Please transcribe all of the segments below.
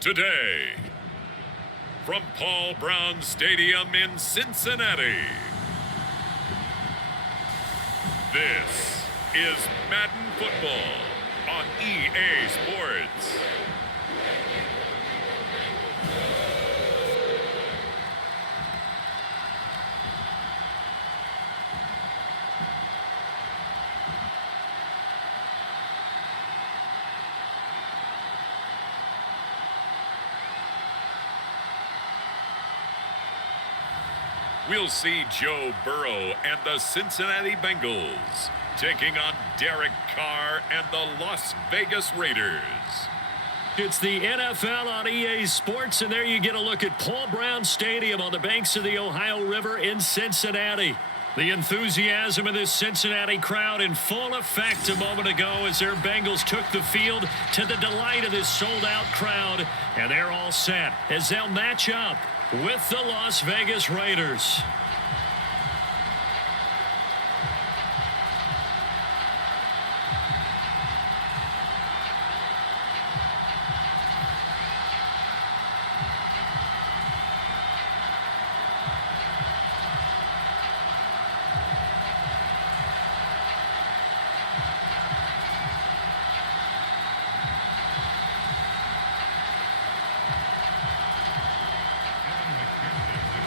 Today, from Paul Brown Stadium in Cincinnati, this is Madden Football on EA Sports. We'll see Joe Burrow and the Cincinnati Bengals taking on Derek Carr and the Las Vegas Raiders. It's the NFL on EA Sports, and there you get a look at Paul Brown Stadium on the banks of the Ohio River in Cincinnati. The enthusiasm of this Cincinnati crowd in full effect a moment ago as their Bengals took the field to the delight of this sold-out crowd, and they're all set as they'll match up with the Las Vegas Raiders.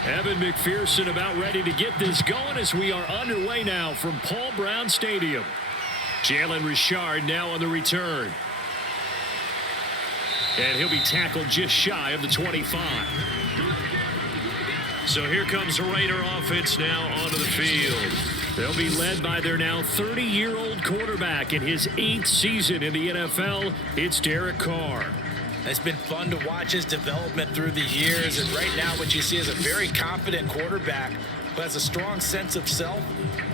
Evan McPherson about ready to get this going as we are underway now from Paul Brown Stadium. Jalen Richard now on the return. And he'll be tackled just shy of the 25. So here comes the Raider offense now onto the field. They'll be led by their now 30-year-old quarterback in his 8th season in the NFL. It's Derek Carr. It's been fun to watch his development through the years, and right now what you see is a very confident quarterback who has a strong sense of self,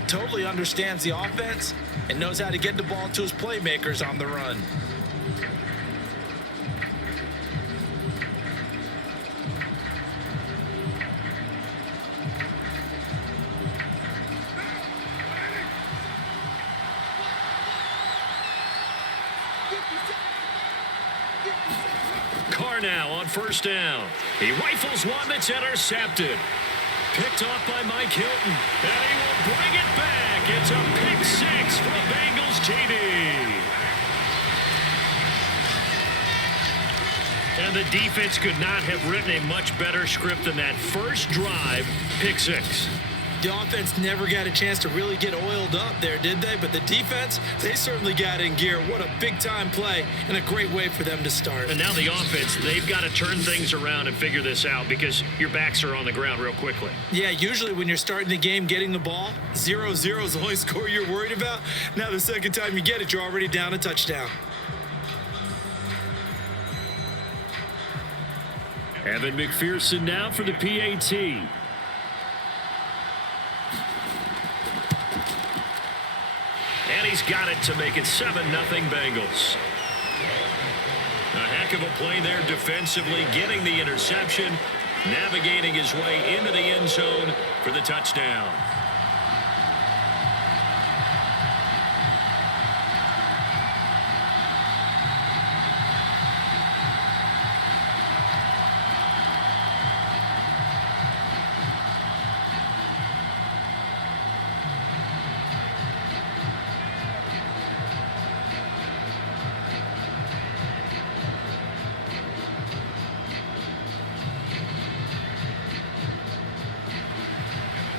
totally understands the offense, and knows how to get the ball to his playmakers on the run. Carr now on first down. He rifles one that's intercepted. Picked off by Mike Hilton. And he will bring it back. It's a pick six for a Bengals TD. And the defense could not have written a much better script than that first drive, pick six. The offense never got a chance to really get oiled up there, did they? But the defense, they certainly got in gear. What a big-time play and a great way for them to start. And now the offense, they've got to turn things around and figure this out because your backs are on the ground real quickly. Yeah, usually when you're starting the game getting the ball, 0-0 is the only score you're worried about. Now the second time you get it, you're already down a touchdown. Evan McPherson now for the PAT. And he's got it to make it 7-0 Bengals. A heck of a play there defensively, getting the interception, navigating his way into the end zone for the touchdown.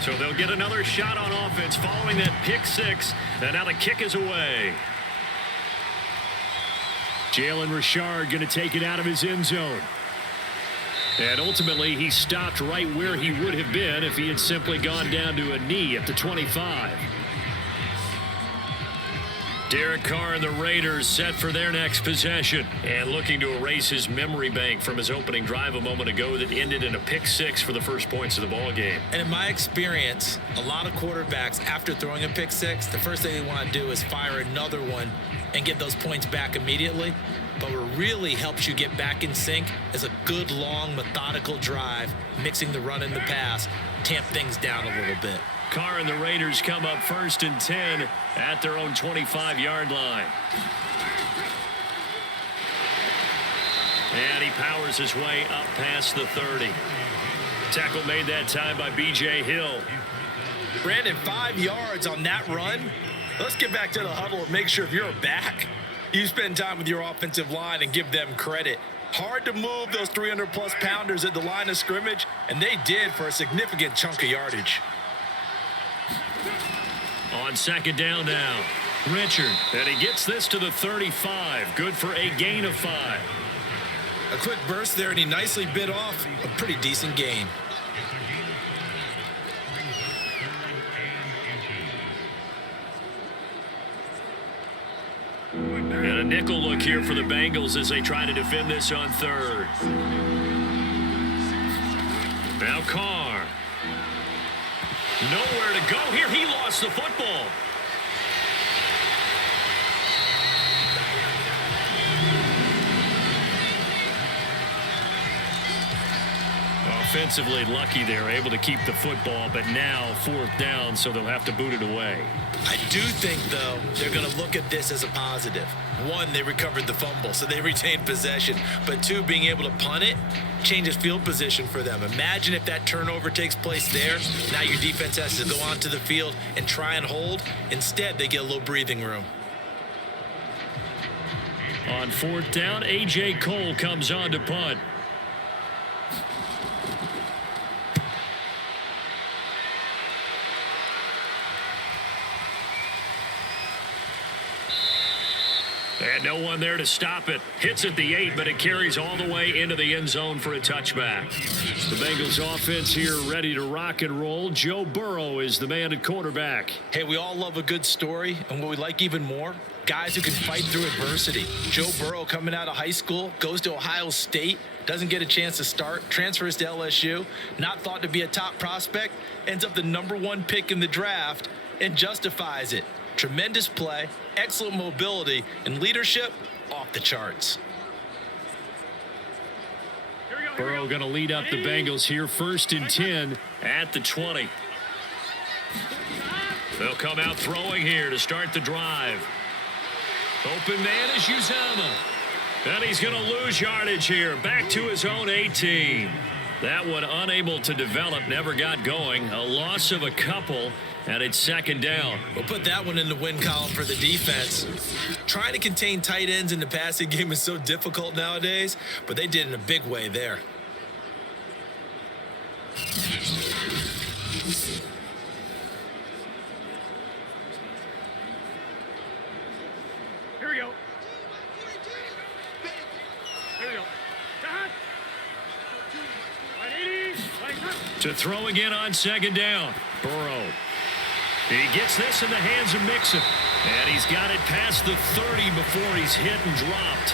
So they'll get another shot on offense following that pick six. And now the kick is away. Jalen Richard going to take it out of his end zone. And ultimately, he stopped right where he would have been if he had simply gone down to a knee at the 25. Derek Carr and the Raiders set for their next possession and looking to erase his memory bank from his opening drive a moment ago that ended in a pick six for the first points of the ball game. And in my experience, a lot of quarterbacks, after throwing a pick six, the first thing they want to do is fire another one and get those points back immediately. But what really helps you get back in sync is a good, long, methodical drive, mixing the run and the pass, tamp things down a little bit. Carr and the Raiders come up 1st and 10 at their own 25-yard line. And he powers his way up past the 30. Tackle made that time by B.J. Hill. Brandon, 5 yards on that run. Let's get back to the huddle and make sure if you're a back, you spend time with your offensive line and give them credit. Hard to move those 300-plus pounders at the line of scrimmage, and they did for a significant chunk of yardage. On second down now, Richard, and he gets this to the 35. Good for a gain of 5. A quick burst there, and he nicely bit off a pretty decent gain. And a nickel look here for the Bengals as they try to defend this on third. Now Carr. Nowhere to go here. He lost the football. Offensively lucky they're able to keep the football, but now 4th down, so they'll have to boot it away. I do think, though, they're going to look at this as a positive. 1, they recovered the fumble, so they retained possession. But 2, being able to punt it changes field position for them. Imagine if that turnover takes place there. Now your defense has to go onto the field and try and hold. Instead, they get a little breathing room. On 4th down, A.J. Cole comes on to punt. And no one there to stop it. Hits at the 8, but it carries all the way into the end zone for a touchback. The Bengals offense here ready to rock and roll. Joe Burrow is the man at quarterback. Hey, we all love a good story, and what we like even more, guys who can fight through adversity. Joe Burrow coming out of high school, goes to Ohio State, doesn't get a chance to start, transfers to LSU, not thought to be a top prospect, ends up the #1 pick in the draft, and justifies it. Tremendous play, excellent mobility, and leadership off the charts. Burrow going to lead up the Bengals here, 1st and 10 at the 20. They'll come out throwing here to start the drive. Open man is Uzama. And he's going to lose yardage here, back to his own 18. That one unable to develop, never got going. A loss of a couple. And it's 2nd down. We'll put that one in the win column for the defense. Trying to contain tight ends in the passing game is so difficult nowadays, but they did in a big way there. Here we go. Here we go. To throw again on 2nd down. Burrow. He gets this in the hands of Mixon. And he's got it past the 30 before he's hit and dropped.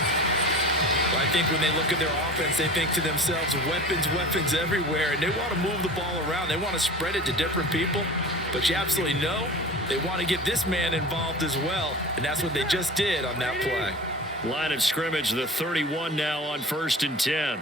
Well, I think when they look at their offense, they think to themselves, weapons everywhere. And they want to move the ball around. They want to spread it to different people. But you absolutely know they want to get this man involved as well. And that's what they just did on that play. Line of scrimmage, the 31 now on 1st and 10.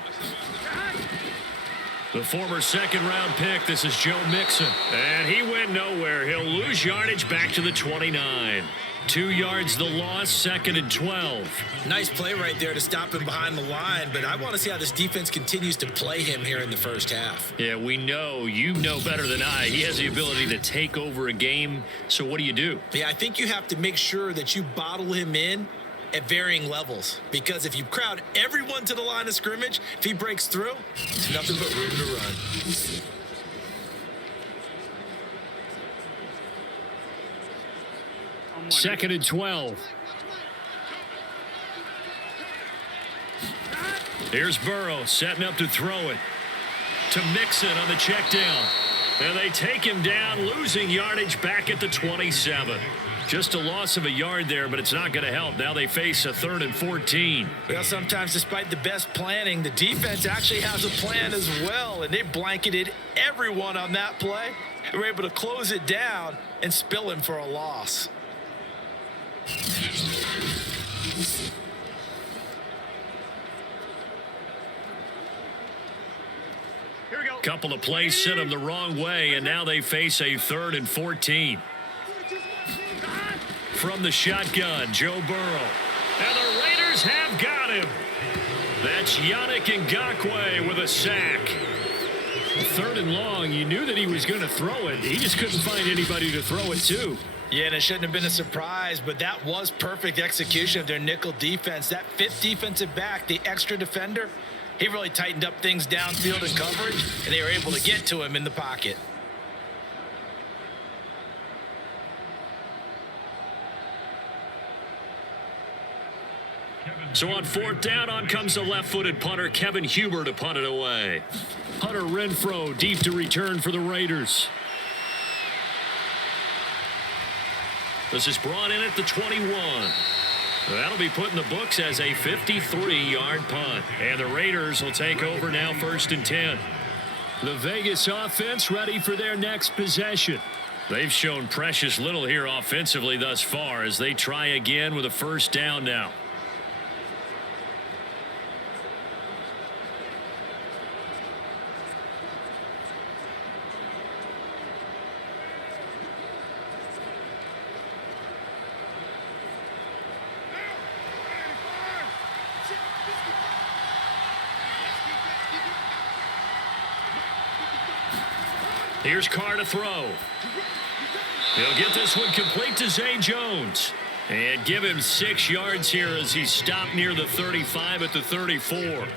The former 2nd-round pick, this is Joe Mixon. And he went nowhere. He'll lose yardage back to the 29. 2 yards the loss, 2nd and 12. Nice play right there to stop him behind the line, but I want to see how this defense continues to play him here in the first half. Yeah, we know. You know better than I. He has the ability to take over a game, so what do? Yeah, I think you have to make sure that you bottle him in at varying levels, because if you crowd everyone to the line of scrimmage, if he breaks through, it's nothing but room to run. 2nd and 12. Here's Burrow setting up to throw it to Mixon on the check down. And they take him down, losing yardage back at the 27. Just a loss of a yard there, but it's not going to help. Now they face a 3rd and 14. Well, sometimes despite the best planning, the defense actually has a plan as well, and they blanketed everyone on that play. They were able to close it down and spill him for a loss. Couple of plays sent them the wrong way, and now they face a 3rd and 14. From the shotgun, Joe Burrow. And the Raiders Raiders have got him. That's Yannick Ngakoue with a sack. 3rd and long, you knew that he was going to throw it. He just couldn't find anybody to throw it to. Yeah, and it shouldn't have been a surprise, but that was perfect execution of their nickel defense. That 5th defensive back, the extra defender, he really tightened up things downfield in coverage, and they were able to get to him in the pocket. So on 4th down, on comes the left-footed punter, Kevin Huber, to punt it away. Hunter Renfrow deep to return for the Raiders. This is brought in at the 21. That'll be put in the books as a 53-yard punt. And the Raiders will take over now 1st and 10. The Vegas offense ready for their next possession. They've shown precious little here offensively thus far as they try again with a 1st down now. Here's Carr to throw. He'll get this one complete to Zay Jones. And give him 6 yards here as he stopped near the 35 at the 34.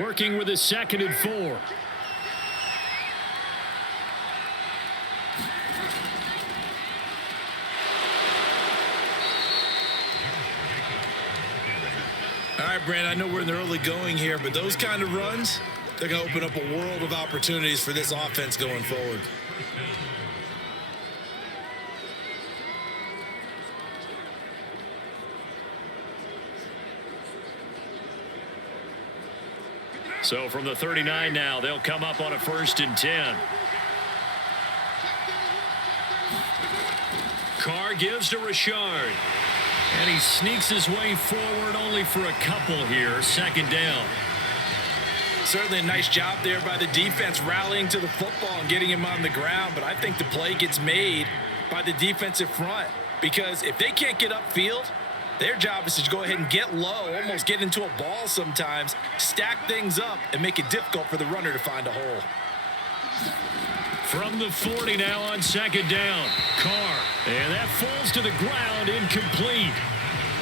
Working with his 2nd and 4. All right, Brandon, I know we're in the early going here, but those kind of runs, they're going to open up a world of opportunities for this offense going forward. So from the 39 now, they'll come up on a 1st and 10. Carr gives to Richard. And he sneaks his way forward only for a couple here. 2nd down. Certainly a nice job there by the defense rallying to the football and getting him on the ground. But I think the play gets made by the defensive front. Because if they can't get upfield, their job is to go ahead and get low, almost get into a ball sometimes, stack things up, and make it difficult for the runner to find a hole. From the 40 now on 2nd down. Carr. And that falls to the ground, incomplete.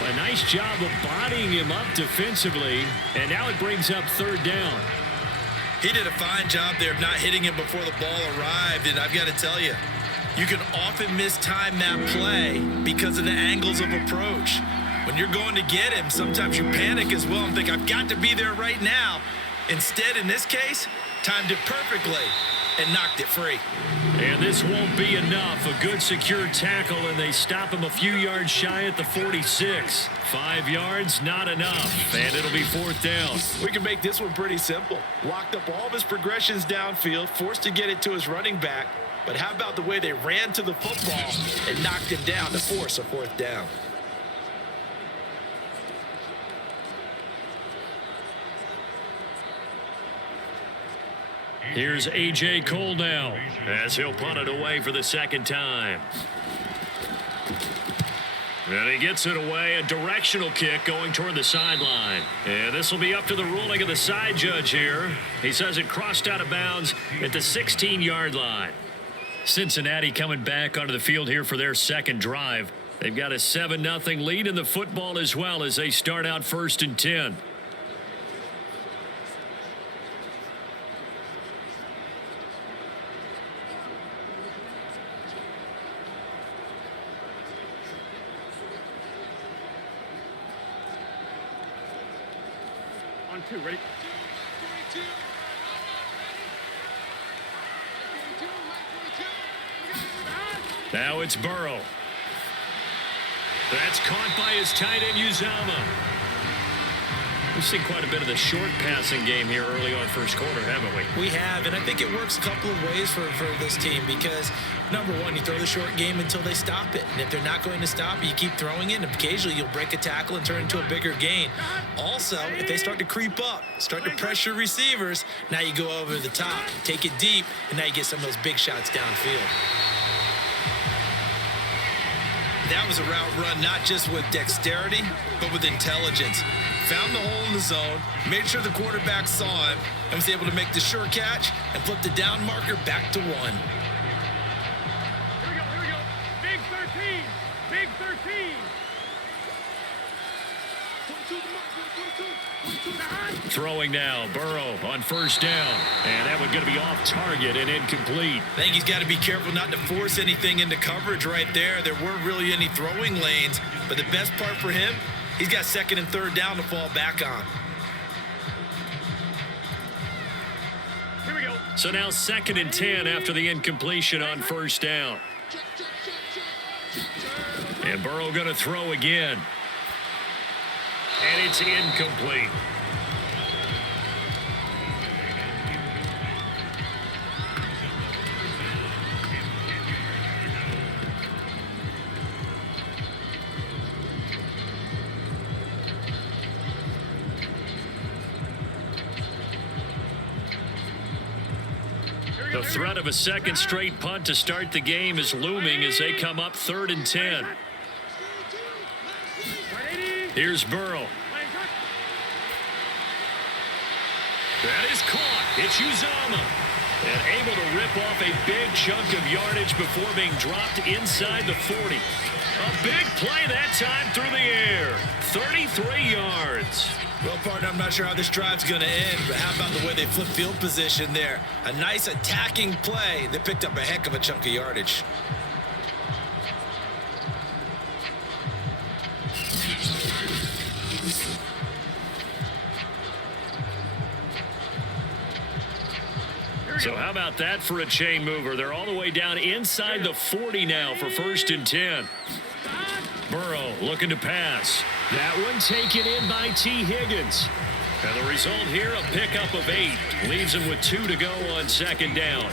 A nice job of bodying him up defensively. And now it brings up 3rd down. He did a fine job there of not hitting him before the ball arrived. And I've got to tell you, you can often mistime that play because of the angles of approach. When you're going to get him, sometimes you panic as well and think, I've got to be there right now. Instead, in this case, timed it perfectly and knocked it free. And this won't be enough. A good secure tackle, and they stop him a few yards shy at the 46. 5 yards, not enough, and it'll be 4th down. We can make this one pretty simple. Locked up all of his progressions downfield, forced to get it to his running back. But how about the way they ran to the football and knocked him down to force a 4th down? Here's A.J. Cole now as he'll punt it away for the 2nd time. And he gets it away, a directional kick going toward the sideline. And this will be up to the ruling of the side judge here. He says it crossed out of bounds at the 16-yard line. Cincinnati coming back onto the field here for their 2nd drive. They've got a 7-0 lead in the football as well as they start out 1st and 10. On 2, ready? Now it's Burrow. That's caught by his tight end, Uzama. We've seen quite a bit of the short passing game here early on first quarter, haven't we? We have, and I think it works a couple of ways for this team because, number one, you throw the short game until they stop it. And if they're not going to stop it, you keep throwing it, and occasionally you'll break a tackle and turn into a bigger gain. Also, if they start to creep up, start to pressure receivers, now you go over the top, take it deep, and now you get some of those big shots downfield. That was a route run not just with dexterity, but with intelligence. Found the hole in the zone, made sure the quarterback saw him, and was able to make the sure catch and flip the down marker back to 1. Here we go. Big 13. Big 13. Throwing now, Burrow on first down. And that one's going to be off target and incomplete. I think he's got to be careful not to force anything into coverage right there. There weren't really any throwing lanes, but the best part for him, he's got second and third down to fall back on. Here we go. So now 2nd and 10 after the incompletion on first down. And Burrow going to throw again. And it's incomplete. The threat of a second straight punt to start the game is looming as they come up 3rd and 10. Here's Burrow. That is caught. It's Uzama. And able to rip off a big chunk of yardage before being dropped inside the 40. A big play that time through the air. 33 yards. Well, partner, I'm not sure how this drive's going to end, but how about the way they flip field position there? A nice attacking play that picked up a heck of a chunk of yardage. So how about that for a chain mover? They're all the way down inside the 40 now for 1st and 10. Burrow looking to pass. That one taken in by T. Higgins. And the result here, a pickup of 8. Leaves him with 2 to go on 2nd down.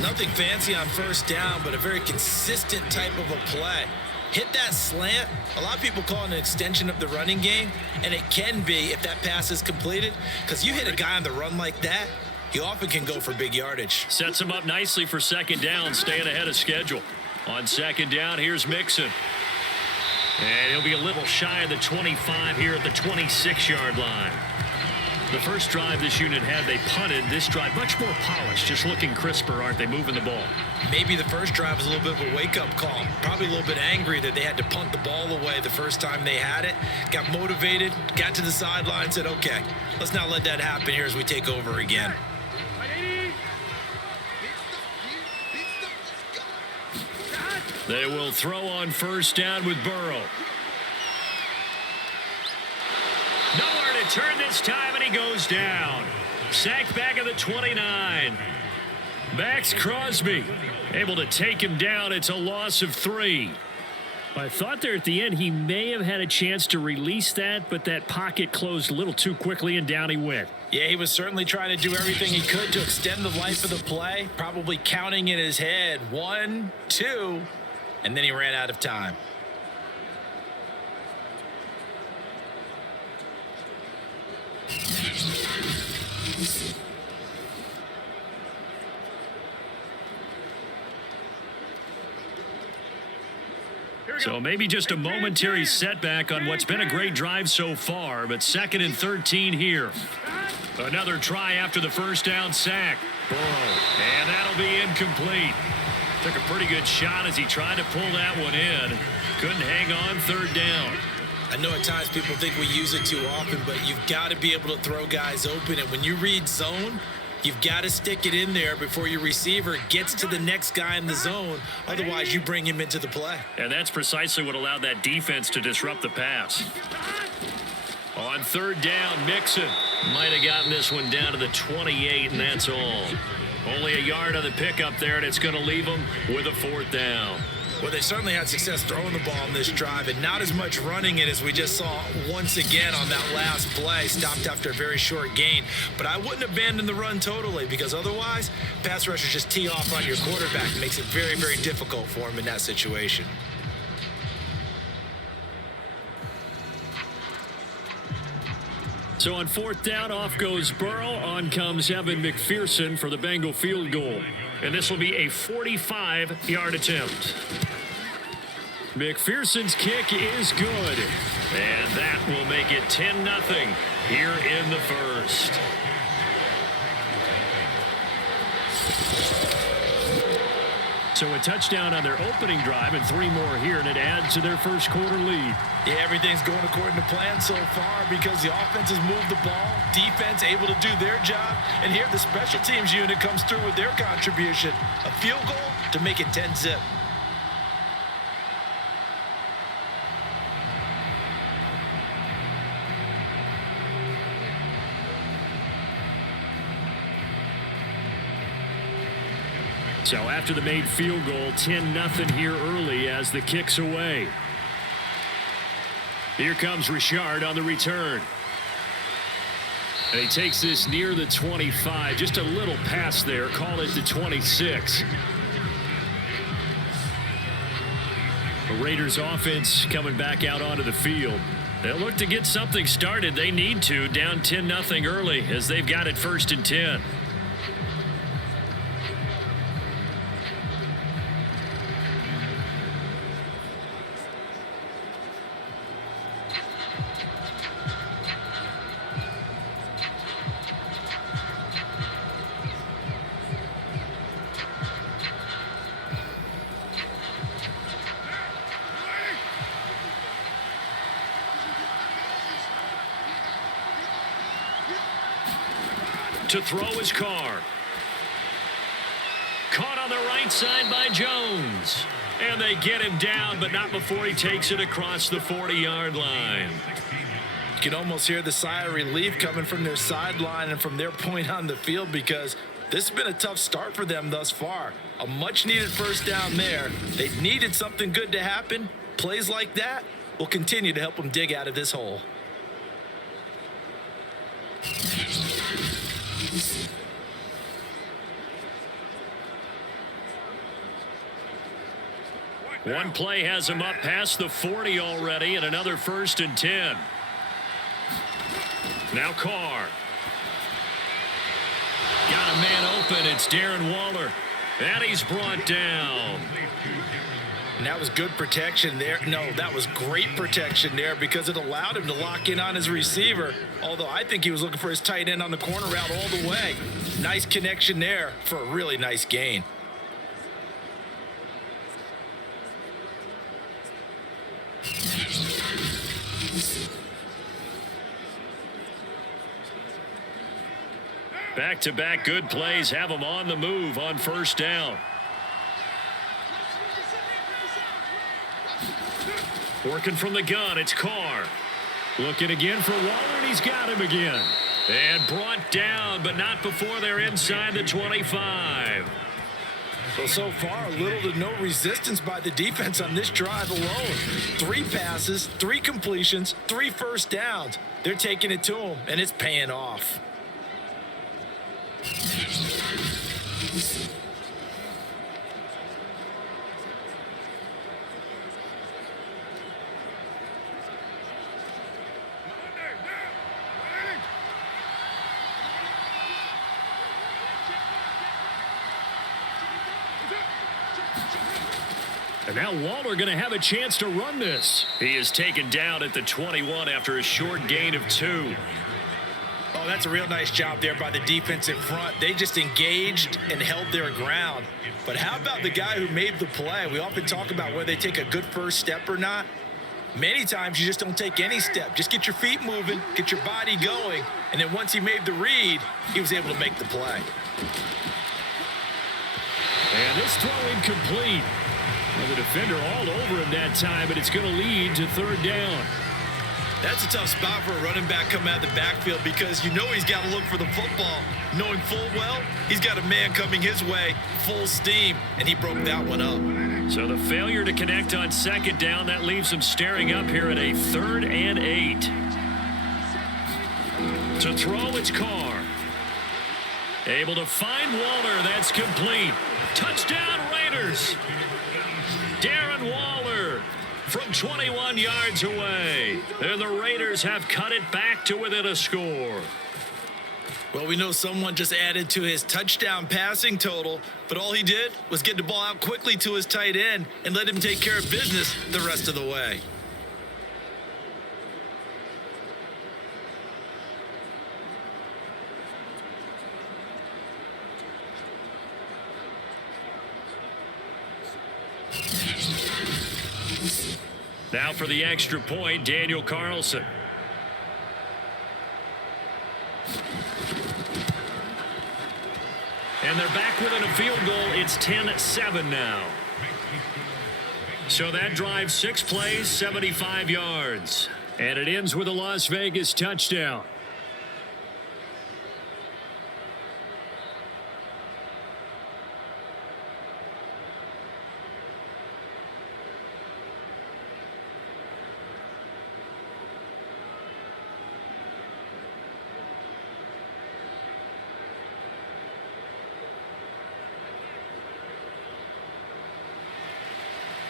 Nothing fancy on first down, but a very consistent type of a play. Hit that slant. A lot of people call it an extension of the running game, and it can be if that pass is completed, because you hit a guy on the run like that, he often can go for big yardage. Sets him up nicely for 2nd down, staying ahead of schedule. On 2nd down, here's Mixon. And he'll be a little shy of the 25 here at the 26-yard line. The first drive this unit had, they punted. This drive, much more polished, just looking crisper, aren't they, moving the ball? Maybe the first drive was a little bit of a wake-up call. Probably a little bit angry that they had to punt the ball away the first time they had it. Got motivated, got to the sideline, said, okay, let's not let that happen here as we take over again. They will throw on first down with Burrow. Nowhere to turn this time, and he goes down. Sacked back at the 29. Max Crosby able to take him down. It's a loss of 3. I thought there at the end he may have had a chance to release that, but that pocket closed a little too quickly, and down he went. Yeah, he was certainly trying to do everything he could to extend the life of the play, probably counting in his head 1, 2, and then he ran out of time. So maybe just a momentary setback on what's been a great drive so far, but 2nd and 13 here. Another try after the first down sack. Burrow, and that'll be incomplete. Took a pretty good shot as he tried to pull that one in. Couldn't hang on 3rd down. I know at times people think we use it too often, but you've got to be able to throw guys open. And when you read zone, you've got to stick it in there before your receiver gets to the next guy in the zone. Otherwise, you bring him into the play. And that's precisely what allowed that defense to disrupt the pass. On 3rd down, Mixon might have gotten this one down to the 28, and that's all. Only a yard on the pickup there, and it's going to leave him with a 4th down. Well, they certainly had success throwing the ball in this drive and not as much running it as we just saw once again on that last play, stopped after a very short gain. But I wouldn't abandon the run totally, because otherwise, pass rushers just tee off on your quarterback. It makes it very, very difficult for him in that situation. So on fourth down, off goes Burrow. On comes Evan McPherson for the Bengal field goal. And this will be a 45-yard attempt. McPherson's kick is good. And that will make it 10-0 here in the first. So a touchdown on their opening drive and 3 more here, and it adds to their first quarter lead. Yeah, everything's going according to plan so far because the offense has moved the ball, defense able to do their job, and here the special teams unit comes through with their contribution. A field goal to make it 10-0. So after the made field goal, 10-0 here early as the kick's away. Here comes Richard on the return. And he takes this near the 25. Just a little pass there. Call it the 26. The Raiders offense coming back out onto the field. They'll look to get something started. They need to. Down 10-0 early as they've got it 1st and 10. To throw his car. Caught on the right side by Jones. And they get him down, but not before he takes it across the 40-yard line. You can almost hear the sigh of relief coming from their sideline and from their point on the field, because this has been a tough start for them thus far. A much-needed first down there. They needed something good to happen. Plays like that will continue to help them dig out of this hole. One play has him up past the 40 already, and another 1st and 10. Now Carr. Got a man open. It's Darren Waller. And he's brought down. And that was good protection there. No, that was great protection there because it allowed him to lock in on his receiver. Although I think he was looking for his tight end on the corner route all the way. Nice connection there for a really nice gain. Back-to-back good plays have him on the move on 1st down. Working from the gun, it's Carr. Looking again for Waller, and he's got him again. And brought down, but not before they're inside the 25. So far, little to no resistance by the defense on this drive alone. 3 passes, 3 completions, 3 first downs. They're taking it to him, and it's paying off. And now Waller going to have a chance to run this. He is taken down at the 21 after a short gain of 2. Oh, that's a real nice job there by the defense in front. They just engaged and held their ground. But how about the guy who made the play? We often talk about whether they take a good first step or not. Many times you just don't take any step. Just get your feet moving, get your body going, and then once he made the read, he was able to make the play. And this throw incomplete. Well, the defender all over him that time, but it's going to lead to 3rd down. That's a tough spot for a running back coming out of the backfield because you know he's got to look for the football, knowing full well he's got a man coming his way full steam, and he broke that one up. So the failure to connect on second down, that leaves him staring up here at a 3rd and 8. To throw, it's Carr. Able to find Waller. That's complete. Touchdown, Raiders. Darren Waller from 21 yards away. And the Raiders have cut it back to within a score. Well, we know someone just added to his touchdown passing total, but all he did was get the ball out quickly to his tight end and let him take care of business the rest of the way. Now for the extra point, Daniel Carlson. And they're back within a field goal. It's 10-7 now. So that drive, 6 plays, 75 yards. And it ends with a Las Vegas touchdown.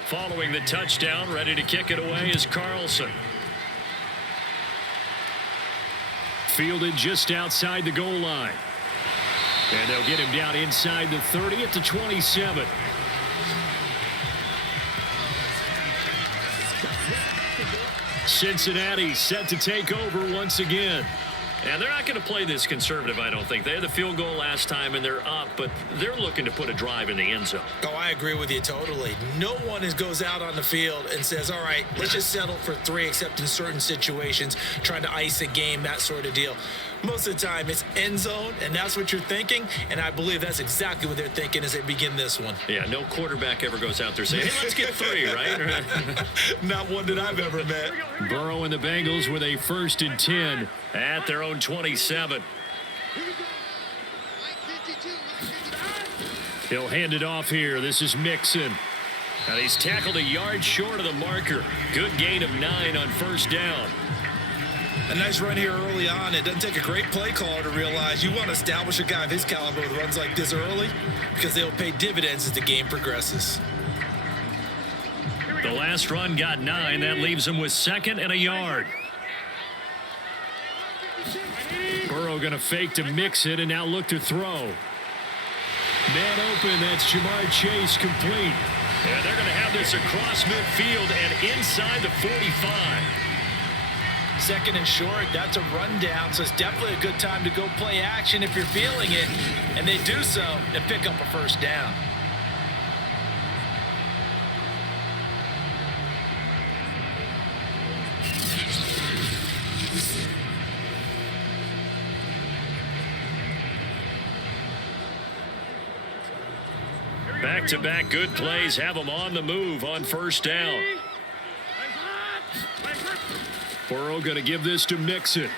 Following the touchdown, ready to kick it away is Carlson. Fielded just outside the goal line. And they'll get him down inside the 30 at the 27. Cincinnati set to take over once again. And they're not going to play this conservative, I don't think. They had the field goal last time, and they're up, but they're looking to put a drive in the end zone. Oh, I agree with you totally. No one goes out on the field and says, all right, let's just settle for 3, except in certain situations, trying to ice a game, that sort of deal. Most of the time, it's end zone, and that's what you're thinking, and I believe that's exactly what they're thinking as they begin this one. Yeah, no quarterback ever goes out there saying, hey, let's get 3, right? Not one that I've ever met. Burrow and the Bengals with a 1st and 10 at their own 27. He'll hand it off here. This is Mixon. And he's tackled a yard short of the marker. Good gain of 9 on 1st down. A nice run here early on. It doesn't take a great play caller to realize you want to establish a guy of his caliber with runs like this early because they'll pay dividends as the game progresses. The last run got 9. That leaves him with 2nd and a yard. Burrow going to fake to mix it and now look to throw. Man open. That's Jamar Chase complete. And they're going to have this across midfield and inside the 45. 2nd and short, that's a rundown, so it's definitely a good time to go play action if you're feeling it, and they do so and pick up a 1st down. Back-to-back good plays have them on the move on 1st down. Burrow going to give this to Mixon.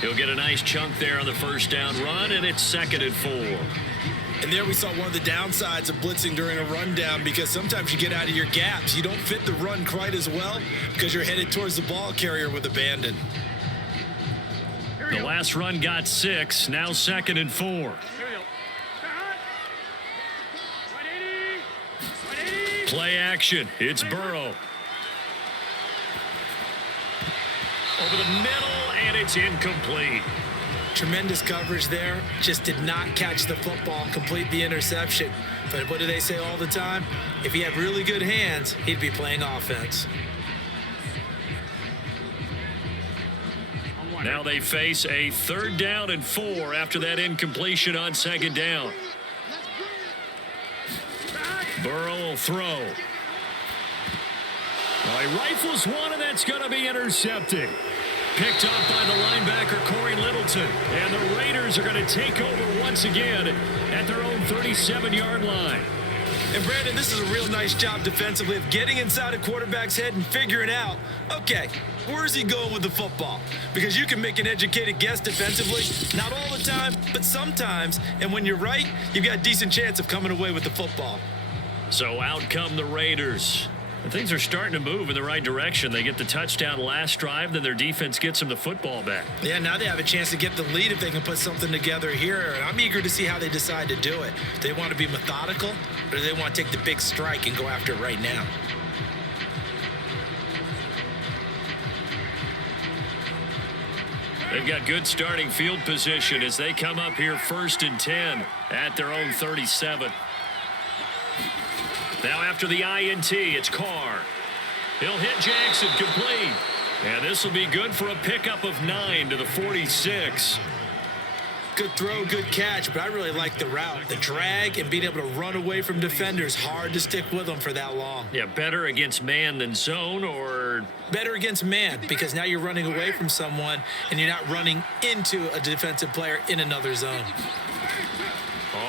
He'll get a nice chunk there on the 1st down run, and it's 2nd and 4. And there we saw one of the downsides of blitzing during a rundown because sometimes you get out of your gaps. You don't fit the run quite as well because you're headed towards the ball carrier with abandon. The last run got 6, now 2nd and 4. Play action. It's Burrow. Over the middle, and it's incomplete. Tremendous coverage there. Just did not catch the football and complete the interception. But what do they say all the time? If he had really good hands, he'd be playing offense. Now they face a 3rd down and 4 after that incompletion on 2nd down. Burrow will throw. Well, he rifles one, and that's going to be intercepted. Picked up by the linebacker, Corey Littleton. And the Raiders are going to take over once again at their own 37-yard line. And Brandon, this is a real nice job defensively of getting inside a quarterback's head and figuring out, okay, where's he going with the football? Because you can make an educated guess defensively, not all the time, but sometimes. And when you're right, you've got a decent chance of coming away with the football. So out come the Raiders. And things are starting to move in the right direction. They get the touchdown last drive, then their defense gets them the football back. Yeah, now they have a chance to get the lead if they can put something together here. And I'm eager to see how they decide to do it. Do they want to be methodical, or do they want to take the big strike and go after it right now? They've got good starting field position as they come up here 1st and 10 at their own 37. Now after the INT, it's Carr. He'll hit Jackson complete. And this will be good for a pickup of 9 to the 46. Good throw, good catch, but I really like the route. The drag and being able to run away from defenders, hard to stick with them for that long. Yeah, better against man than zone, or better against man, because now you're running away from someone and you're not running into a defensive player in another zone.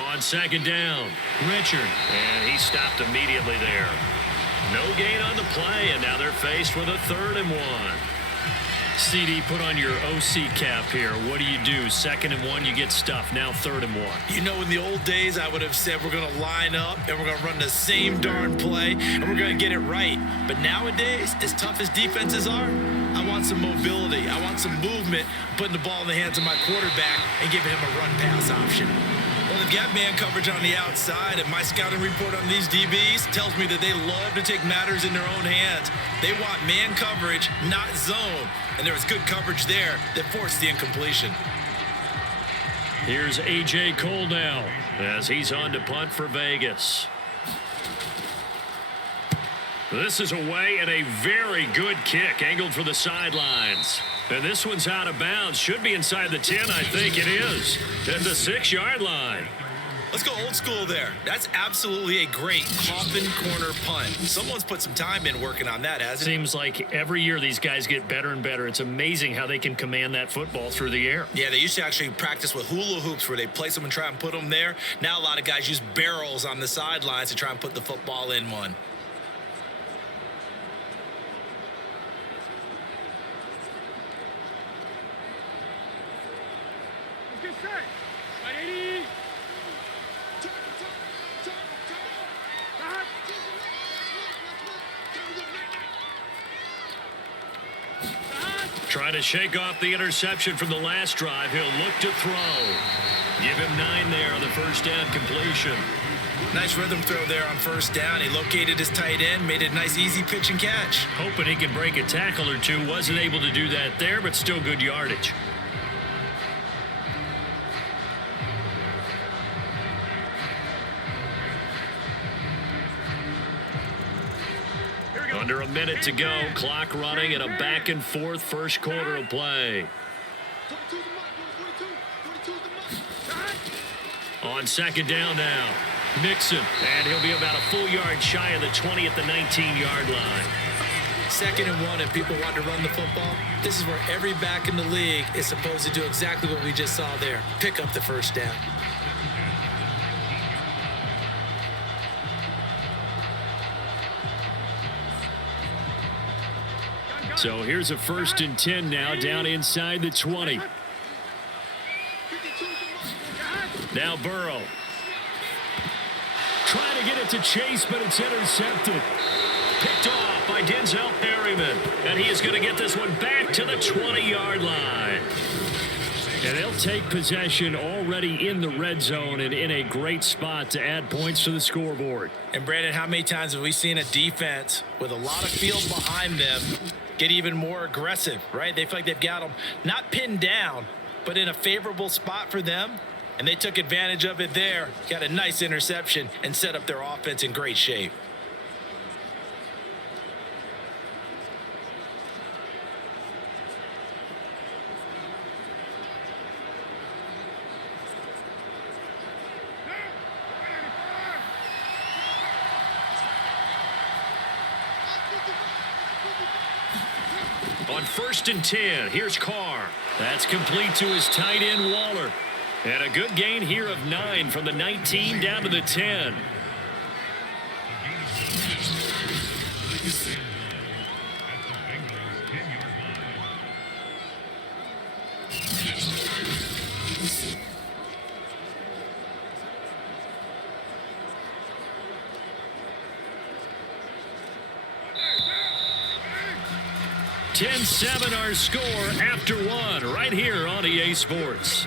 On 2nd down, Richard, and he stopped immediately there. No gain on the play, and now they're faced with a 3rd and 1. CD, put on your OC cap here. What do you do? 2nd and 1, you get stuffed. Now 3rd and 1. You know, in the old days, I would have said we're going to line up and we're going to run the same darn play and we're going to get it right. But nowadays, as tough as defenses are, I want some mobility. I want some movement, putting the ball in the hands of my quarterback and giving him a run-pass option. Well, they've got man coverage on the outside, and my scouting report on these DBs tells me that they love to take matters in their own hands. They want man coverage, not zone. And there was good coverage there that forced the incompletion. Here's A.J. Cole now as he's on to punt for Vegas. This is away and a very good kick angled for the sidelines. And this one's out of bounds. Should be inside the 10, I think it is. At the 6-yard line. Let's go old school there. That's absolutely a great coffin corner punt. Someone's put some time in working on that, hasn't it? Seems like every year these guys get better and better. It's amazing how they can command that football through the air. Yeah, they used to actually practice with hula hoops where they place them and try and put them there. Now a lot of guys use barrels on the sidelines to try and put the football in one. Get set. 180. Trying to shake off the interception from the last drive. He'll look to throw. Give him 9 there on the 1st down completion. Nice rhythm throw there on 1st down. He located his tight end, made a nice easy pitch and catch. Hoping he can break a tackle or two. Wasn't able to do that there, but still good yardage. Under a minute to go, clock running, and a back-and-forth first quarter of play. On 2nd down now, Mixon, and he'll be about a full yard shy of the 20 at the 19-yard line. 2nd and 1, and people want to run the football. This is where every back in the league is supposed to do exactly what we just saw there. Pick up the 1st down. So here's a 1st and 10 now, down inside the 20. Now Burrow. Trying to get it to Chase, but it's intercepted. Picked off by Denzel Perryman. And he is going to get this one back to the 20-yard line. And they'll take possession already in the red zone and in a great spot to add points to the scoreboard. And Brandon, how many times have we seen a defense with a lot of field behind them get even more aggressive, right? They feel like they've got them not pinned down, but in a favorable spot for them. And they took advantage of it there, got a nice interception, and set up their offense in great shape. On 1st and 10, here's Carr. That's complete to his tight end, Waller. And a good gain here of 9 from the 19 down to the 10. $10-7 our score after one right here on EA Sports.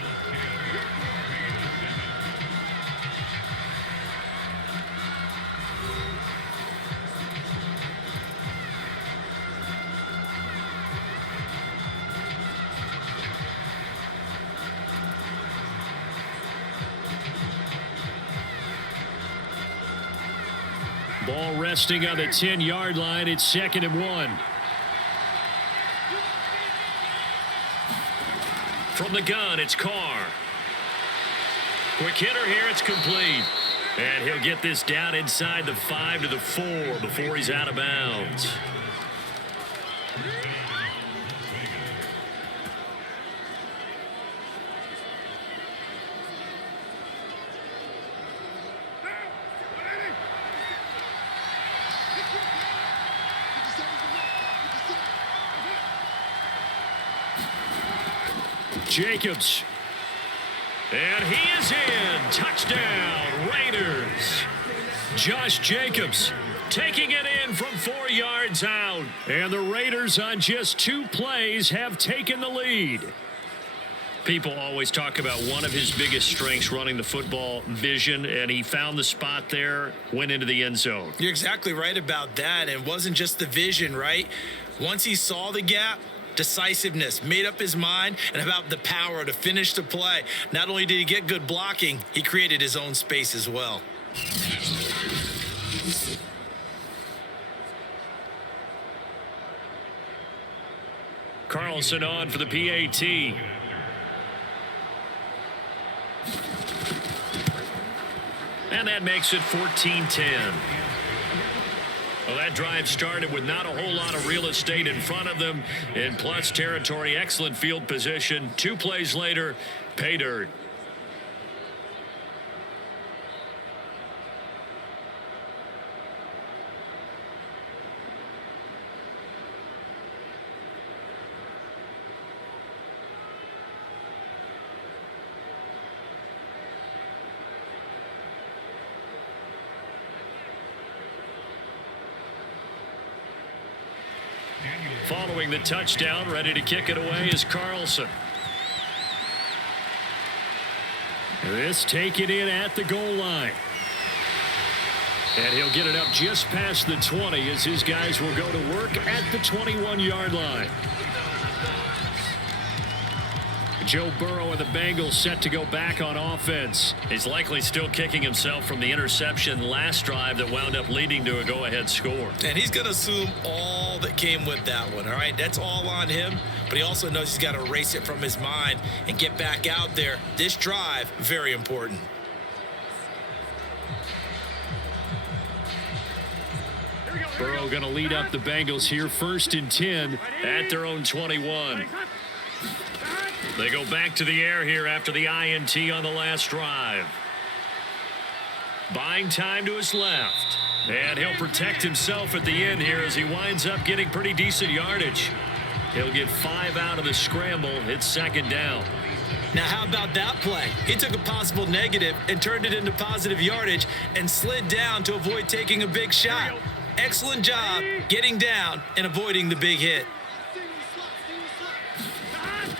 Ball resting on the 10-yard line. It's 2nd and 1. From the gun, it's Carr. Quick hitter here, it's complete. And he'll get this down inside the 5 to the 4 before he's out of bounds. Jacobs. And he is in. Touchdown, Raiders. Josh Jacobs taking it in from 4 yards out. And the Raiders on just 2 plays have taken the lead. People always talk about one of his biggest strengths running the football, vision, and he found the spot there, went into the end zone. You're exactly right about that. It wasn't just the vision, right? Once he saw the gap, decisiveness, made up his mind, and about the power to finish the play. Not only did he get good blocking, he created his own space as well. Carlson on for the PAT. And that makes it 14-10. Well, that drive started with not a whole lot of real estate in front of them. In plus territory, excellent field position. 2 plays later, pay dirt. Following the touchdown, ready to kick it away is Carlson. This taken in at the goal line. And he'll get it up just past the 20 as his guys will go to work at the 21-yard line. Joe Burrow and the Bengals set to go back on offense. He's likely still kicking himself from the interception last drive that wound up leading to a go-ahead score. And he's going to assume all that came with that one, all right? That's all on him, but he also knows he's got to erase it from his mind and get back out there. This drive, very important. Burrow going to lead up the Bengals here, 1st and 10 at their own 21. They go back to the air here after the INT on the last drive. Buying time to his left. And he'll protect himself at the end here as he winds up getting pretty decent yardage. He'll get 5 out of the scramble. It's 2nd down. Now, how about that play? He took a possible negative and turned it into positive yardage and slid down to avoid taking a big shot. Excellent job getting down and avoiding the big hit.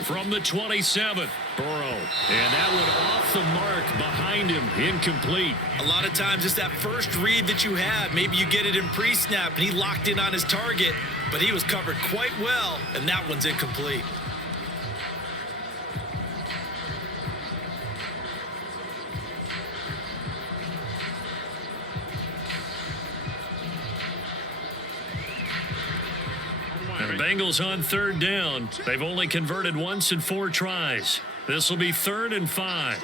From the 27, Burrow. And that one off the mark behind him, incomplete. A lot of times it's that first read that you have. Maybe you get it in pre-snap and he locked in on his target, but he was covered quite well, and that one's incomplete. And the Bengals on 3rd down. They've only converted once in 4 tries. This will be 3rd and 5.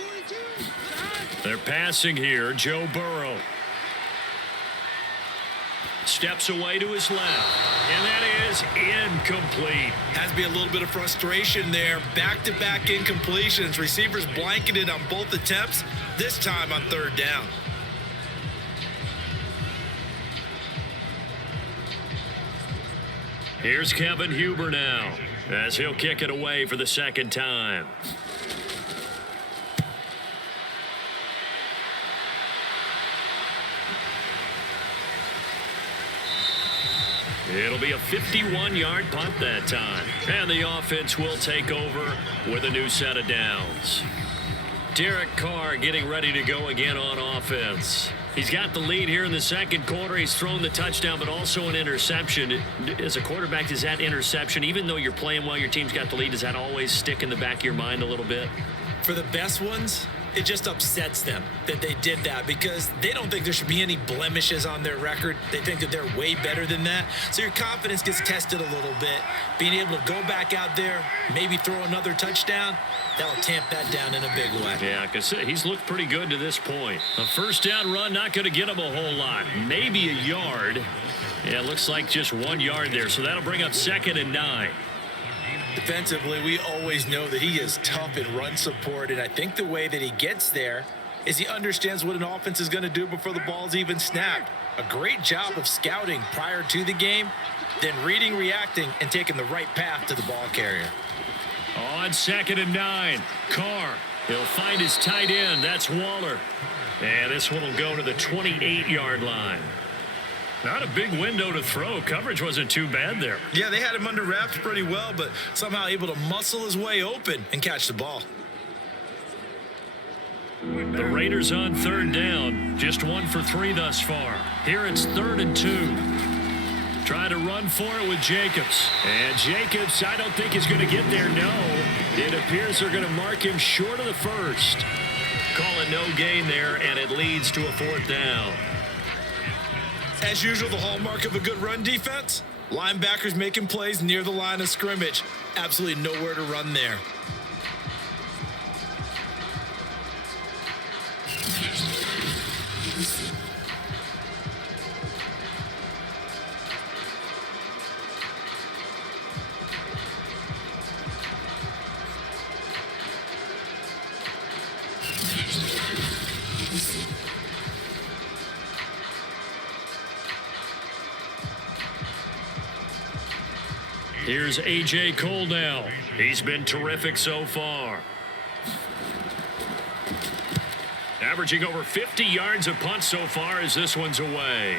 They're passing here. Joe Burrow steps away to his left. And that is incomplete. Has to be a little bit of frustration there. Back-to-back incompletions. Receivers blanketed on both attempts, this time on 3rd down. Here's Kevin Huber now, as he'll kick it away for the second time. It'll be a 51-yard punt that time. And the offense will take over with a new set of downs. Derek Carr getting ready to go again on offense. He's got the lead here in the second quarter. He's thrown the touchdown, but also an interception. As a quarterback, does that interception, even though you're playing well, your team's got the lead, does that always stick in the back of your mind a little bit? For the best ones, it just upsets them that they did that because they don't think there should be any blemishes on their record. They think that they're way better than that. So your confidence gets tested a little bit. Being able to go back out there, maybe throw another touchdown, that'll tamp that down in a big way. Yeah, because he's looked pretty good to this point. A first down run, not going to get him a whole lot. Maybe a yard. Yeah, it looks like just 1 yard there. So that'll bring up 2nd and 9. Defensively, we always know that he is tough in run support, and I think the way that he gets there is he understands what an offense is going to do before the ball's even snapped. A great job of scouting prior to the game, then reading, reacting, and taking the right path to the ball carrier. On 2nd and 9, Carr. He'll find his tight end. That's Waller. And this one will go to the 28-yard line. Not a big window to throw. Coverage wasn't too bad there. Yeah, they had him under wraps pretty well, but somehow able to muscle his way open and catch the ball. The Raiders on 3rd down. Just 1 for 3 thus far. Here it's 3rd and 2. Trying to run for it with Jacobs. And Jacobs, I don't think is going to get there. No. It appears they're going to mark him short of the first. Call it no gain there, and it leads to a 4th down. As usual, the hallmark of a good run defense, linebackers making plays near the line of scrimmage. Absolutely nowhere to run there. Here's A.J. Cole now. He's been terrific so far. Averaging over 50 yards a punt so far as this one's away.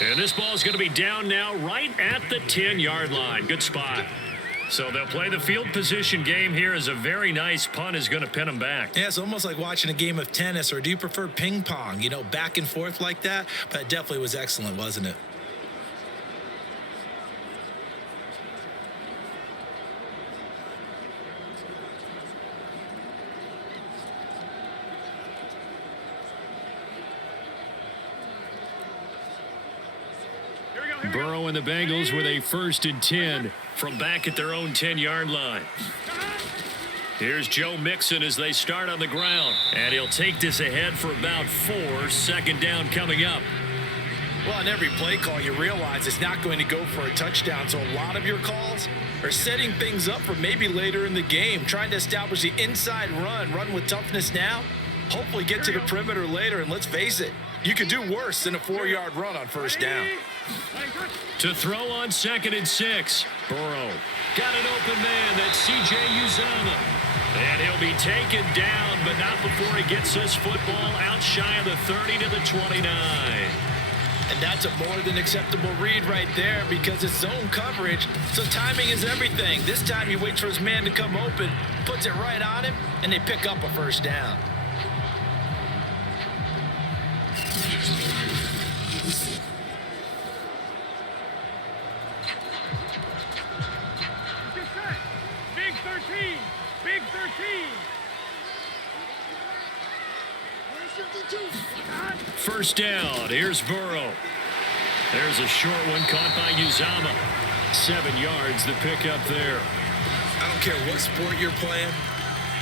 And this ball is going to be down now right at the 10-yard line. Good spot. So they'll play the field position game here as a very nice punt is going to pin them back. Yeah, it's almost like watching a game of tennis, or do you prefer ping pong? You know, back and forth like that? But it definitely was excellent, wasn't it? Burrow and the Bengals with a 1st and 10 from back at their own 10-yard line. Here's Joe Mixon as they start on the ground. And he'll take this ahead for about 4. 2nd down coming up. Well, in every play call, you realize it's not going to go for a touchdown. So a lot of your calls are setting things up for maybe later in the game, trying to establish the inside run with toughness now, hopefully get to the perimeter later. And let's face it, you could do worse than a 4-yard run on 1st down. To throw on 2nd and 6. Burrow got an open man. That's C.J. Uzomah. And he'll be taken down, but not before he gets this football out shy of the 30 to the 29. And that's a more than acceptable read right there because it's zone coverage, so timing is everything. This time he waits for his man to come open, puts it right on him, and they pick up a 1st down. Big 13. Big 13. 1st down. Here's Burrow. There's a short one caught by Uzomah. 7 yards the pickup there. I don't care what sport you're playing.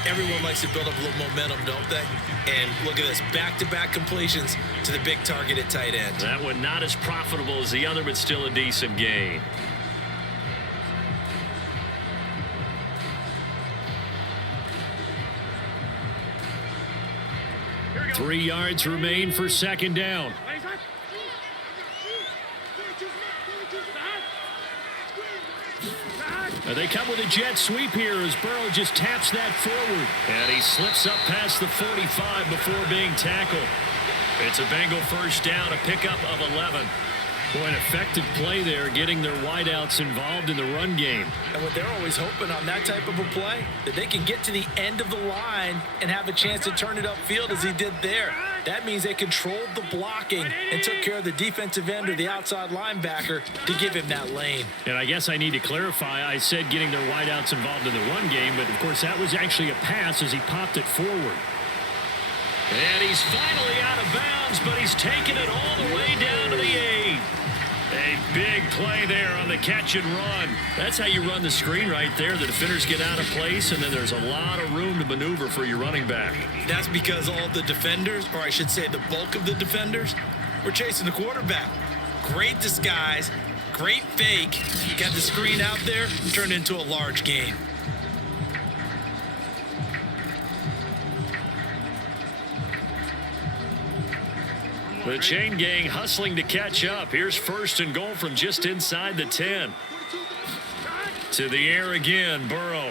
Everyone likes to build up a little momentum, don't they? And look at this, back-to-back completions to the big target at tight end. That one not as profitable as the other, but still a decent gain. Three yards remain for 2nd down. They come with a jet sweep here as Burrow just taps that forward. And he slips up past the 45 before being tackled. It's a Bengal first down, a pickup of 11. Boy, an effective play there, getting their wideouts involved in the run game. And what they're always hoping on that type of a play, that they can get to the end of the line and have a chance to turn it upfield as he did there. That means they controlled the blocking and took care of the defensive end or the outside linebacker to give him that lane. And I guess I need to clarify, I said getting their wideouts involved in the run game, but of course that was actually a pass as he popped it forward. And he's finally out of bounds, but he's taken it all the way down to the 8. A big play there on the catch and run. That's how you run the screen right there. The defenders get out of place, and then there's a lot of room to maneuver for your running back. That's because all the defenders, or I should say the bulk of the defenders, were chasing the quarterback. Great disguise, great fake. Got the screen out there, turned into a large gain. The chain gang hustling to catch up. Here's first and goal from just inside the 10. To the air again, Burrow.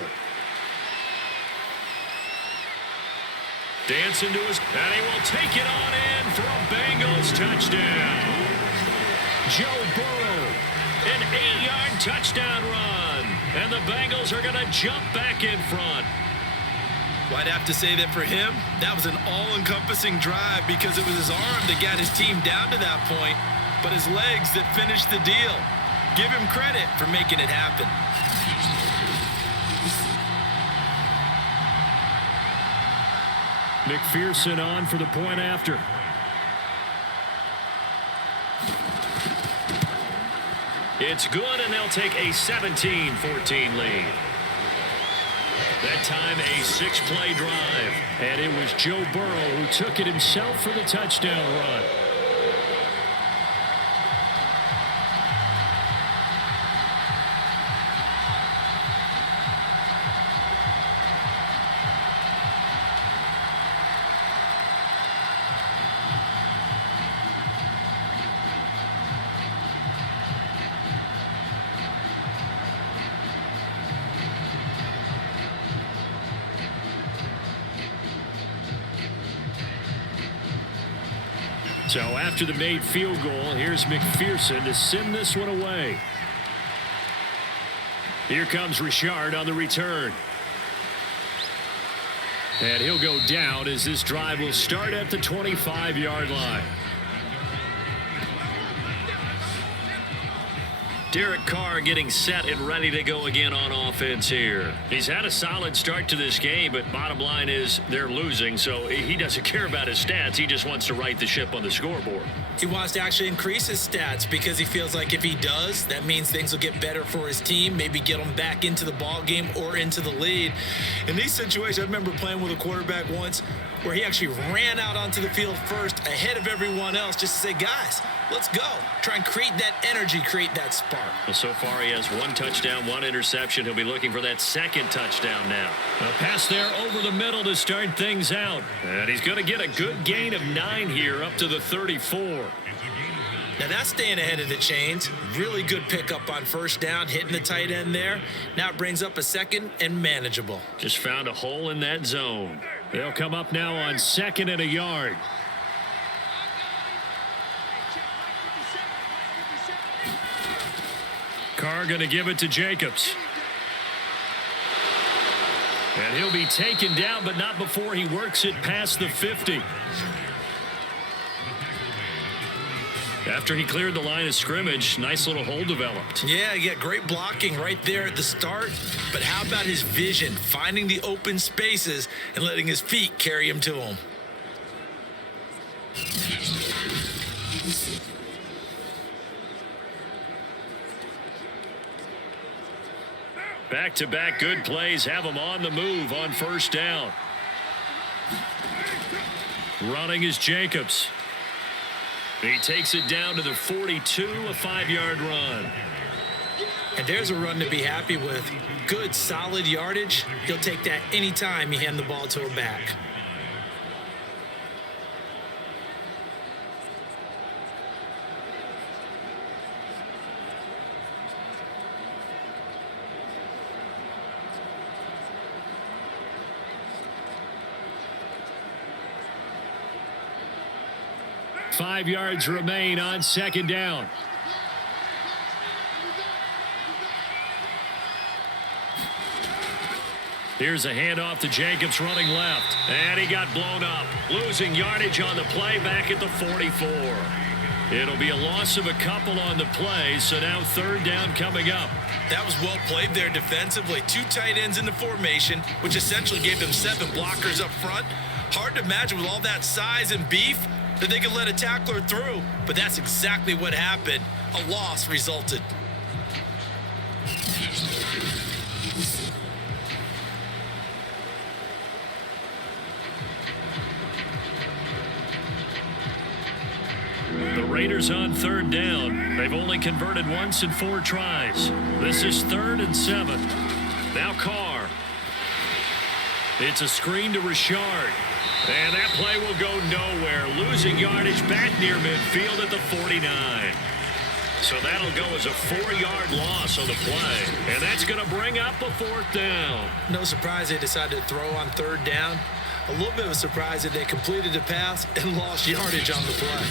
Dancing to his, and he will take it on in for a Bengals touchdown. Joe Burrow, an 8-yard touchdown run. And the Bengals are going to jump back in front. Well, I'd have to say that for him, that was an all-encompassing drive because it was his arm that got his team down to that point, but his legs that finished the deal. Give him credit for making it happen. McPherson on for the point after. It's good, and they'll take a 17-14 lead. That time a 6-play drive. And it was Joe Burrow who took it himself for the touchdown run. So after the made field goal, here's McPherson to send this one away. Here comes Richard on the return. And he'll go down as this drive will start at the 25-yard line. Derek Carr getting set and ready to go again on offense here. He's had a solid start to this game, but bottom line is they're losing, so he doesn't care about his stats. He just wants to right the ship on the scoreboard. He wants to actually increase his stats because he feels like if he does, that means things will get better for his team, maybe get them back into the ball game or into the lead. In these situations, I remember playing with a quarterback once where he actually ran out onto the field first ahead of everyone else just to say, guys, let's go. Try and create that energy, create that spark. Well, so far he has 1 touchdown, 1 interception. He'll be looking for that 2nd touchdown now. A pass there over the middle to start things out. And he's going to get a good gain of 9 here up to the 34. Now that's staying ahead of the chains. Really good pickup on first down, hitting the tight end there. Now it brings up a 2nd and manageable. Just found a hole in that zone. They'll come up now on 2nd and a yard. Carr going to give it to Jacobs. And he'll be taken down, but not before he works it past the 50. After he cleared the line of scrimmage, nice little hole developed. Yeah, great blocking right there at the start. But how about his vision, finding the open spaces and letting his feet carry him to him? Back-to-back good plays have him on the move on first down. Running is Jacobs. He takes it down to the 42, a 5-yard run. And there's a run to be happy with. Good, solid yardage. He'll take that anytime you hand the ball to a back. 5 yards remain on second down. Here's a handoff to Jacobs running left. And he got blown up. Losing yardage on the play back at the 44. It'll be a loss of a couple on the play, so now third down coming up. That was well played there defensively. 2 tight ends in the formation, which essentially gave them 7 blockers up front. Hard to imagine with all that size and beef that they could let a tackler through, but that's exactly what happened. A loss resulted. The Raiders on third down. They've only converted once in 4 tries. This is 3rd and 7. Now Carr. It's a screen to Richard. And that play will go nowhere. Losing yardage back near midfield at the 49. So that'll go as a 4-yard loss on the play. And that's going to bring up a 4th down. No surprise they decided to throw on 3rd down. A little bit of a surprise that they completed the pass and lost yardage on the play.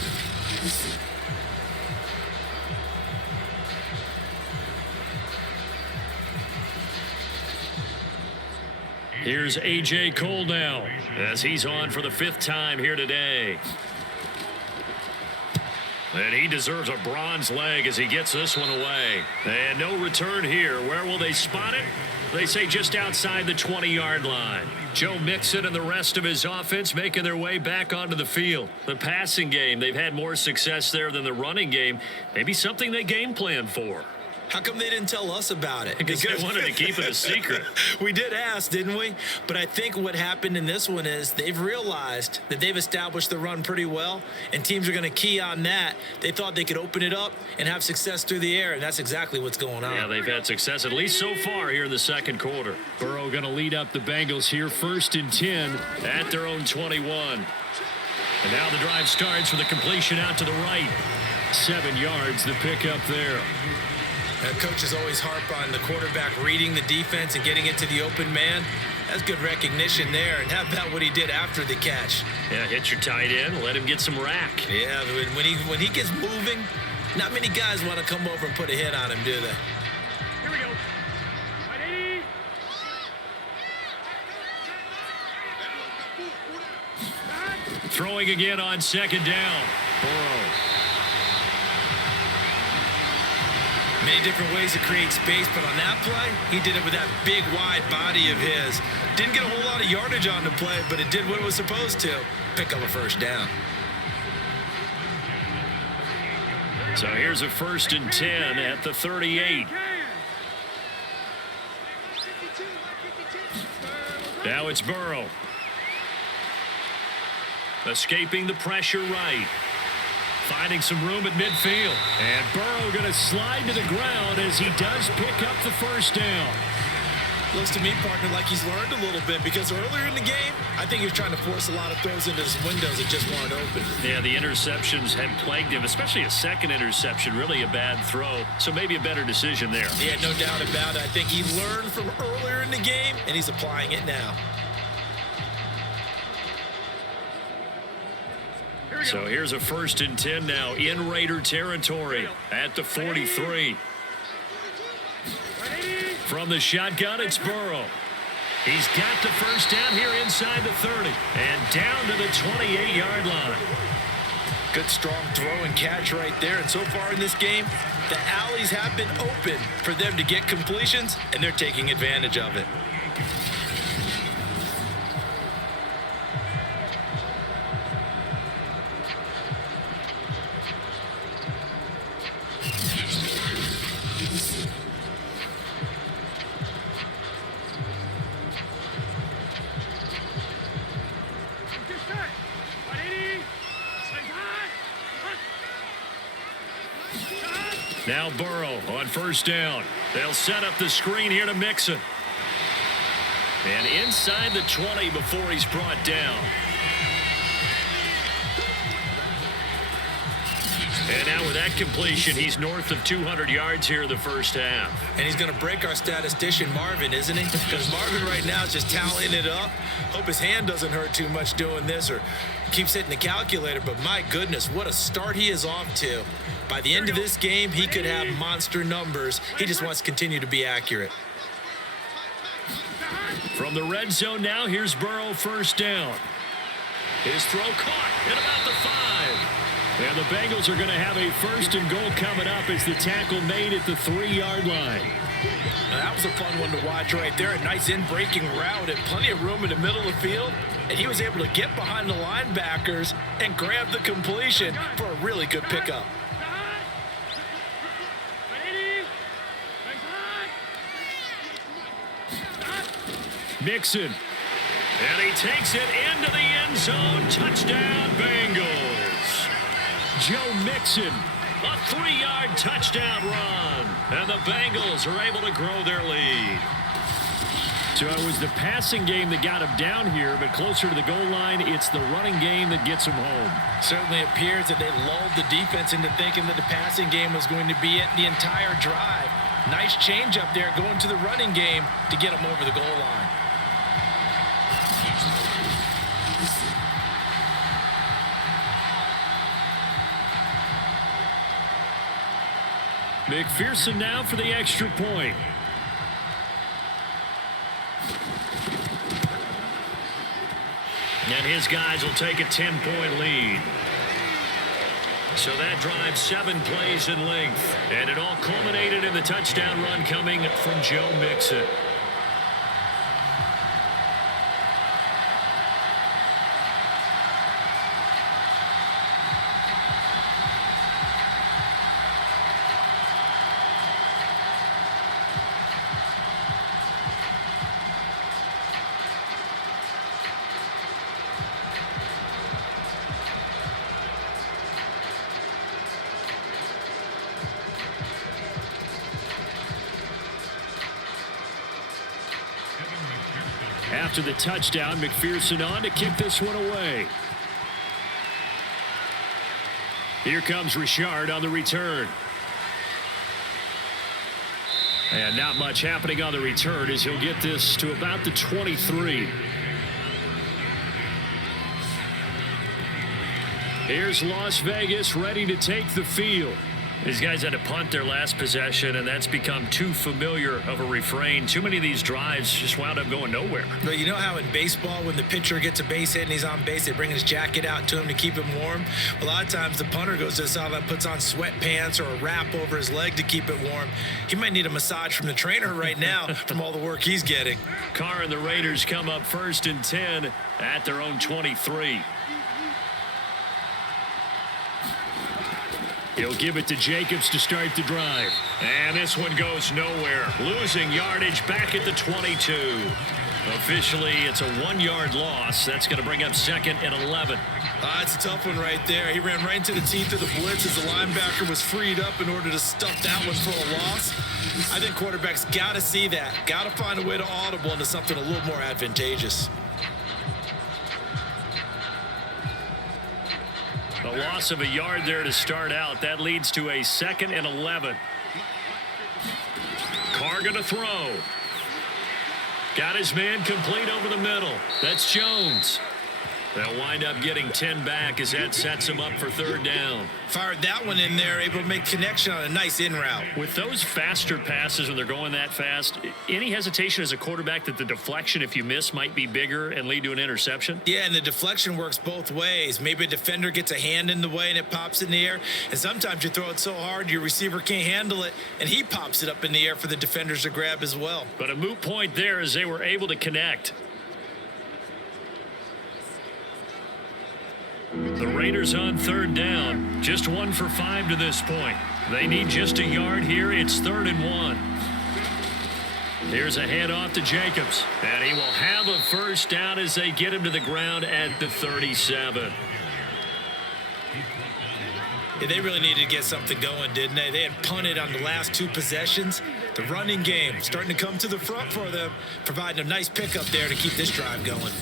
Here's A.J. Cole now as he's on for the 5th time here today. And he deserves a bronze leg as he gets this one away. And no return here. Where will they spot it? They say just outside the 20-yard line. Joe Mixon and the rest of his offense making their way back onto the field. The passing game, they've had more success there than the running game. Maybe something they game plan for. How come they didn't tell us about it? Because they wanted to keep it a secret. We did ask, didn't we? But I think what happened in this one is they've realized that they've established the run pretty well, and teams are going to key on that. They thought they could open it up and have success through the air, and that's exactly what's going on. Yeah, they've had success, at least so far here in the second quarter. Burrow going to lead up the Bengals here, 1st and 10 at their own 21. And now the drive starts with a completion out to the right. 7 yards, the pickup there. Coaches always harp on the quarterback reading the defense and getting it to the open man. That's good recognition there. And how about what he did after the catch? Yeah, hit your tight end, let him get some rack. Yeah, when he gets moving, not many guys want to come over and put a hit on him, do they? Here we go. Ready? Throwing again on second down. Burrow. Many different ways to create space, but on that play, he did it with that big, wide body of his. Didn't get a whole lot of yardage on the play, but it did what it was supposed to. Pick up a 1st down. So here's a 1st and 10 at the 38. Now it's Burrow. Escaping the pressure right. Finding some room at midfield. And Burrow going to slide to the ground as he does pick up the 1st down. Looks to me, partner, like he's learned a little bit because earlier in the game, I think he was trying to force a lot of throws into his windows that just weren't open. Yeah, the interceptions had plagued him, especially a second interception, really a bad throw. So maybe a better decision there. Yeah, no doubt about it. I think he learned from earlier in the game, and he's applying it now. So here's a 1st and 10 now in Raider territory at the 43. From the shotgun, it's Burrow. He's got the 1st down here inside the 30 and down to the 28-yard line. Good strong throw and catch right there. And so far in this game, the alleys have been open for them to get completions, and they're taking advantage of it. Now Burrow on 1st down. They'll set up the screen here to Mixon. And inside the 20 before he's brought down. And now with that completion, he's north of 200 yards here in the 1st half. And he's going to break our statistician, Marvin, isn't he? Because Marvin right now is just tallying it up. Hope his hand doesn't hurt too much doing this, or keeps hitting the calculator, but my goodness, what a start he is off to. By the end of this game, he could have monster numbers. He just wants to continue to be accurate. From the red zone now, here's Burrow, first down. His throw caught at about the 5. And the Bengals are going to have a first and goal coming up as the tackle made at the 3-yard line. Now, that was a fun one to watch right there. A nice in-breaking route and plenty of room in the middle of the field. And he was able to get behind the linebackers and grab the completion for a really good pickup. Mixon. And he takes it into the end zone. Touchdown, Bengals. Joe Mixon. A 3-yard touchdown run. And the Bengals are able to grow their lead. So it was the passing game that got him down here, but closer to the goal line, it's the running game that gets him home. Certainly appears that they lulled the defense into thinking that the passing game was going to be it the entire drive. Nice change up there going to the running game to get him over the goal line. McPherson now for the extra point. And his guys will take a 10-point lead. So that drives 7 plays in length. And it all culminated in the touchdown run coming from Joe Mixon. After the touchdown, McPherson on to kick this one away. Here comes Richard on the return. And not much happening on the return as he'll get this to about the 23. Here's Las Vegas ready to take the field. These guys had to punt their last possession, and that's become too familiar of a refrain. Too many of these drives just wound up going nowhere. But you know how in baseball, when the pitcher gets a base hit and he's on base, they bring his jacket out to him to keep him warm? A lot of times the punter goes to the sideline, puts on sweatpants or a wrap over his leg to keep it warm. He might need a massage from the trainer right now from all the work he's getting. Carr and the Raiders come up 1st and 10 at their own 23. He'll give it to Jacobs to start the drive. And this one goes nowhere. Losing yardage back at the 22. Officially, it's a 1-yard loss. That's going to bring up 2nd and 11. It's a tough one right there. He ran right into the teeth of the blitz as the linebacker was freed up in order to stuff that one for a loss. I think quarterbacks got to see that. Got to find a way to audible into something a little more advantageous. A loss of a yard there to start out. That leads to a 2nd and 11. Carr going to throw. Got his man complete over the middle. That's Jones. They'll wind up getting 10 back as that sets him up for 3rd down. Fired that one in there, able to make connection on a nice in route. With those faster passes when they're going that fast, any hesitation as a quarterback that the deflection, if you miss, might be bigger and lead to an interception? Yeah, and the deflection works both ways. Maybe a defender gets a hand in the way and it pops in the air. And sometimes you throw it so hard your receiver can't handle it, and he pops it up in the air for the defenders to grab as well. But a moot point there as they were able to connect. The Raiders on 3rd down. Just 1 for 5 to this point. They need just a yard here. It's 3rd and 1. Here's a handoff to Jacobs. And he will have a first down as they get him to the ground at the 37. Yeah, they really needed to get something going, didn't they? They had punted on the last 2 possessions. The running game starting to come to the front for them, providing a nice pickup there to keep this drive going.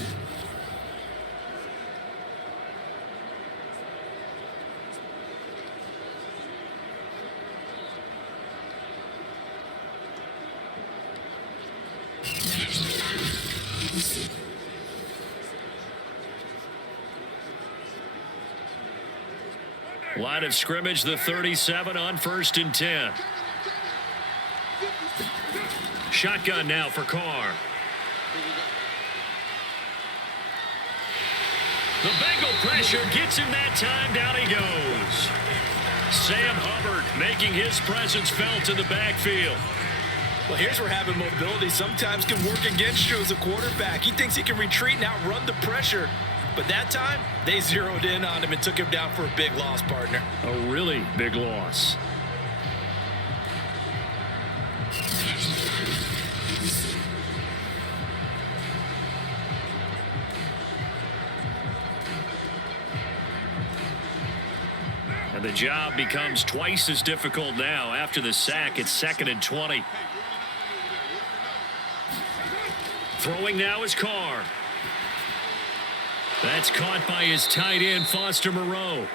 Line of scrimmage, the 37 on 1st and 10. Shotgun now for Carr. The Bengal pressure gets him that time. Down he goes. Sam Hubbard making his presence felt in the backfield. Well, here's where having mobility sometimes can work against you as a quarterback. He thinks he can retreat and outrun the pressure. But that time, they zeroed in on him and took him down for a big loss, partner. A really big loss. And the job becomes twice as difficult now. After the sack, it's 2nd and 20. Throwing now is Carr. That's caught by his tight end, Foster Moreau.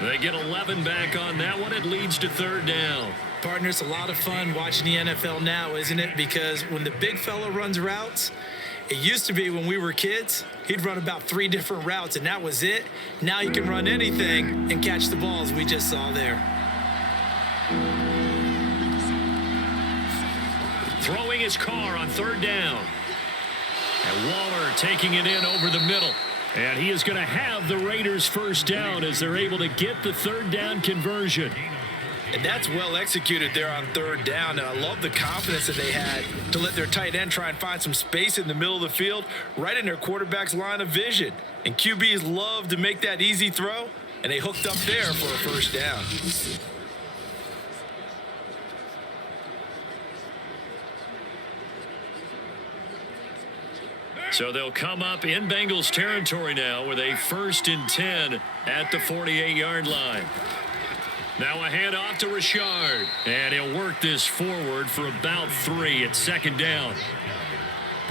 They get 11 back on that one. It leads to 3rd down. Partner, it's a lot of fun watching the NFL now, isn't it? Because when the big fella runs routes, it used to be when we were kids, he'd run about 3 different routes, and that was it. Now he can run anything and catch the balls we just saw there. Throwing his Carr on 3rd down. And Waller taking it in over the middle. And he is going to have the Raiders' 1st down as they're able to get the 3rd down conversion. And that's well executed there on 3rd down. And I love the confidence that they had to let their tight end try and find some space in the middle of the field, right in their quarterback's line of vision. And QBs love to make that easy throw, and they hooked up there for a 1st down. So they'll come up in Bengals territory now with a 1st and 10 at the 48-yard line. Now a handoff to Richard. And he'll work this forward for about 3 at 2nd down.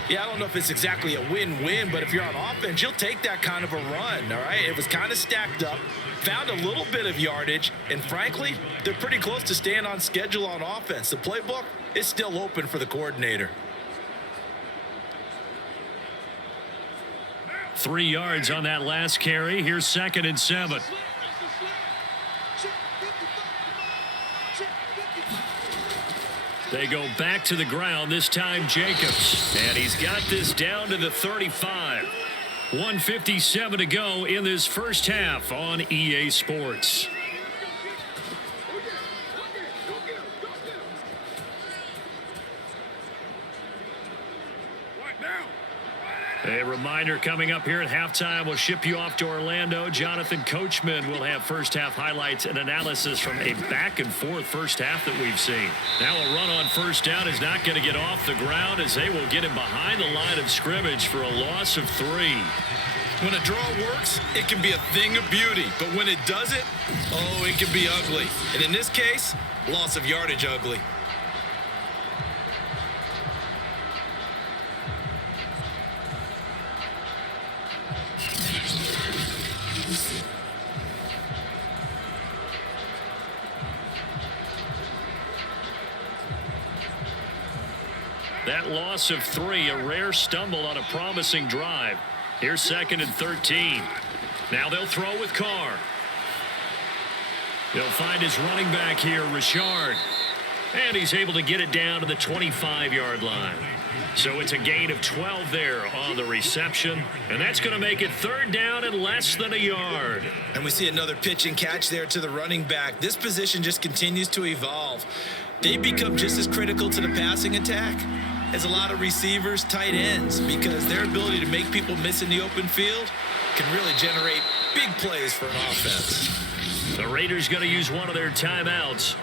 Yeah, I don't know if it's exactly a win-win, but if you're on offense, you'll take that kind of a run, all right? It was kind of stacked up, found a little bit of yardage, and frankly, they're pretty close to staying on schedule on offense. The playbook is still open for the coordinator. 3 yards on that last carry. Here's 2nd and 7. They go back to the ground, this time Jacobs. And he's got this down to the 35. 1:57 to go in this 1st half on EA Sports. A reminder coming up here at halftime. We'll ship you off to Orlando. Jonathan Coachman will have 1st half highlights and analysis from a back-and-forth 1st half that we've seen. Now a run on 1st down is not going to get off the ground as they will get him behind the line of scrimmage for a loss of 3. When a draw works, it can be a thing of beauty. But when it doesn't, oh, it can be ugly. And in this case, loss of yardage ugly. That loss of 3, a rare stumble on a promising drive. Here's 2nd and 13. Now they'll throw with Carr. He'll find his running back here, Richard. And he's able to get it down to the 25-yard line. So it's a gain of 12 there on the reception. And that's going to make it 3rd down and less than a yard. And we see another pitch and catch there to the running back. This position just continues to evolve. They become just as critical to the passing attack as a lot of receivers, tight ends, because their ability to make people miss in the open field can really generate big plays for an offense. The Raiders going to use one of their timeouts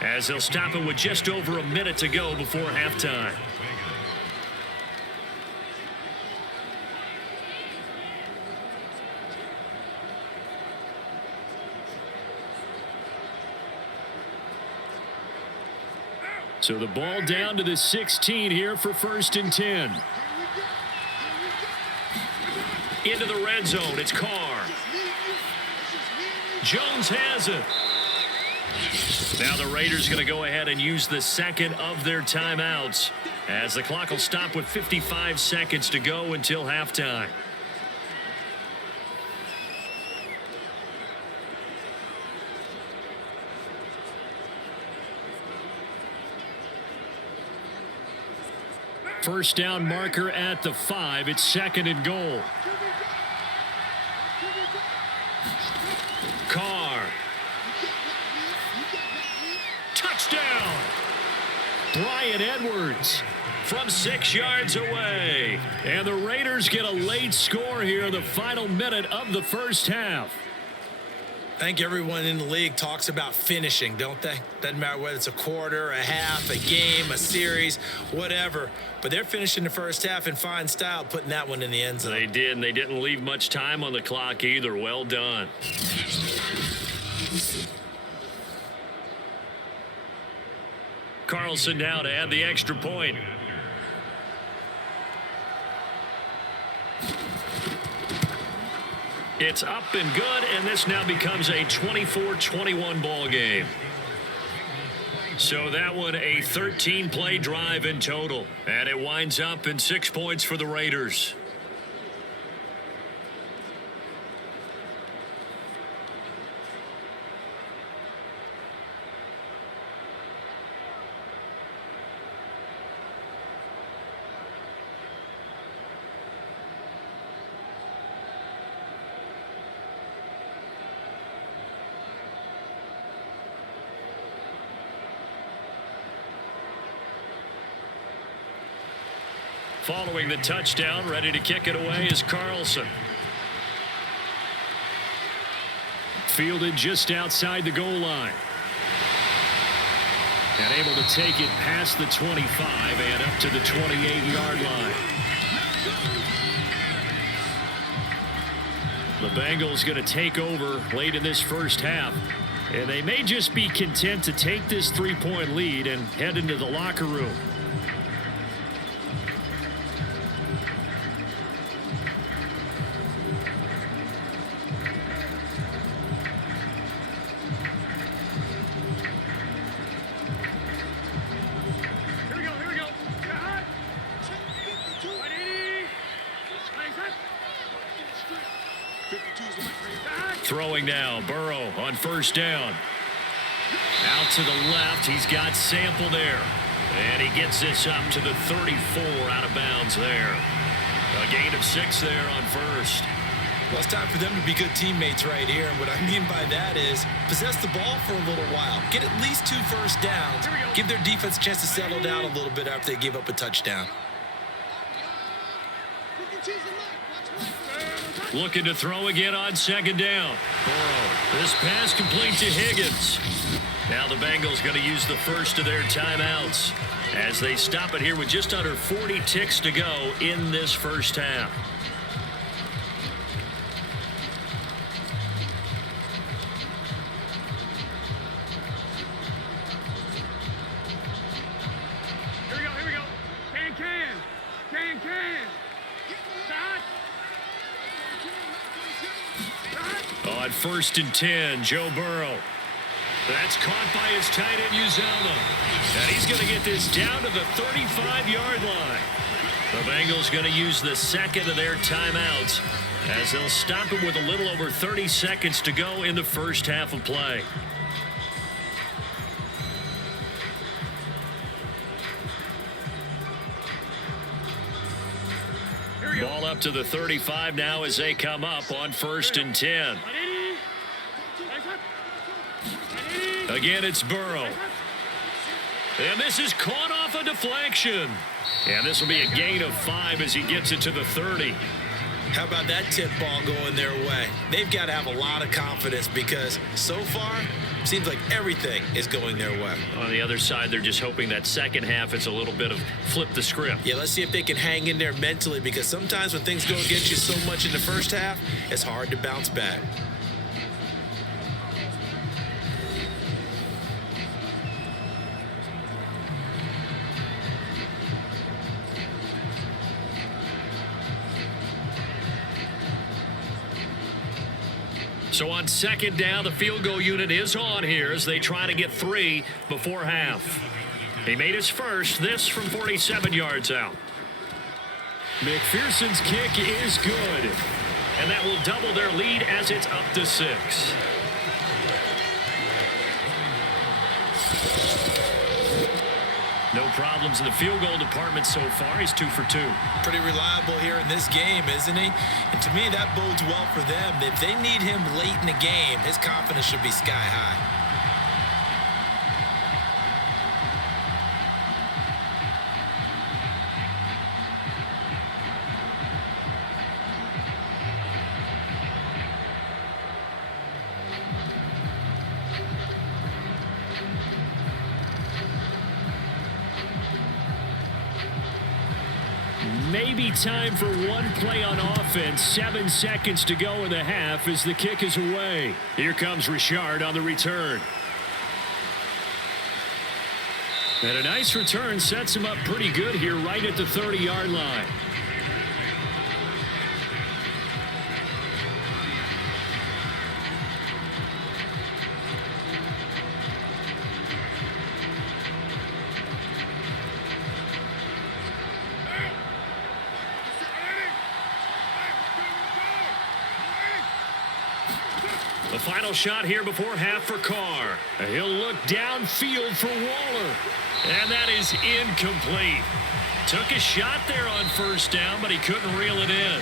as they'll stop it with just over a minute to go before halftime. So the ball down to the 16 here for 1st and 10. Into the red zone. It's Carr. Jones has it. Now the Raiders going to go ahead and use the 2nd of their timeouts as the clock will stop with 55 seconds to go until halftime. first down marker at the 5. It's 2nd and goal. Carr. Touchdown. Bryan Edwards from 6 yards away. And the Raiders get a late score here in the final minute of the first half. I think everyone in the league talks about finishing, don't they? Doesn't matter whether it's a quarter, a half, a game, a series, whatever. But they're finishing the first half in fine style, putting that one in the end zone. They did, and they didn't leave much time on the clock either. Well done. Carlson now to add the extra point. It's up and good, and this now becomes a 24-21 ball game. So that one a 13-play drive in total, and it winds up in 6 points for the Raiders. Following the touchdown, ready to kick it away is Carlson. Fielded just outside the goal line. And able to take it past the 25 and up to the 28-yard line. The Bengals going to take over late in this first half. And they may just be content to take this 3-point lead and head into the locker room. Throwing now, Burrow on first down. Out to the left, he's got Sample there. And he gets this up to the 34, out of bounds there. A gain of 6 there on first. Well, it's time for them to be good teammates right here. And what I mean by that is possess the ball for a little while. Get at least 2 first downs. Give their defense a chance to settle down a little bit after they give up a touchdown. Looking to throw again on second down. Burrow. This pass complete to Higgins. Now the Bengals going to use the first of their timeouts as they stop it here with just under 40 ticks to go in this first half. Here we go. Can. On first and 10, Joe Burrow. That's caught by his tight end, Uzomah. And he's going to get this down to the 35-yard line. The Bengals going to use the second of their timeouts as they'll stop it with a little over 30 seconds to go in the first half of play. Ball up to the 35 now as they come up on first and 10. Again, it's Burrow. And this is caught off a deflection. And this will be a gain of 5 as he gets it to the 30. How about that tip ball going their way? They've got to have a lot of confidence because so far, it seems like everything is going their way. On the other side, they're just hoping that second half is a little bit of flip the script. Yeah, let's see if they can hang in there mentally because sometimes when things go against you so much in the first half, it's hard to bounce back. So on second down, the field goal unit is on here as they try to get 3 before half. He made his first, this from 47 yards out. McPherson's kick is good. And that will double their lead as it's up to 6. No problems in the field goal department so far. He's 2 for 2. Pretty reliable here in this game, isn't he? And to me, that bodes well for them. If they need him late in the game, his confidence should be sky high. Maybe time for one play on offense. 7 seconds to go in the half as the kick is away. Here comes Richard on the return. And a nice return sets him up pretty good here right at the 30-yard line. The final shot here before half for Carr. He'll look downfield for Waller. And that is incomplete. Took a shot there on first down, but he couldn't reel it in.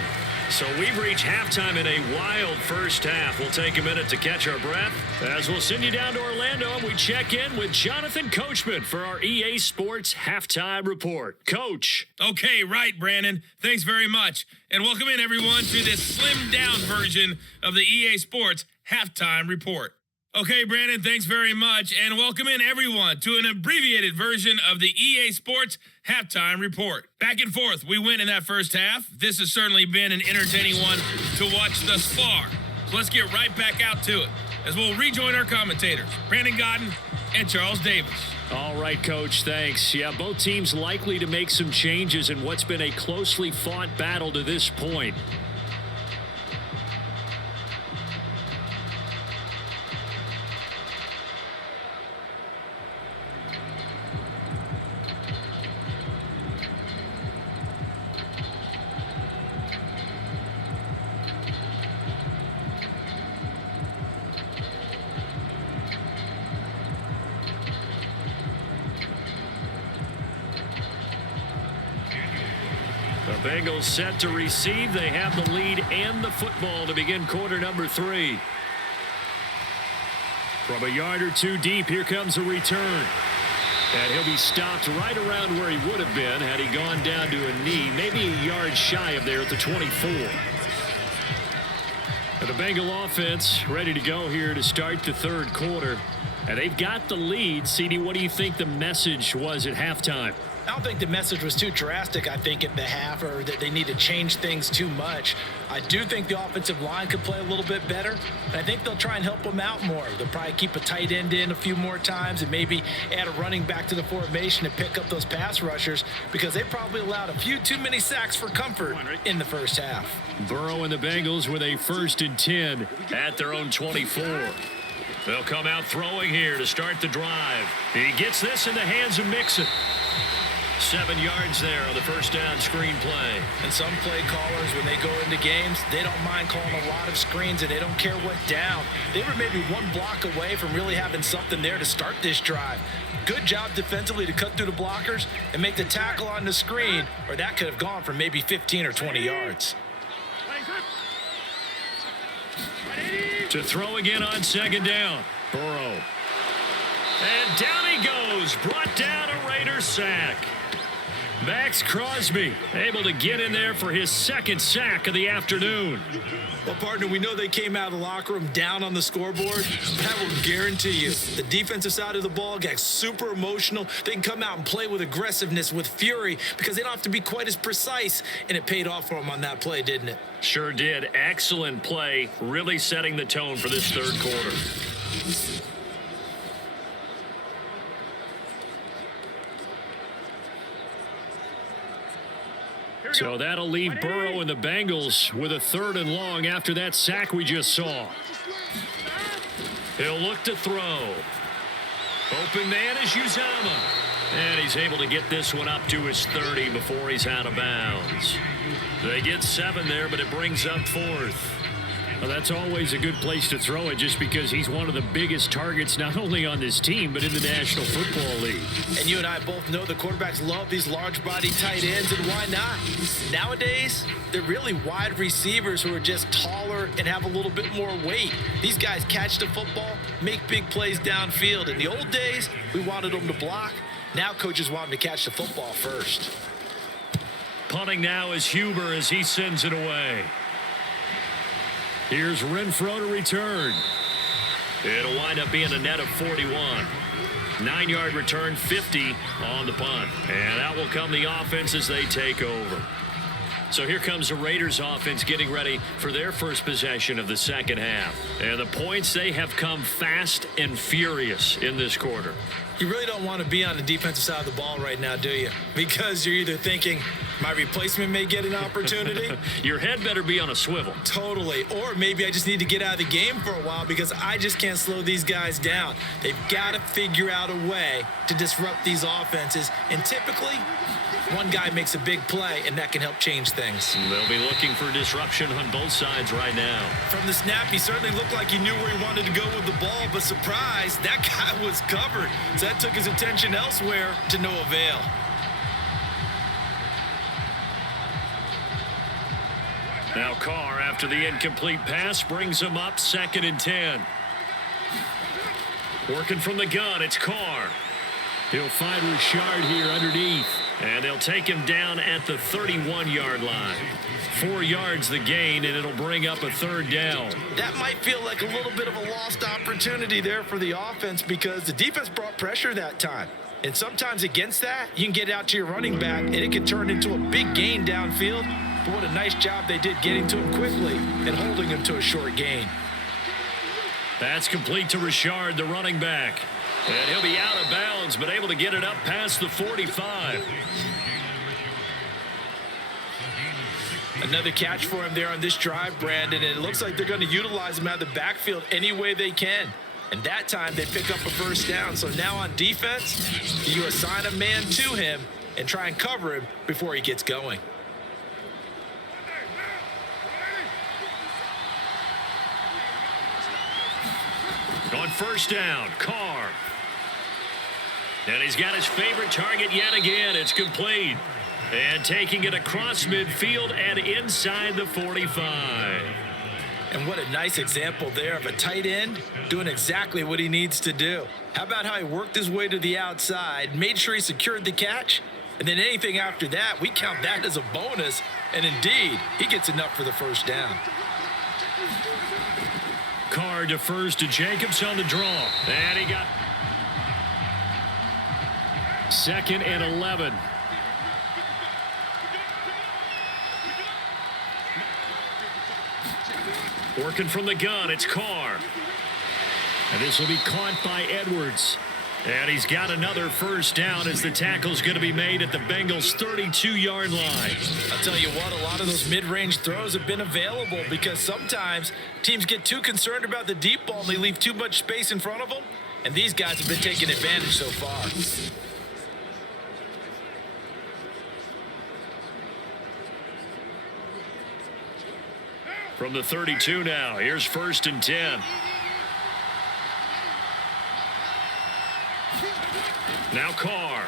So we've reached halftime in a wild first half. We'll take a minute to catch our breath as we'll send you down to Orlando and we check in with Jonathan Coachman for our EA Sports Halftime Report. Coach. Okay, right, Brandon. Thanks very much. And welcome in, everyone, to this slimmed-down version of the EA Sports Halftime Report. Okay, Brandon, thanks very much. And welcome in, everyone, to an abbreviated version of the EA Sports Halftime Report. Back and forth, we went in that first half. This has certainly been an entertaining one to watch thus far. So let's get right back out to it as we'll rejoin our commentators, Brandon Godden and Charles Davis. All right, Coach, thanks. Yeah, both teams likely to make some changes in what's been a closely fought battle to this point. The Bengals set to receive. They have the lead and the football to begin quarter number 3. From a yard or two deep, here comes a return. And he'll be stopped right around where he would have been had he gone down to a knee, maybe a yard shy of there at the 24. And the Bengal offense ready to go here to start the third quarter. And they've got the lead. CD, what do you think the message was at halftime? I don't think the message was too drastic, I think, at the half, or that they need to change things too much. I do think the offensive line could play a little bit better, and I think they'll try and help them out more. They'll probably keep a tight end in a few more times and maybe add a running back to the formation and pick up those pass rushers because they probably allowed a few too many sacks for comfort in the first half. Burrow and the Bengals with a 1st and 10 at their own 24. They'll come out throwing here to start the drive. He gets this in the hands of Mixon. 7 yards there on the first down screen play. And some play callers, when they go into games, they don't mind calling a lot of screens and they don't care what down. They were maybe one block away from really having something there to start this drive. Good job defensively to cut through the blockers and make the tackle on the screen, or that could have gone for maybe 15 or 20 yards. To throw again on 2nd down. Burrow. And down he goes. Brought down a Raider sack. Max Crosby able to get in there for his 2nd sack of the afternoon. Well, partner, we know they came out of the locker room down on the scoreboard. That will guarantee you the defensive side of the ball got super emotional. They can come out and play with aggressiveness, with fury, because they don't have to be quite as precise, and it paid off for them on that play, didn't it? Sure did. Excellent play, really setting the tone for this third quarter. So that'll leave Burrow and the Bengals with a 3rd and long after that sack we just saw. He'll look to throw. Open man is Uzama. And he's able to get this one up to his 30 before he's out of bounds. They get 7 there, but it brings up 4th. Well, that's always a good place to throw it just because he's one of the biggest targets not only on this team but in the National Football League. And you and I both know the quarterbacks love these large body tight ends, and why not? Nowadays, they're really wide receivers who are just taller and have a little bit more weight. These guys catch the football, make big plays downfield. In the old days, we wanted them to block. Now coaches want them to catch the football first. Punting now is Huber as he sends it away. Here's Renfro to return. It'll wind up being a net of 41. 9-yard return, 50 on the punt. And out will come the offense as they take over. So here comes the Raiders offense getting ready for their first possession of the second half. And the points, they have come fast and furious in this quarter. You really don't want to be on the defensive side of the ball right now, do you? Because you're either thinking, my replacement may get an opportunity. Your head better be on a swivel. Totally. Or maybe I just need to get out of the game for a while because I just can't slow these guys down. They've got to figure out a way to disrupt these offenses. And typically, one guy makes a big play, and that can help change things. They'll be looking for disruption on both sides right now. From the snap, he certainly looked like he knew where he wanted to go with the ball, but surprise, that guy was covered. So that took his attention elsewhere to no avail. Now Carr, after the incomplete pass, brings him up 2nd and 10. Working from the gun, it's Carr. He'll find Richard here underneath. And they'll take him down at the 31-yard line. 4 yards the gain, and it'll bring up a 3rd down. That might feel like a little bit of a lost opportunity there for the offense because the defense brought pressure that time. And sometimes against that, you can get out to your running back, and it can turn into a big gain downfield. But what a nice job they did getting to him quickly and holding him to a short gain. That's complete to Richard, the running back. And he'll be out of bounds, but able to get it up past the 45. Another catch for him there on this drive, Brandon, and it looks like they're going to utilize him out of the backfield any way they can. And that time they pick up a 1st down. So now on defense, you assign a man to him and try and cover him before he gets going. On 1st down, Carr. And he's got his favorite target yet again. It's complete. And taking it across midfield and inside the 45. And what a nice example there of a tight end doing exactly what he needs to do. How about how he worked his way to the outside, made sure he secured the catch, and then anything after that, we count that as a bonus. And indeed, he gets enough for the 1st down. Carr defers to Jacobs on the draw. And he got 2nd and 11. Working from the gun, it's Carr. And this will be caught by Edwards. And he's got another 1st down as the tackle's going to be made at the Bengals' 32-yard line. I'll tell you what, a lot of those mid-range throws have been available because sometimes teams get too concerned about the deep ball and they leave too much space in front of them. And these guys have been taking advantage so far. From the 32 now, here's 1st and 10. Now Carr.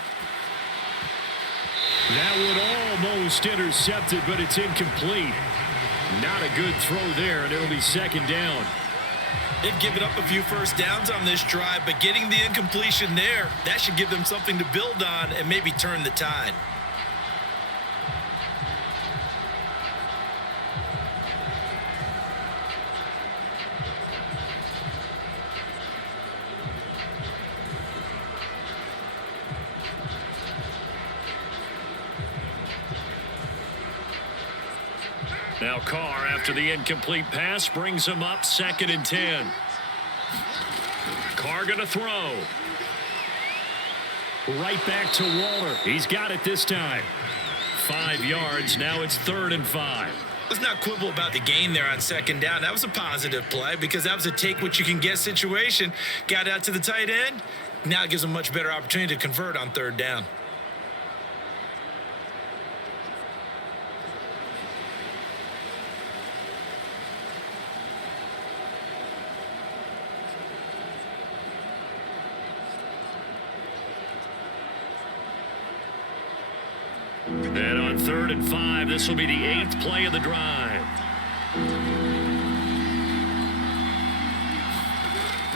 That would almost intercepted, but it's incomplete. Not a good throw there, and it'll be 2nd down. They've given up a few 1st downs on this drive, but getting the incompletion there, that should give them something to build on and maybe turn the tide. Now Carr, after the incomplete pass, brings him up 2nd and 10. Carr going to throw. Right back to Waller. He's got it this time. 5 yards. Now it's 3rd and 5. Let's not quibble about the gain there on 2nd down. That was a positive play because that was a take-what-you-can-get situation. Got out to the tight end. Now it gives them a much better opportunity to convert on 3rd down. And on 3rd and 5, this will be the 8th play of the drive.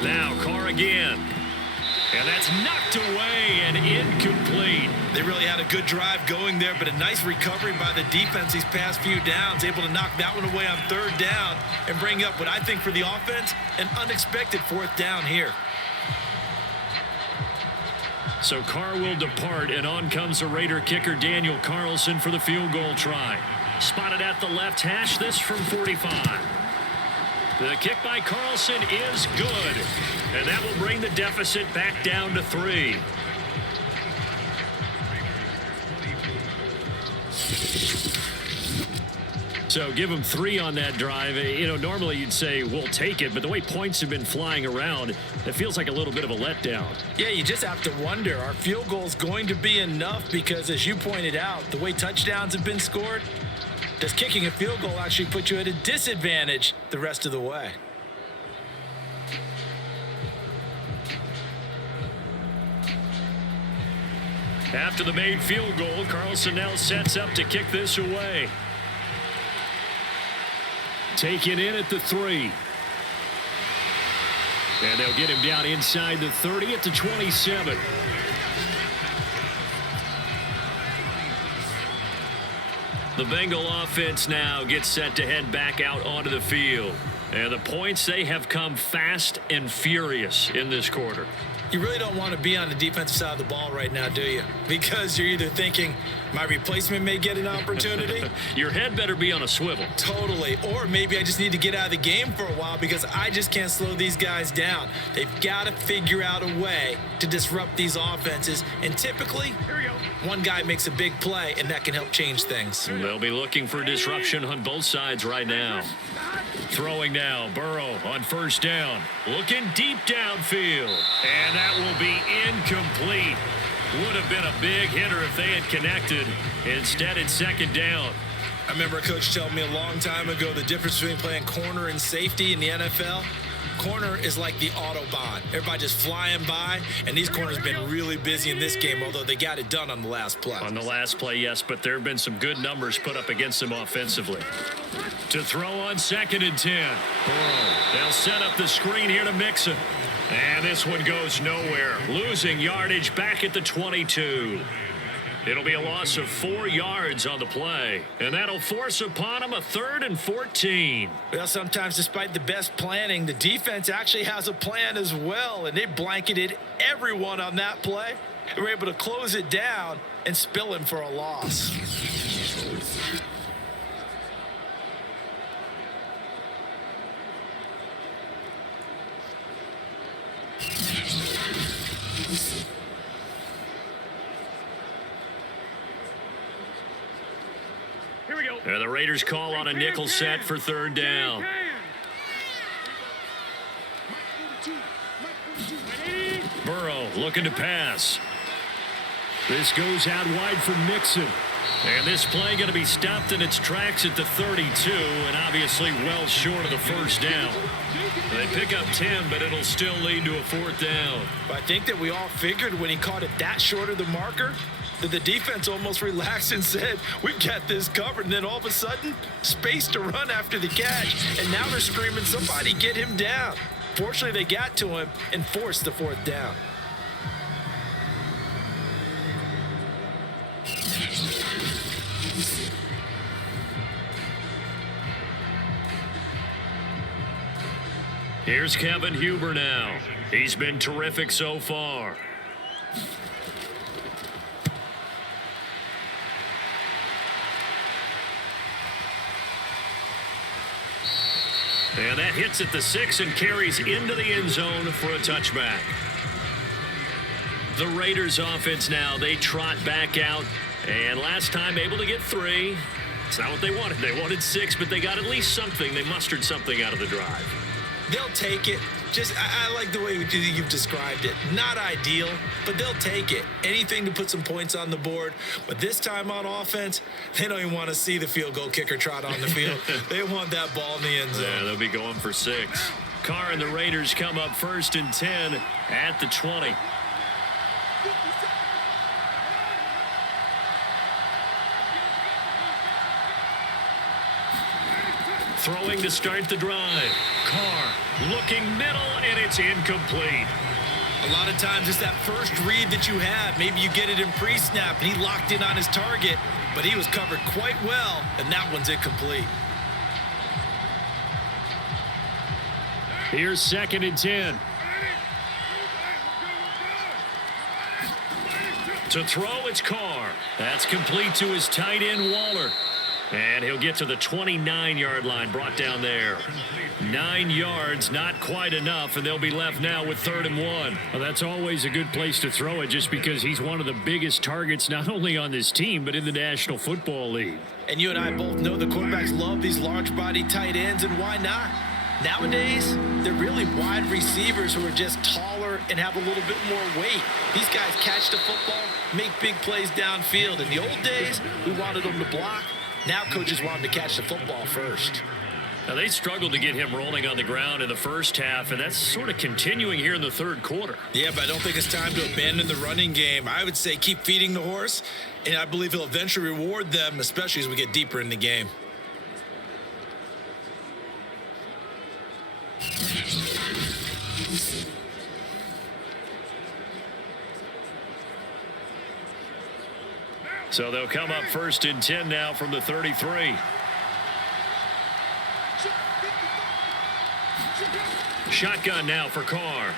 Now Carr again. And that's knocked away and incomplete. They really had a good drive going there, but a nice recovery by the defense these past few downs, able to knock that one away on 3rd down and bring up what I think for the offense, an unexpected 4th down here. So Carr will depart, and on comes the Raider kicker Daniel Carlson for the field goal try. Spotted at the left hash, this from 45. The kick by Carlson is good, and that will bring the deficit back down to 3. So give them 3 on that drive. You know, normally you'd say we'll take it, but the way points have been flying around, it feels like a little bit of a letdown. Yeah, you just have to wonder, are field goals going to be enough? Because as you pointed out, the way touchdowns have been scored, does kicking a field goal actually put you at a disadvantage the rest of the way? After the made field goal, Carlson now sets up to kick this away. Taken in at the 3. And they'll get him down inside the 30 at the 27. The Bengal offense now gets set to head back out onto the field. And the points, they have come fast and furious in this quarter. You really don't want to be on the defensive side of the ball right now, do you? Because you're either thinking, my replacement may get an opportunity. Your head better be on a swivel. Totally. Or maybe I just need to get out of the game for a while because I just can't slow these guys down. They've got to figure out a way to disrupt these offenses. And typically, one guy makes a big play, and that can help change things. They'll be looking for disruption on both sides right now. Throwing now, Burrow on 1st down. Looking deep downfield. And that will be incomplete. Would have been a big hitter if they had connected. Instead, it's 2nd down. I remember a coach telling me a long time ago the difference between playing corner and safety in the NFL. Corner is like the Autobahn. Everybody just flying by, and these corners have been really busy in this game, although they got it done on the last play. On the last play, yes, but there have been some good numbers put up against them offensively. To throw on 2nd and 10. Burrow. They'll set up the screen here to Mixon. And this one goes nowhere. Losing yardage back at the 22. It'll be a loss of 4 yards on the play. And that'll force upon them a 3rd and 14. Well, sometimes despite the best planning, the defense actually has a plan as well. And they blanketed everyone on that play. They were able to close it down and spill him for a loss. Here we go. And the Raiders call on a nickel set for 3rd down. Burrow looking to pass. This goes out wide for Mixon. And this play going to be stopped in its tracks at the 32, and obviously well short of the 1st down. They pick up 10, but it'll still lead to a 4th down. But I think that we all figured when he caught it that short of the marker, that the defense almost relaxed and said, we've got this covered. And then all of a sudden, space to run after the catch. And now they're screaming, somebody get him down. Fortunately, they got to him and forced the 4th down. Here's Kevin Huber now. He's been terrific so far. And that hits at the 6 and carries into the end zone for a touchback. The Raiders offense now, they trot back out. And last time able to get 3. It's not what they wanted. They wanted 6, but they got at least something. They mustered something out of the drive. They'll take it. I like the way you've described it. Not ideal, but they'll take it. Anything to put some points on the board. But this time on offense, they don't even want to see the field goal kicker trot on the field. They want that ball in the end zone. Yeah, they'll be going for 6. Carr and the Raiders come up 1st and 10 at the 20. Throwing to start the drive. Carr looking middle, and it's incomplete. A lot of times it's that first read that you have. Maybe you get it in pre-snap, and he locked in on his target, but he was covered quite well, and that one's incomplete. Here's 2nd and 10. To throw, it's Carr. That's complete to his tight end, Waller. And he'll get to the 29-yard line, brought down there. 9 yards, not quite enough, and they'll be left now with 3rd and 1. Well, that's always a good place to throw it just because he's one of the biggest targets not only on this team but in the National Football League. And you and I both know the quarterbacks love these large-body tight ends, and why not? Nowadays, they're really wide receivers who are just taller and have a little bit more weight. These guys catch the football, make big plays downfield. In the old days, we wanted them to block. Now coaches want him to catch the football first. Now, they struggled to get him rolling on the ground in the first half, and that's sort of continuing here in the 3rd quarter. Yeah, but I don't think it's time to abandon the running game. I would say keep feeding the horse, and I believe he'll eventually reward them, especially as we get deeper in the game. So they'll come up 1st and 10 now from the 33. Shotgun now for Carr.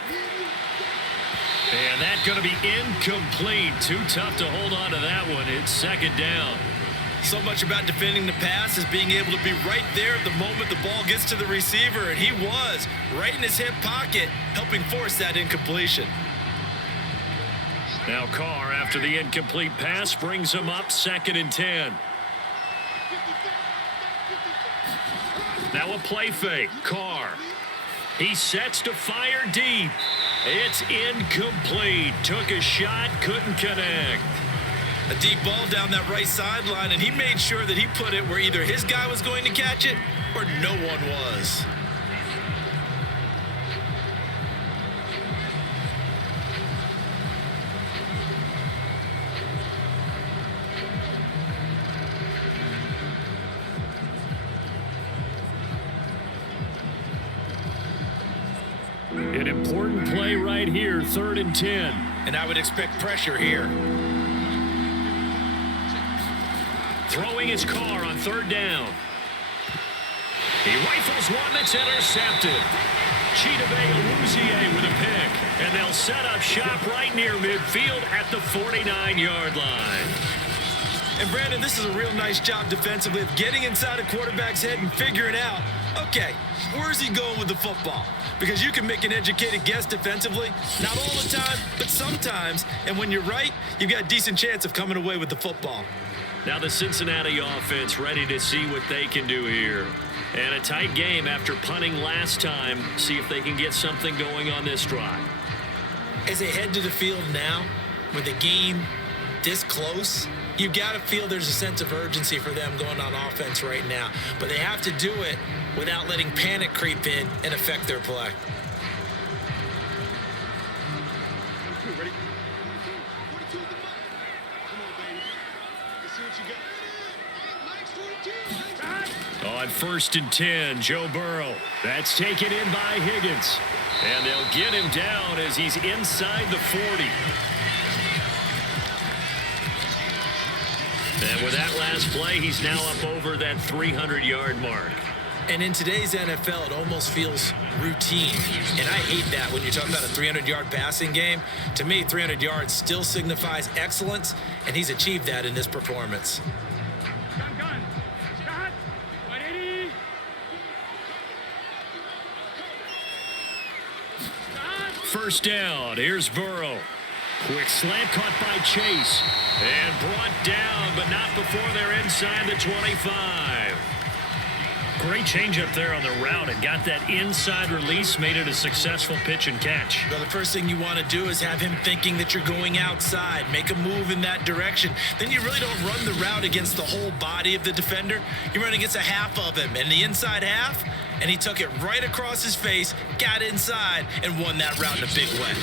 And that's going to be incomplete. Too tough to hold on to that one. It's 2nd down. So much about defending the pass is being able to be right there at the moment the ball gets to the receiver, and he was right in his hip pocket, helping force that incompletion. Now Carr, after the incomplete pass, brings him up 2nd and 10. Now a play fake. Carr. He sets to fire deep. It's incomplete. Took a shot, couldn't connect. A deep ball down that right sideline, and he made sure that he put it where either his guy was going to catch it or no one was. An important play right here, 3rd and 10. And I would expect pressure here. Throwing his Carr on 3rd down. He rifles one that's intercepted. Chidobe with a pick. And they'll set up shop right near midfield at the 49-yard line. And Brandon, this is a real nice job defensively of getting inside a quarterback's head and figuring out, okay, where's he going with the football? Because you can make an educated guess defensively, not all the time, but sometimes. And when you're right, you've got a decent chance of coming away with the football. Now the Cincinnati offense ready to see what they can do here. And a tight game after punting last time. See if they can get something going on this drive. As they head to the field now, with the game this close, you've got to feel there's a sense of urgency for them going on offense right now. But they have to do it without letting panic creep in and affect their play. On 1st and 10, Joe Burrow. That's taken in by Higgins. And they'll get him down as he's inside the 40. And with that last play, he's now up over that 300-yard mark. And in today's NFL, it almost feels routine. And I hate that when you're talking about a 300-yard passing game. To me, 300 yards still signifies excellence, and he's achieved that in this performance. Gun. Start. 180. Start. 1st down. Here's Burrow. Quick slant caught by Chase. And brought down, but not before they're inside the 25. Great change up there on the route and got that inside release, made it a successful pitch and catch. Well, the first thing you want to do is have him thinking that you're going outside, make a move in that direction. Then you really don't run the route against the whole body of the defender. You run against a half of him, and the inside half, and he took it right across his face, got inside, and won that route in a big way.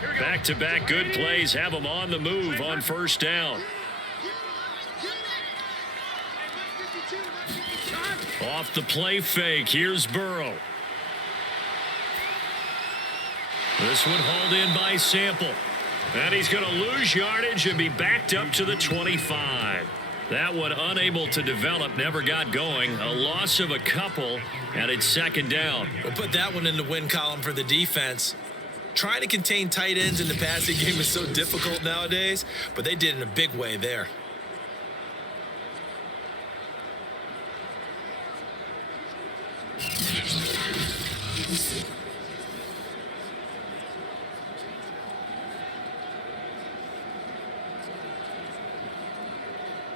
Here we Back-to-back good plays have them on the move on first down. Off the play fake, here's Burrow. This one hauled in by Sample. And he's going to lose yardage and be backed up to the 25. That one unable to develop, never got going. A loss of a couple, and it's second down. We'll put that one in the win column for the defense. Trying to contain tight ends in the passing game is so difficult nowadays, but they did in a big way there.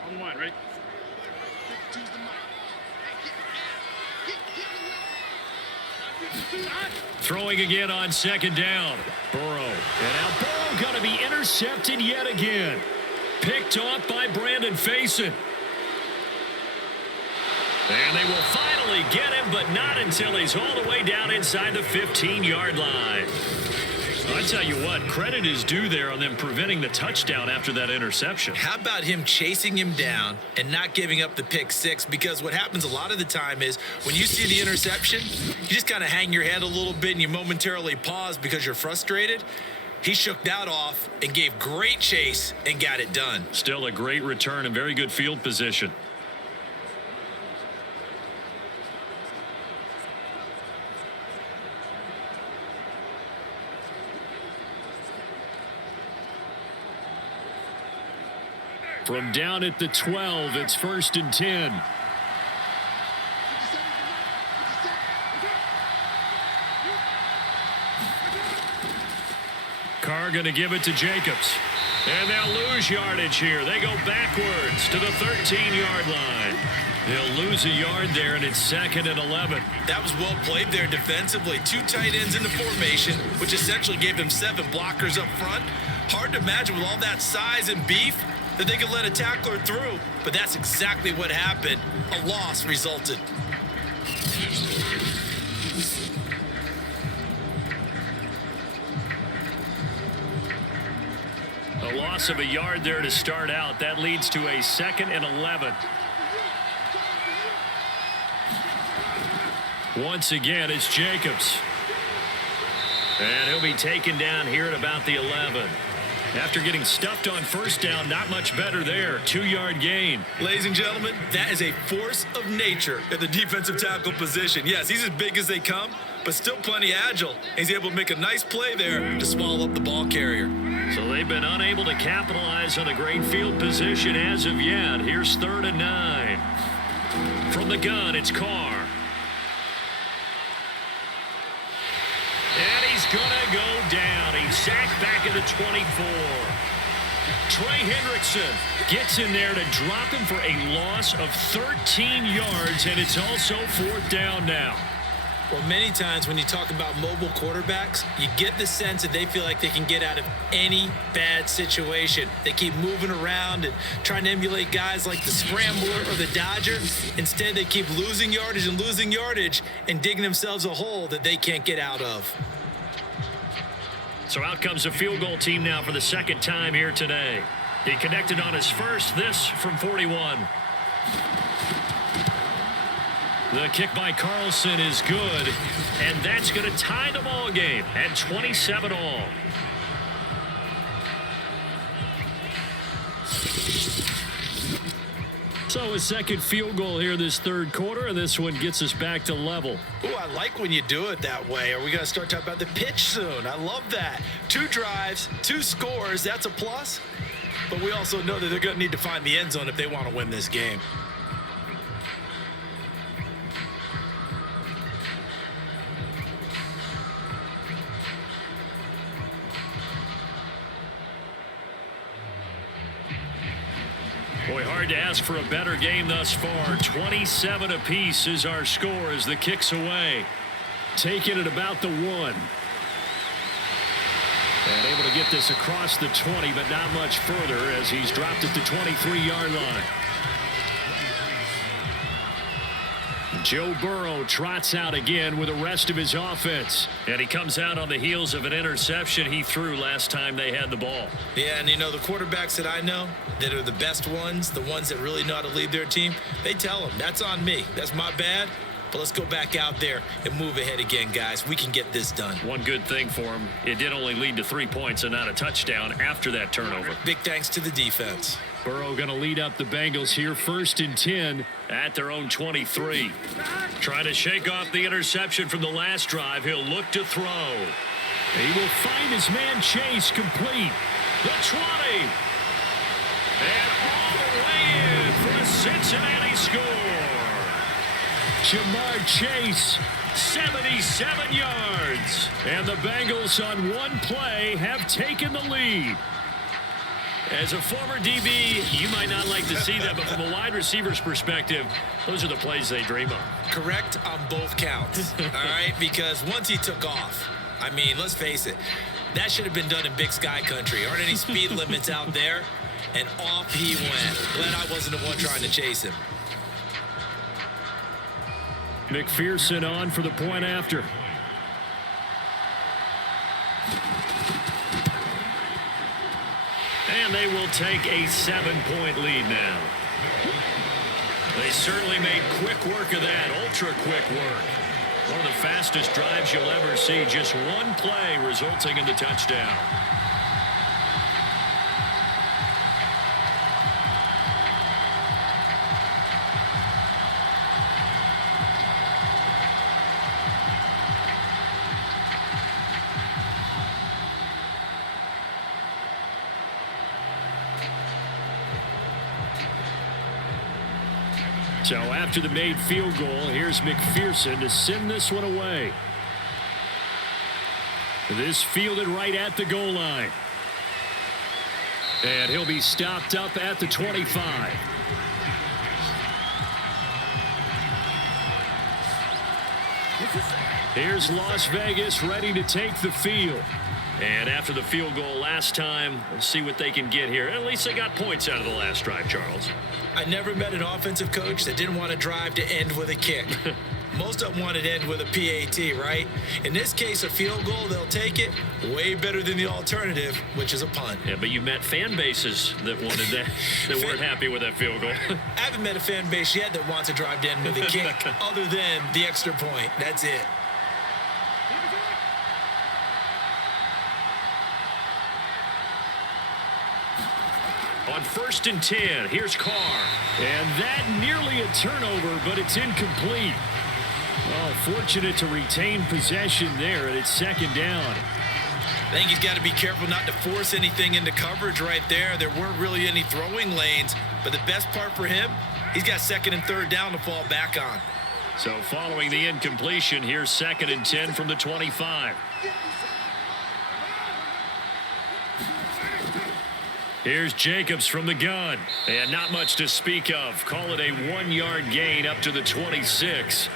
On one, ready? Throwing again on second down. Burrow. And now Burrow going to be intercepted yet again. Picked off by Brandon Faison. And they will finally get him, but not until he's all the way down inside the 15-yard line. I tell you what, credit is due there on them preventing the touchdown after that interception. How about him chasing him down and not giving up the pick six? Because what happens a lot of the time is when you see the interception, you just kind of hang your head a little bit and you momentarily pause because you're frustrated. He shook that off and gave great chase and got it done. Still a great return and very good field position. From down at the 12, it's 1st and 10. Carr going to give it to Jacobs. And they'll lose yardage here. They go backwards to the 13-yard line. They'll lose a yard there, and it's 2nd and 11. That was well played there defensively. 2 tight ends in the formation, which essentially gave them 7 blockers up front. Hard to imagine with all that size and beef that they could let a tackler through, but that's exactly what happened. A loss resulted. A loss of a yard there to start out. That leads to a 2nd and 11. Once again, it's Jacobs. And he'll be taken down here at about the 11. After getting stuffed on first down, not much better there. 2-yard gain. Ladies and gentlemen, that is a force of nature at the defensive tackle position. Yes, he's as big as they come, but still plenty agile. He's able to make a nice play there to swallow up the ball carrier. So they've been unable to capitalize on a great field position as of yet. Here's 3rd and 9. From the gun, it's Carr. And he's going to go down. He's sacked back at the 24. Trey Hendrickson gets in there to drop him for a loss of 13 yards, and it's also 4th down now. Well, many times when you talk about mobile quarterbacks, you get the sense that they feel like they can get out of any bad situation. They keep moving around and trying to emulate guys like the Scrambler or the Dodger. Instead, they keep losing yardage and digging themselves a hole that they can't get out of. So out comes a field goal team now for the 2nd time here today. He connected on his first, this from 41. The kick by Carlson is good, and that's going to tie the ball game at 27 all. So a second field goal here this 3rd quarter, and this one gets us back to level. Oh, I like when you do it that way. Are we going to start talking about the pitch soon? I love that. 2 drives, 2 scores, that's a plus. But we also know that they're going to need to find the end zone if they want to win this game. Boy, hard to ask for a better game thus far. 27 apiece is our score as the kick's away. Taking it about the 1. And able to get this across the 20, but not much further as he's dropped at the 23-yard line. Joe Burrow trots out again with the rest of his offense. And he comes out on the heels of an interception he threw last time they had the ball. Yeah, and the quarterbacks that I know that are the best ones, the ones that really know how to lead their team, they tell them, that's on me. That's my bad. But let's go back out there and move ahead again, guys. We can get this done. One good thing for him, it did only lead to 3 points and not a touchdown after that turnover. Big thanks to the defense. Burrow going to lead up the Bengals here, 1st and 10 at their own 23. Trying to shake off the interception from the last drive. He'll look to throw. He will find his man Chase complete. The 20. And all the way in for a Cincinnati score. Jamar Chase, 77 yards. And the Bengals on one play have taken the lead. As a former DB, you might not like to see that, but from a wide receiver's perspective, those are the plays they dream of. Correct on both counts, all right? Because once he took off, I mean, let's face it, that should have been done in Big Sky Country. Aren't any speed limits out there? And off he went. Glad I wasn't the one trying to chase him. McPherson on for the point after. And they will take a 7-point lead now. They certainly made quick work of that, ultra quick work. One of the fastest drives you'll ever see, just one play resulting in the touchdown. So after the made field goal, here's McPherson to send this one away. This fielded right at the goal line. And he'll be stopped up at the 25. Here's Las Vegas ready to take the field. And after the field goal last time, we'll see what they can get here. At least they got points out of the last drive, Charles. I never met an offensive coach that didn't want a drive to end with a kick. Most of them want it to end with a PAT, right? In this case, a field goal, they'll take it. Way better than the alternative, which is a punt. Yeah, but you met fan bases that wanted that, that weren't happy with that field goal. I haven't met a fan base yet that wants a drive to end with a kick other than the extra point. That's it. On 1st and 10, here's Carr. And that nearly a turnover, but it's incomplete. Oh, fortunate to retain possession there, and it's 2nd down. I think he's got to be careful not to force anything into coverage right there. There weren't really any throwing lanes, but the best part for him, he's got 2nd and 3rd down to fall back on. So following the incompletion, here's 2nd and 10 from the 25. Here's Jacobs from the gun. And not much to speak of. Call it a 1-yard gain up to the 26.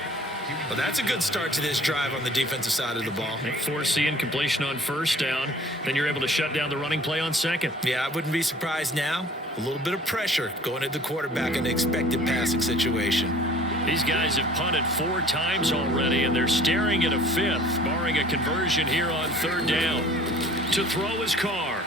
Well, that's a good start to this drive on the defensive side of the ball. They force the incompletion on 1st down. Then you're able to shut down the running play on 2nd. Yeah, I wouldn't be surprised now. A little bit of pressure going at the quarterback in the expected passing situation. These guys have punted 4 times already, and they're staring at a 5th, barring a conversion here on 3rd down. To throw is Carr.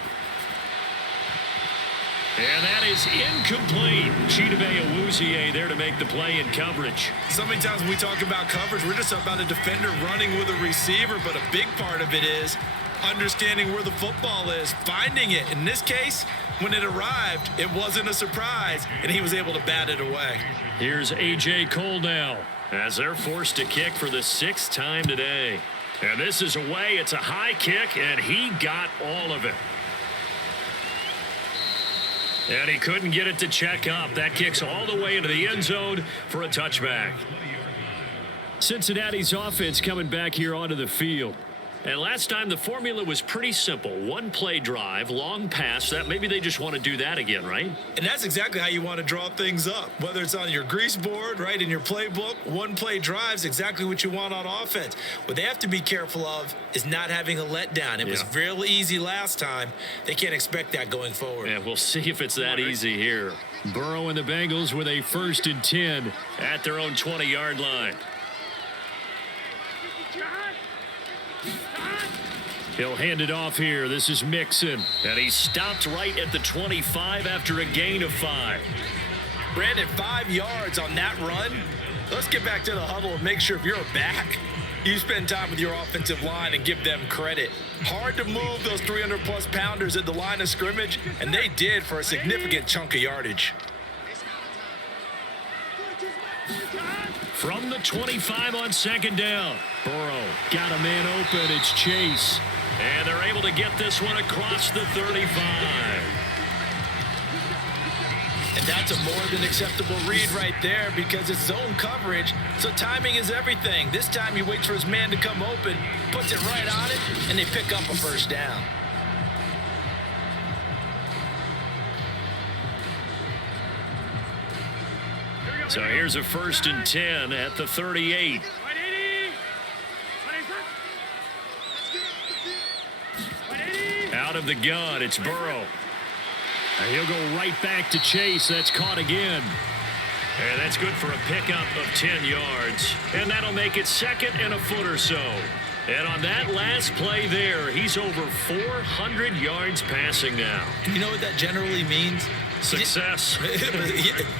And that is incomplete. Chidobe Awuzie there to make the play in coverage. So many times when we talk about coverage, we're just about a defender running with a receiver, but a big part of it is understanding where the football is, finding it. In this case, when it arrived, it wasn't a surprise, and he was able to bat it away. Here's A.J. Cole now as they're forced to kick for the 6th time today. And this is away. It's a high kick, and he got all of it. And he couldn't get it to check up. That kicks all the way into the end zone for a touchback. Cincinnati's offense coming back here onto the field. And last time the formula was pretty simple. 1-play drive, long pass. That maybe they just want to do that again, right? And that's exactly how you want to draw things up. Whether it's on your grease board, right, in your playbook, 1-play drives exactly what you want on offense. What they have to be careful of is not having a letdown. It was real easy last time. They can't expect that going forward. Yeah, we'll see if it's that easy here. Burrow and the Bengals with a 1st and 10 at their own 20-yard line. He'll hand it off here. This is Mixon. And he stopped right at the 25 after a gain of 5. Brandon, 5 yards on that run. Let's get back to the huddle and make sure if you're a back, you spend time with your offensive line and give them credit. Hard to move those 300-plus pounders at the line of scrimmage, and they did for a significant chunk of yardage. From the 25 on 2nd down. Burrow got a man open. It's Chase. And they're able to get this one across the 35. And that's a more than acceptable read right there because it's zone coverage, so timing is everything. This time he waits for his man to come open, puts it right on it, and they pick up a 1st down. So here's a 1st and 10 at the 38. Out of the gun, it's Burrow. And he'll go right back to Chase. That's caught again. And that's good for a pickup of 10 yards. And that'll make it 2nd and a foot or so. And on that last play there, he's over 400 yards passing now. You know what that generally means? Success.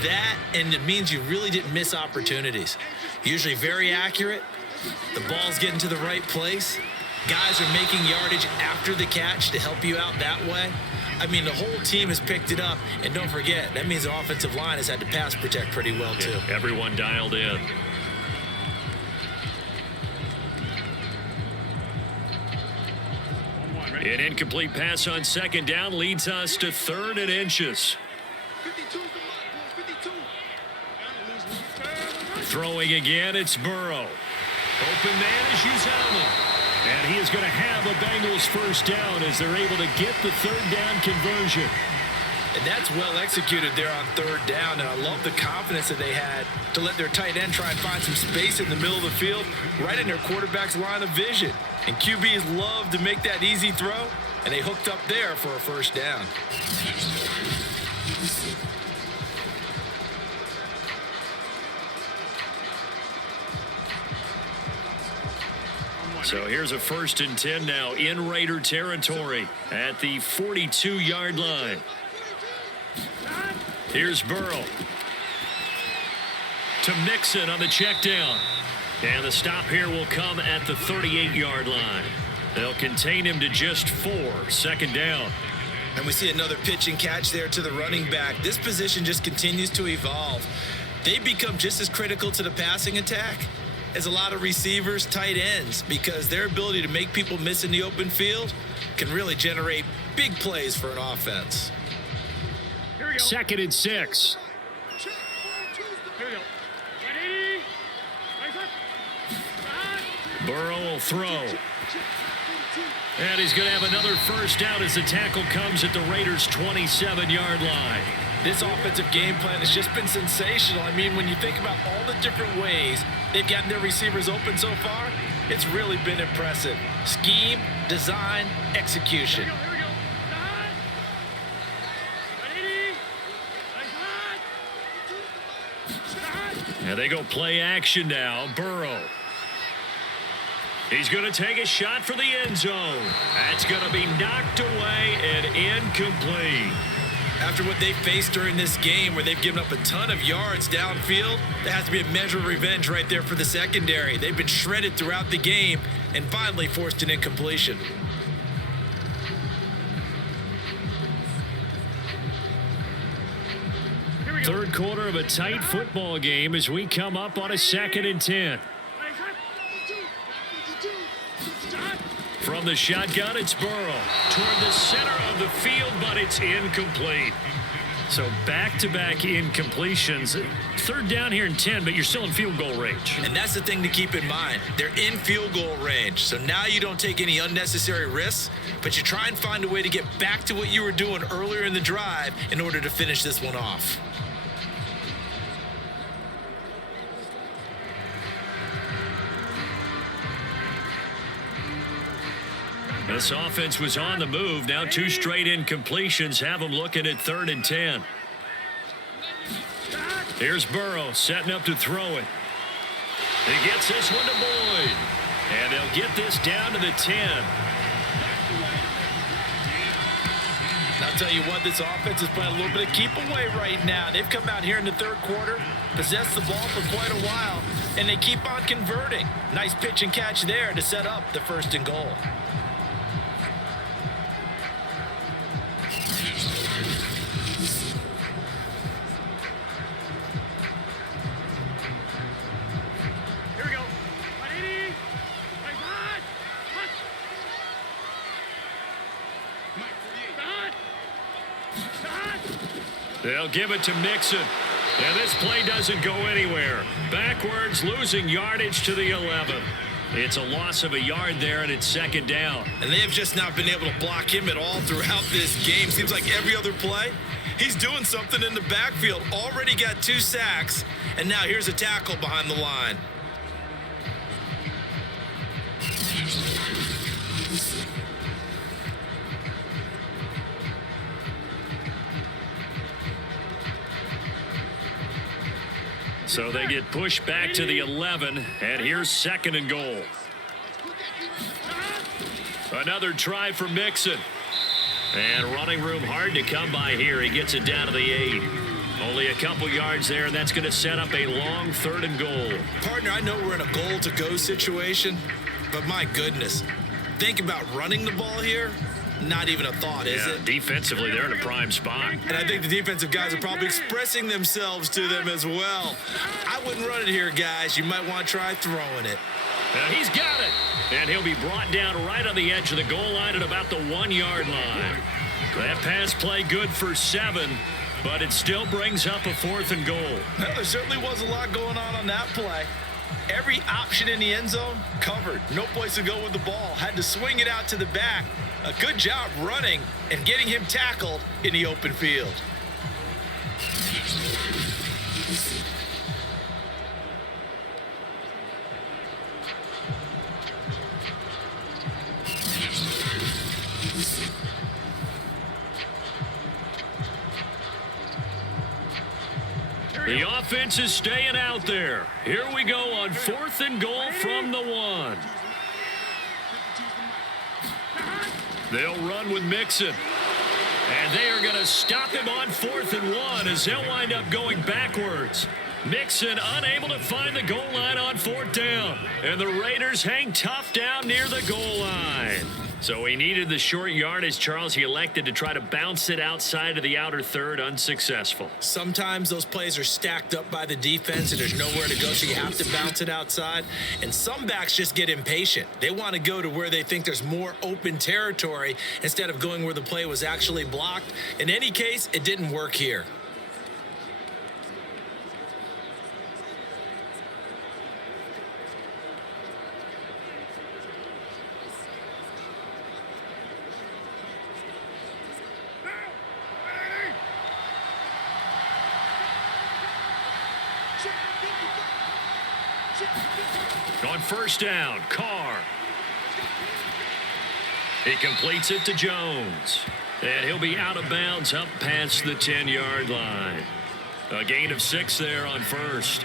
That, and it means you really didn't miss opportunities. Usually very accurate. The ball's getting to the right place. Guys are making yardage after the catch to help you out that way. I mean, the whole team has picked it up. And don't forget, that means the offensive line has had to pass protect pretty well, too. Yeah, everyone dialed in. An incomplete pass on 2nd down leads us to 3rd and inches. Throwing again, it's Burrow. Open man is Uzama. And he is going to have a Bengals 1st down as they're able to get the 3rd down conversion. And that's well executed there on 3rd down. And I love the confidence that they had to let their tight end try and find some space in the middle of the field, right in their quarterback's line of vision. And QBs love to make that easy throw, and they hooked up there for a 1st down. So here's a 1st and 10 now in Raider territory at the 42-yard line. Here's Burrow. To Mixon on the check down. And the stop here will come at the 38-yard line. They'll contain him to just 4, 2nd down. And we see another pitch and catch there to the running back. This position just continues to evolve. They become just as critical to the passing attack as a lot of receivers, tight ends, because their ability to make people miss in the open field can really generate big plays for an offense. 2nd and 6. Burrow will throw. And he's going to have another 1st down as the tackle comes at the Raiders' 27-yard line. This offensive game plan has just been sensational. I mean, when you think about all the different ways they've gotten their receivers open so far, it's really been impressive. Scheme, design, execution. And they go play action now. Burrow. He's going to take a shot for the end zone. That's going to be knocked away and incomplete. After what they faced during this game where they've given up a ton of yards downfield, there has to be a measure of revenge right there for the secondary. They've been shredded throughout the game and finally forced an incompletion. Third quarter of a tight football game as we come up on a 2nd and 10. From the shotgun, it's Burrow toward the center of the field, but it's incomplete. So back-to-back incompletions. 3rd down here and 10, but you're still in field goal range. And that's the thing to keep in mind. They're in field goal range. So now you don't take any unnecessary risks, but you try and find a way to get back to what you were doing earlier in the drive in order to finish this one off. This offense was on the move. Now 2 straight incompletions have them looking at 3rd and 10. Here's Burrow setting up to throw it. He gets this one to Boyd. And they'll get this down to the 10. I'll tell you what, this offense is playing a little bit of keep away right now. They've come out here in the third quarter, possessed the ball for quite a while, and they keep on converting. Nice pitch and catch there to set up the 1st and goal. Here we go. 180. Play hot. They'll give it to Mixon. And this play doesn't go anywhere. Backwards, losing yardage to the 11. It's a loss of a yard there, and it's 2nd down. And they have just not been able to block him at all throughout this game. Seems like every other play, he's doing something in the backfield. Already got 2 sacks, and now here's a tackle behind the line. So they get pushed back to the 11, and here's 2nd and goal. Another try for Mixon. And running room hard to come by here. He gets it down to the 8. Only a couple yards there, and that's going to set up a long 3rd and goal. Partner, I know we're in a goal-to-go situation, but my goodness, think about running the ball here. Not even a thought, is it? Defensively, they're in a prime spot. And I think the defensive guys are probably expressing themselves to them as well. I wouldn't run it here, guys. You might want to try throwing it. He's got it. And he'll be brought down right on the edge of the goal line at about the 1-yard line. That pass play good for 7, but it still brings up a 4th and goal. Well, there certainly was a lot going on that play. Every option in the end zone covered. No place to go with the ball. Had to swing it out to the back. A good job running and getting him tackled in the open field. The offense is staying out there. Here we go on 4th and goal from the 1. They'll run with Mixon. And they are going to stop him on 4th and 1 as they'll wind up going backwards. Mixon unable to find the goal line on 4th down. And the Raiders hang tough down near the goal line. So he needed the short yardage, Charles. He elected to try to bounce it outside of the outer 3rd, unsuccessful. Sometimes those plays are stacked up by the defense and there's nowhere to go, so you have to bounce it outside. And some backs just get impatient. They want to go to where they think there's more open territory instead of going where the play was actually blocked. In any case, it didn't work here. On 1st down, Carr. He completes it to Jones. And he'll be out of bounds up past the 10-yard line. A gain of 6 there on 1st.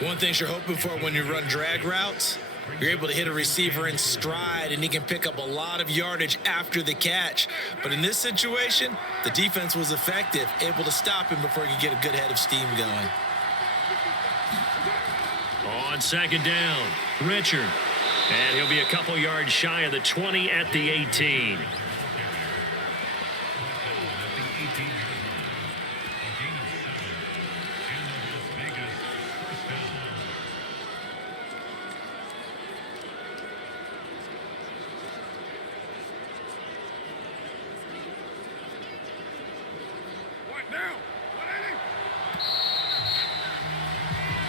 One thing you're hoping for when you run drag routes, you're able to hit a receiver in stride and he can pick up a lot of yardage after the catch. But in this situation, the defense was effective, able to stop him before he could get a good head of steam going. On 2nd down, Richard. And he'll be a couple yards shy of the 20 at the 18.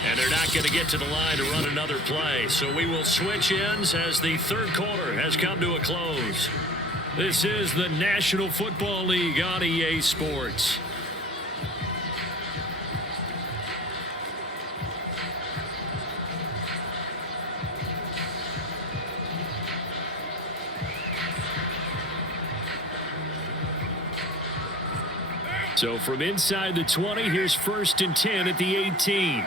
And they're not going to get to the line to run another play. So we will switch ends as the 3rd quarter has come to a close. This is the National Football League on EA Sports. So from inside the 20, here's 1st and 10 at the 18.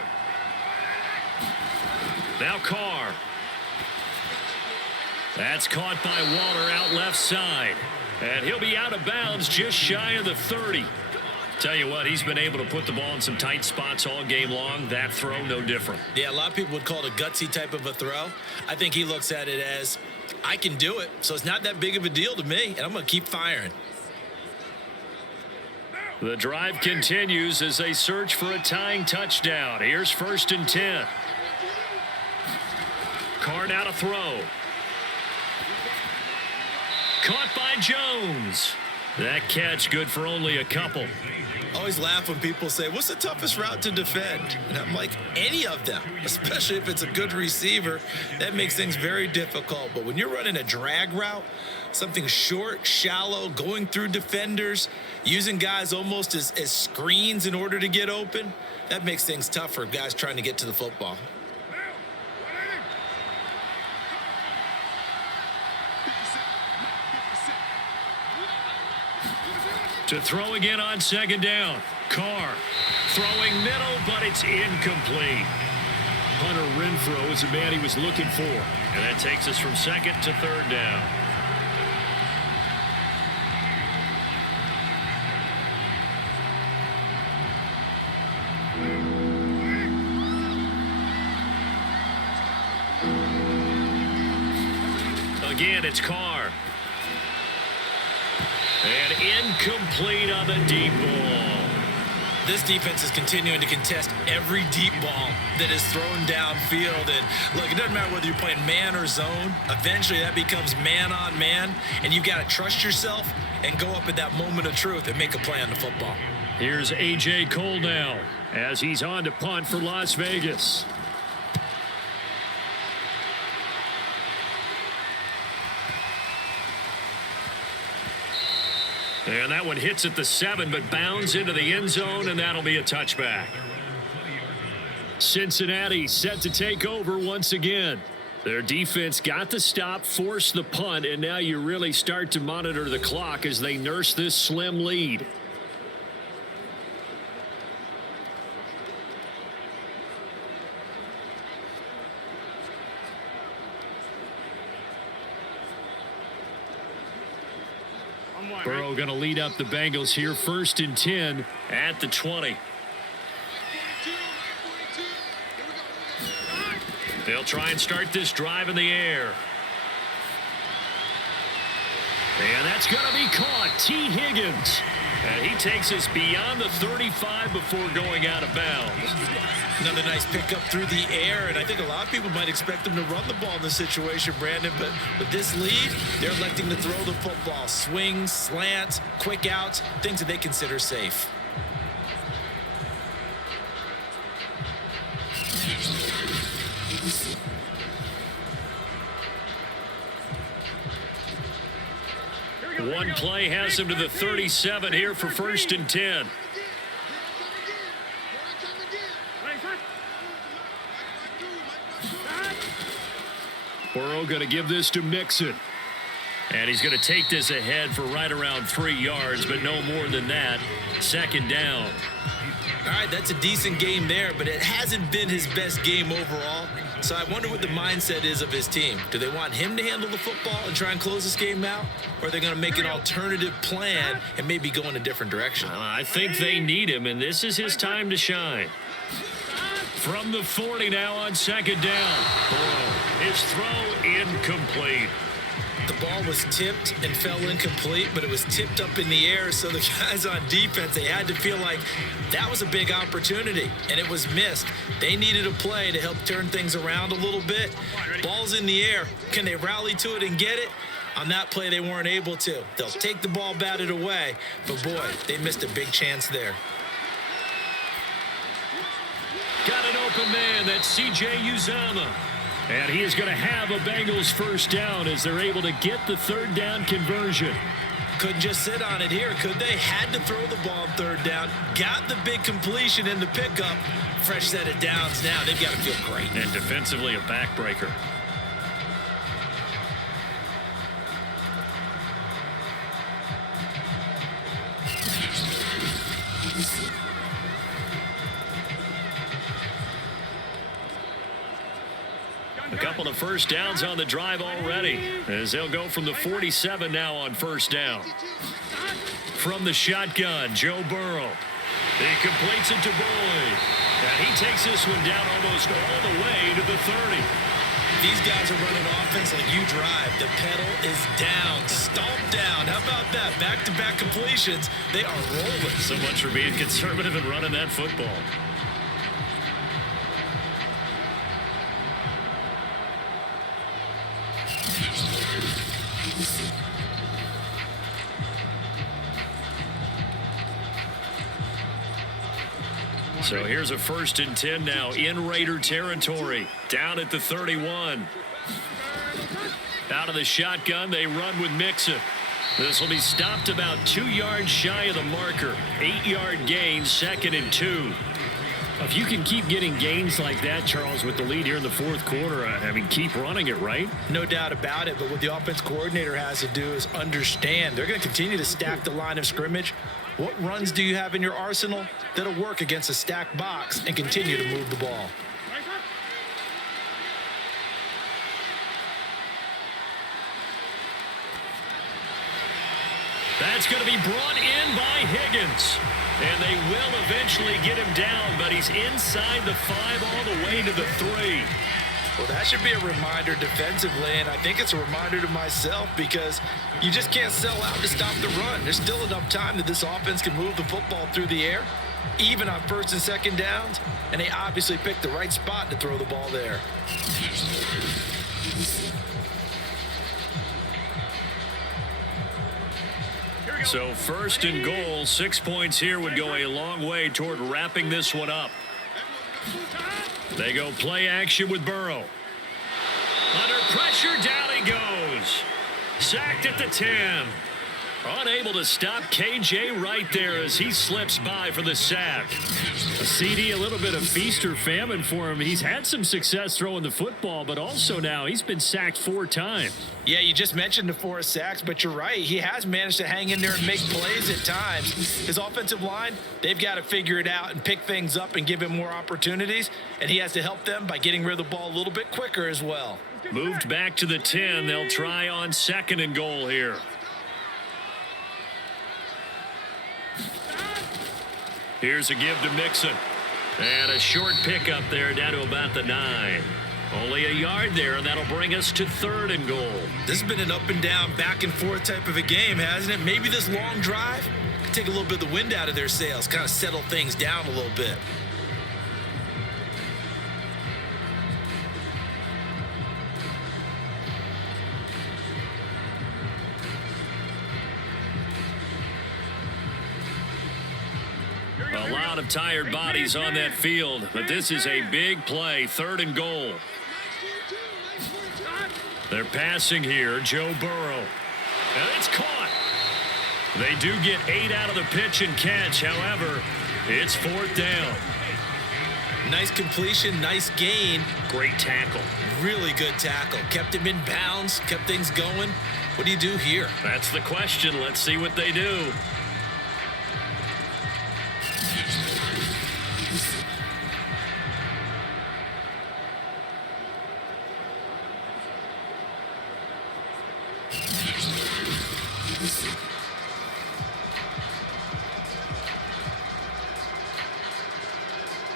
Now Carr. That's caught by Waller out left side. And he'll be out of bounds just shy of the 30. Tell you what, he's been able to put the ball in some tight spots all game long. That throw, no different. Yeah, a lot of people would call it a gutsy type of a throw. I think he looks at it as, I can do it, so it's not that big of a deal to me, and I'm going to keep firing. The drive continues as they search for a tying touchdown. Here's 1st and 10. Carr now to throw. Caught by Jones. That catch good for only a couple. Always laugh when people say, what's the toughest route to defend? And I'm like, any of them, especially if it's a good receiver. That makes things very difficult. But when you're running a drag route, something short, shallow, going through defenders, using guys almost as screens in order to get open, that makes things tough for guys trying to get to the football. To throw again on 2nd down. Carr throwing middle, but it's incomplete. Hunter Renfrow is the man he was looking for. And that takes us from 2nd to 3rd down. Again, it's Carr. And incomplete on the deep ball. This defense is continuing to contest every deep ball that is thrown downfield. And look, it doesn't matter whether you're playing man or zone. Eventually that becomes man on man. And you've got to trust yourself and go up at that moment of truth and make a play on the football. Here's A.J. Cole now as he's on to punt for Las Vegas. And that one hits at the 7, but bounds into the end zone, and that'll be a touchback. Cincinnati set to take over once again. Their defense got the stop, forced the punt, and now you really start to monitor the clock as they nurse this slim lead. Burrow going to lead up the Bengals here, 1st and 10 at the 20. They'll try and start this drive in the air. And that's going to be caught. T. Higgins. And he takes us beyond the 35 before going out of bounds. Another nice pickup through the air, and I think a lot of people might expect them to run the ball in this situation, Brandon, but with this lead, they're electing to throw the football. Swings, slants, quick outs, things that they consider safe. One play has him to the 37 here for 1st and 10. Burrow going to give this to Mixon. And he's going to take this ahead for right around 3 yards, but no more than that. 2nd down. All right, that's a decent game there, but it hasn't been his best game overall. So I wonder what the mindset is of his team. Do they want him to handle the football and try and close this game out? Or are they going to make an alternative plan and maybe go in a different direction? I think they need him, and this is his time to shine. From the 40 now on 2nd down. Burrow, his throw incomplete. The ball was tipped and fell incomplete, but it was tipped up in the air, so the guys on defense, they had to feel like that was a big opportunity, and it was missed. They needed a play to help turn things around a little bit. Ball's in the air. Can they rally to it and get it? On that play, they weren't able to. They'll take the ball batted away, but boy, they missed a big chance there. Got an open man. That's C.J. Uzomah. And he is going to have a Bengals 1st down as they're able to get the 3rd down conversion. Couldn't just sit on it here, could they? Had to throw the ball on 3rd down. Got the big completion in the pickup. Fresh set of downs now. They've got to feel great. And defensively, a backbreaker. A couple of first downs on the drive already, as they'll go from the 47 now on first down. From the shotgun, Joe Burrow. He completes it to Boyd. And he takes this one down almost all the way to the 30. These guys are running offense like you drive. The pedal is down, stomped down. How about that? Back-to-back completions. They are rolling. So much for being conservative and running that football. So here's a 1st and 10 now in Raider territory. Down at the 31. Out of the shotgun, they run with Mixon. This will be stopped about 2 yards shy of the marker. 8-yard gain, 2nd and 2. If you can keep getting gains like that, Charles, with the lead here in the 4th quarter, I mean, keep running it, right? No doubt about it, but what the offense coordinator has to do is understand. They're going to continue to stack the line of scrimmage. What runs do you have in your arsenal that'll work against a stacked box and continue to move the ball? That's going to be brought in by Higgins. And they will eventually get him down, but he's inside the 5 all the way to the 3. Well, that should be a reminder defensively, and I think it's a reminder to myself because you just can't sell out to stop the run. There's still enough time that this offense can move the football through the air, even on 1st and 2nd downs, and they obviously picked the right spot to throw the ball there. So 1st and goal, 6 points here would go a long way toward wrapping this one up. They go play action with Burrow. Under pressure, down he goes. Sacked at the 10. Unable to stop KJ right there as he slips by for the sack. A CD, a little bit of feast or famine for him. He's had some success throwing the football, but also now he's been sacked 4 times. Yeah, you just mentioned the 4 sacks, but you're right. He has managed to hang in there and make plays at times. His offensive line, they've got to figure it out and pick things up and give him more opportunities, and he has to help them by getting rid of the ball a little bit quicker as well. Moved back to the 10. They'll try on 2nd and goal here. Here's a give to Mixon. And a short pickup there down to about the 9. Only a yard there, and that'll bring us to 3rd and goal. This has been an up and down, back and forth type of a game, hasn't it? Maybe this long drive could take a little bit of the wind out of their sails, kind of settle things down a little bit. A lot of tired bodies on that field, but this is a big play, 3rd and goal. They're passing here, Joe Burrow. And it's caught. They do get 8 out of the pitch and catch. However, it's 4th down. Nice completion, nice gain. Great tackle. Really good tackle. Kept him in bounds, kept things going. What do you do here? That's the question. Let's see what they do.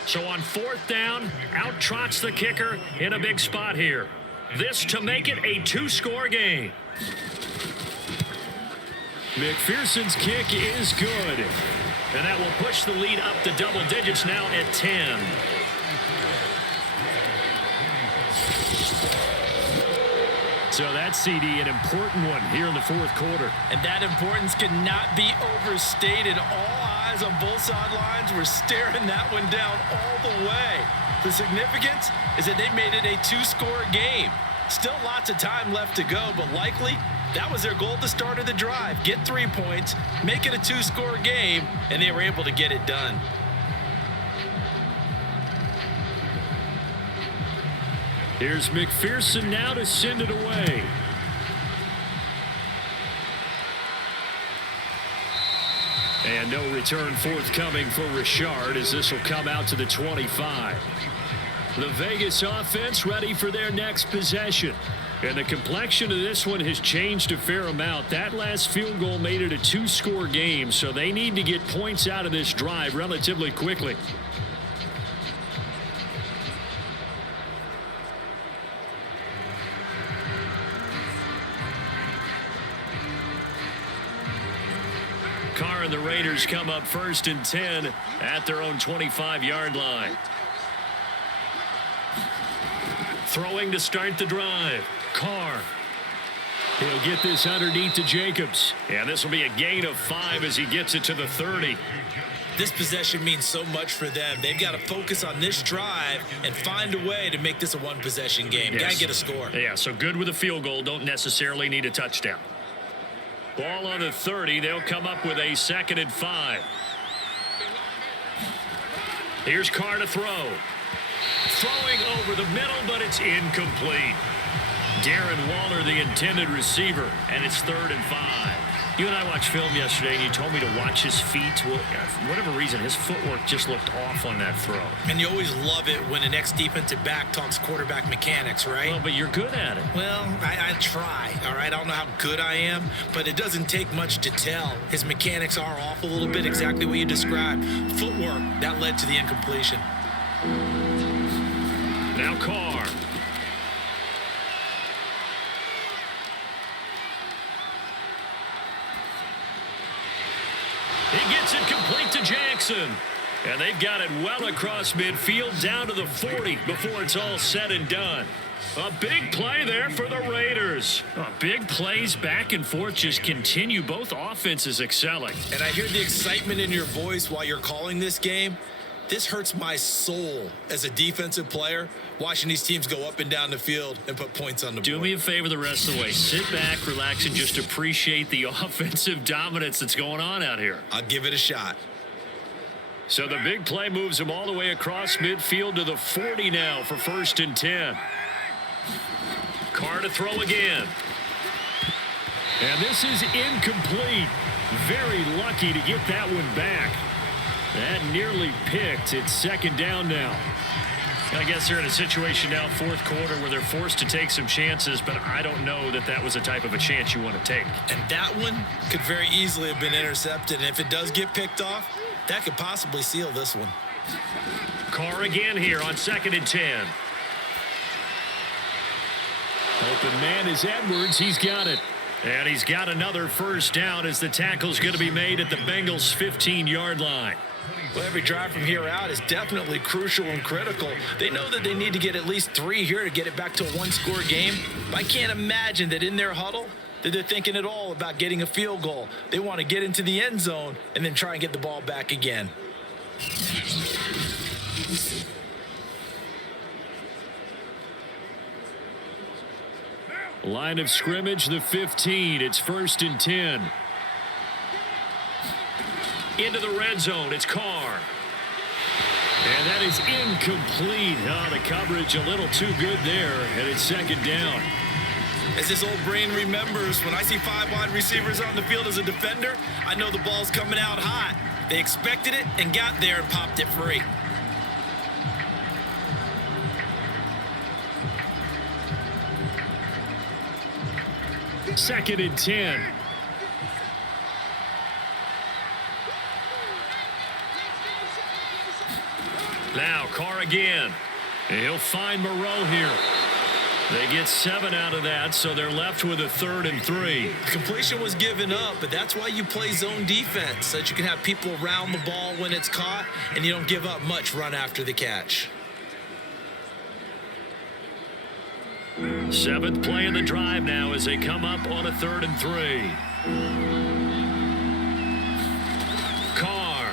So on 4th down, out trots the kicker in a big spot here. This to make it a 2-score game. McPherson's kick is good. And that will push the lead up to double digits now at 10. So that CD, an important one here in the 4th quarter. And that importance cannot be overstated. All eyes on both sidelines were staring that one down all the way. The significance is that they made it a 2-score game. Still lots of time left to go, but likely that was their goal at the start of the drive. Get 3 points, make it a 2-score game, and they were able to get it done. Here's McPherson now to send it away. And no return forthcoming for Richard as this will come out to the 25. The Vegas offense ready for their next possession. And the complexion of this one has changed a fair amount. That last field goal made it a 2-score game, so they need to get points out of this drive relatively quickly. Carr and the Raiders come up 1st and 10 at their own 25-yard line. Throwing to start the drive. Carr. He'll get this underneath to Jacobs. And this will be a gain of 5 as he gets it to the 30. This possession means so much for them. They've got to focus on this drive and find a way to make this a one-possession game. Yes. Got to get a score. Yeah, so good with a field goal. Don't necessarily need a touchdown. Ball on the 30. They'll come up with a 2nd and 5. Here's Carr to throw. Throwing over the middle, but it's incomplete. Darren Waller, the intended receiver, and it's 3rd and 5. You and I watched film yesterday, and you told me to watch his feet. Well, for whatever reason, his footwork just looked off on that throw. And you always love it when an ex-defensive back talks quarterback mechanics, right? Well, but you're good at it. Well, I try, all right? I don't know how good I am, but it doesn't take much to tell. His mechanics are off a little bit, exactly what you described. Footwork, that led to the incompletion. Now Carr. He gets it complete to Jackson. And they've got it well across midfield down to the 40 before it's all said and done. A big play there for the Raiders. Big plays back and forth just continue. Both offenses excelling. And I hear the excitement in your voice while you're calling this game. This hurts my soul as a defensive player, watching these teams go up and down the field and put points on the board. Do me a favor the rest of the way. Sit back, relax, and just appreciate the offensive dominance that's going on out here. I'll give it a shot. So the big play moves him all the way across midfield to the 40 now for 1st and 10. Carr to throw again. And this is incomplete. Very lucky to get that one back. That nearly picked. It's 2nd down now. I guess they're in a situation now, 4th quarter, where they're forced to take some chances, but I don't know that that was the type of a chance you want to take. And that one could very easily have been intercepted. And if it does get picked off, that could possibly seal this one. Carr again here on 2nd and 10. Open man is Edwards. He's got it. And he's got another 1st down as the tackle's going to be made at the Bengals' 15-yard line. Well, every drive from here out is definitely crucial and critical. They know that they need to get at least 3 here to get it back to a one-score game. But I can't imagine that in their huddle that they're thinking at all about getting a field goal. They want to get into the end zone and then try and get the ball back again. Line of scrimmage, the 15. It's 1st and 10. Into the red zone, it's Carr. And that is incomplete. The coverage a little too good there, and it's 2nd down. As this old brain remembers, when I see 5 wide receivers on the field as a defender, I know the ball's coming out hot. They expected it and got there and popped it free. Second and 10. Now Carr again. He'll find Moreau here. They get 7 out of that, so they're left with a 3rd and 3. Completion was given up, but that's why you play zone defense, so that you can have people around the ball when it's caught, and you don't give up much run after the catch. 7th play in the drive now as they come up on a 3rd and 3. Carr.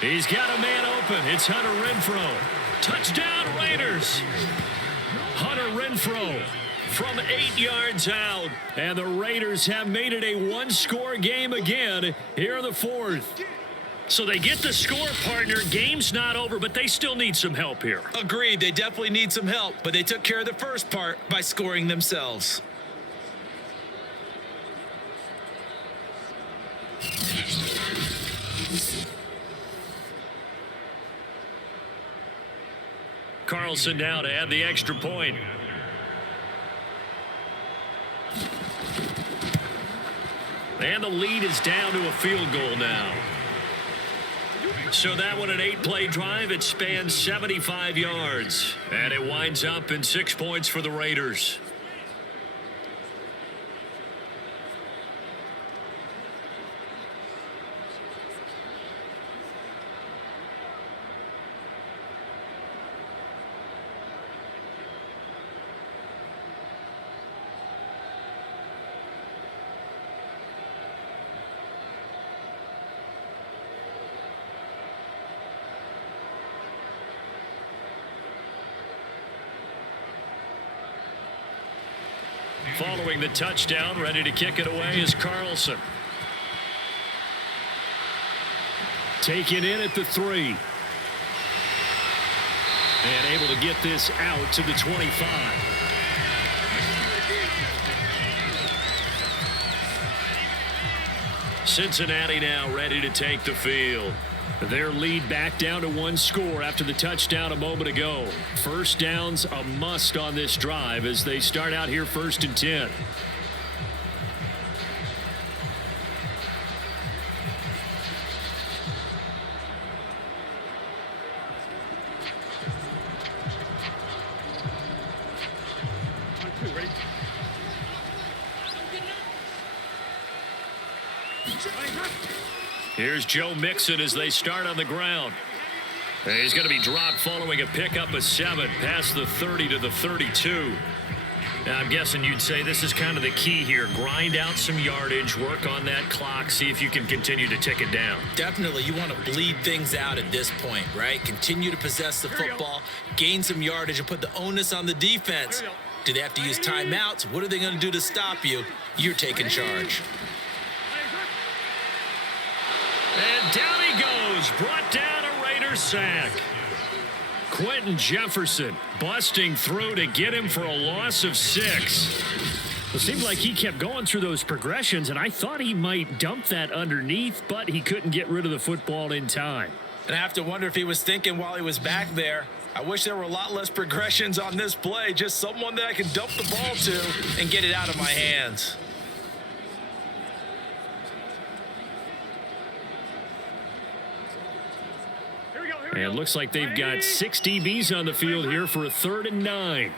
He's got a man open. It's Hunter Renfrow. Touchdown Raiders. Hunter Renfrow from 8 yards out. And the Raiders have made it a one-score game again here in the 4th. So they get the score, partner. Game's not over, but they still need some help here. Agreed. They definitely need some help, but they took care of the first part by scoring themselves. Carlson now to add the extra point. And the lead is down to a field goal now. So that one, an 8-play drive. It spans 75 yards. And it winds up in 6 points for the Raiders. Following the touchdown, ready to kick it away is Carlson. Taken in at the 3. And able to get this out to the 25. Cincinnati now ready to take the field. Their lead back down to 1 score after the touchdown a moment ago. First downs a must on this drive as they start out here 1st and 10. Here's Joe Mixon as they start on the ground. He's going to be dropped following a pickup of 7 past the 30 to the 32. Now, I'm guessing you'd say this is kind of the key here. Grind out some yardage, work on that clock, see if you can continue to tick it down. Definitely, you want to bleed things out at this point, right? Continue to possess the football, gain some yardage, and put the onus on the defense. Do they have to use timeouts? What are they going to do to stop you? You're taking charge. And down he goes, brought down a Raiders sack. Quentin Jefferson busting through to get him for a loss of 6. It seemed like he kept going through those progressions, and I thought he might dump that underneath, but he couldn't get rid of the football in time. And I have to wonder if he was thinking while he was back there, I wish there were a lot less progressions on this play, just someone that I can dump the ball to and get it out of my hands. And it looks like they've got 6 DBs on the field here for a 3rd and 9.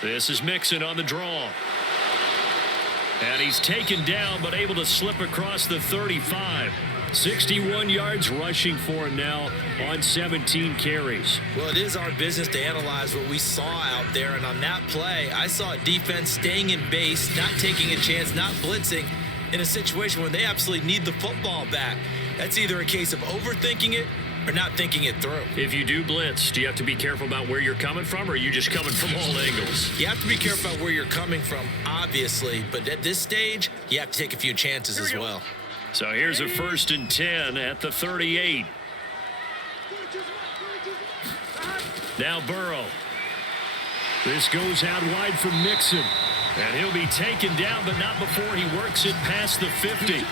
This is Mixon on the draw. And he's taken down but able to slip across the 35. 61 yards rushing for him now on 17 carries. Well, it is our business to analyze what we saw out there. And on that play, I saw a defense staying in base, not taking a chance, not blitzing, in a situation where they absolutely need the football back. That's either a case of overthinking it or not thinking it through. If you do blitz, do you have to be careful about where you're coming from, or are you just coming from all angles? You have to be careful about where you're coming from, obviously, but at this stage, you have to take a few chances as well. So here's a 1st and 10 at the 38. Now Burrow. This goes out wide for Mixon. And he'll be taken down, but not before he works it past the 50.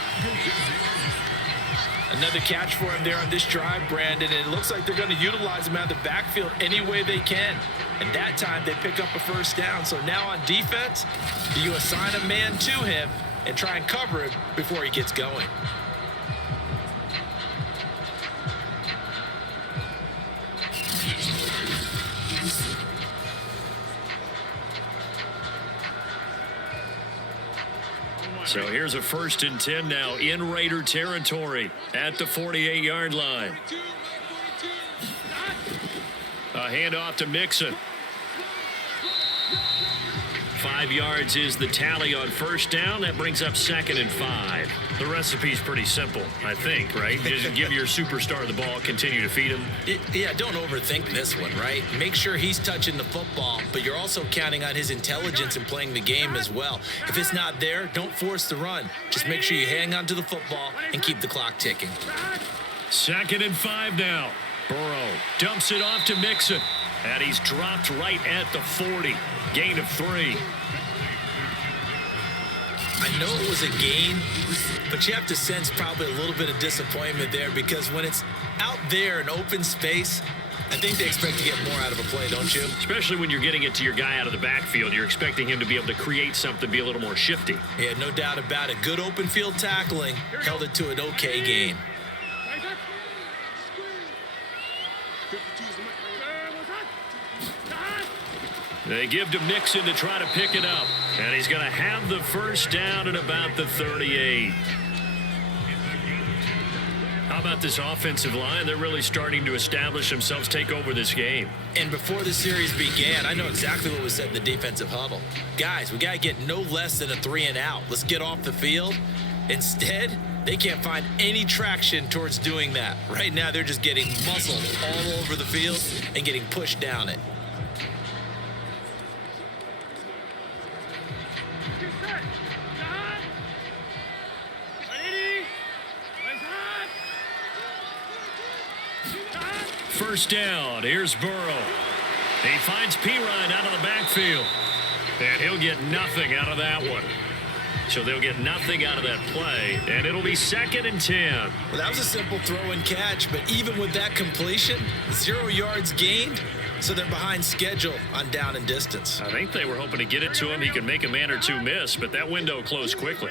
Another catch for him there on this drive, Brandon, and it looks like they're going to utilize him out of the backfield any way they can. And that time, they pick up a 1st down. So now on defense, do you assign a man to him and try and cover him before he gets going? So here's a 1st and 10 now in Raider territory at the 48-yard line. A handoff to Mixon. 5 yards is the tally on 1st down. That brings up 2nd and 5. The recipe's pretty simple, I think, right? Just give your superstar the ball, continue to feed him. Yeah, don't overthink this one, right? Make sure he's touching the football, but you're also counting on his intelligence in playing the game as well. If it's not there, don't force the run. Just make sure you hang on to the football and keep the clock ticking. 2nd and 5 now. Burrow dumps it off to Mixon. And he's dropped right at the 40. Gain of 3. I know it was a gain, but you have to sense probably a little bit of disappointment there because when it's out there in open space, I think they expect to get more out of a play, don't you? Especially when you're getting it to your guy out of the backfield. You're expecting him to be able to create something, be a little more shifty. Yeah, no doubt about it. Good open field tackling held it to an okay gain. They give to Mixon to try to pick it up. And he's going to have the first down at about the 38. How about this offensive line? They're really starting to establish themselves, take over this game. And before the series began, I know exactly what was said in the defensive huddle. Guys, we got to get no less than a 3 and out. Let's get off the field. Instead, they can't find any traction towards doing that. Right now, they're just getting muscled all over the field and getting pushed down it. First down. Here's Burrow. He finds Pirine out of the backfield. And he'll get nothing out of that one. So they'll get nothing out of that play. And it'll be 2nd and 10. Well, that was a simple throw and catch. But even with that completion, 0 yards gained. So they're behind schedule on down and distance. I think they were hoping to get it to him. He could make a man or two miss. But that window closed quickly.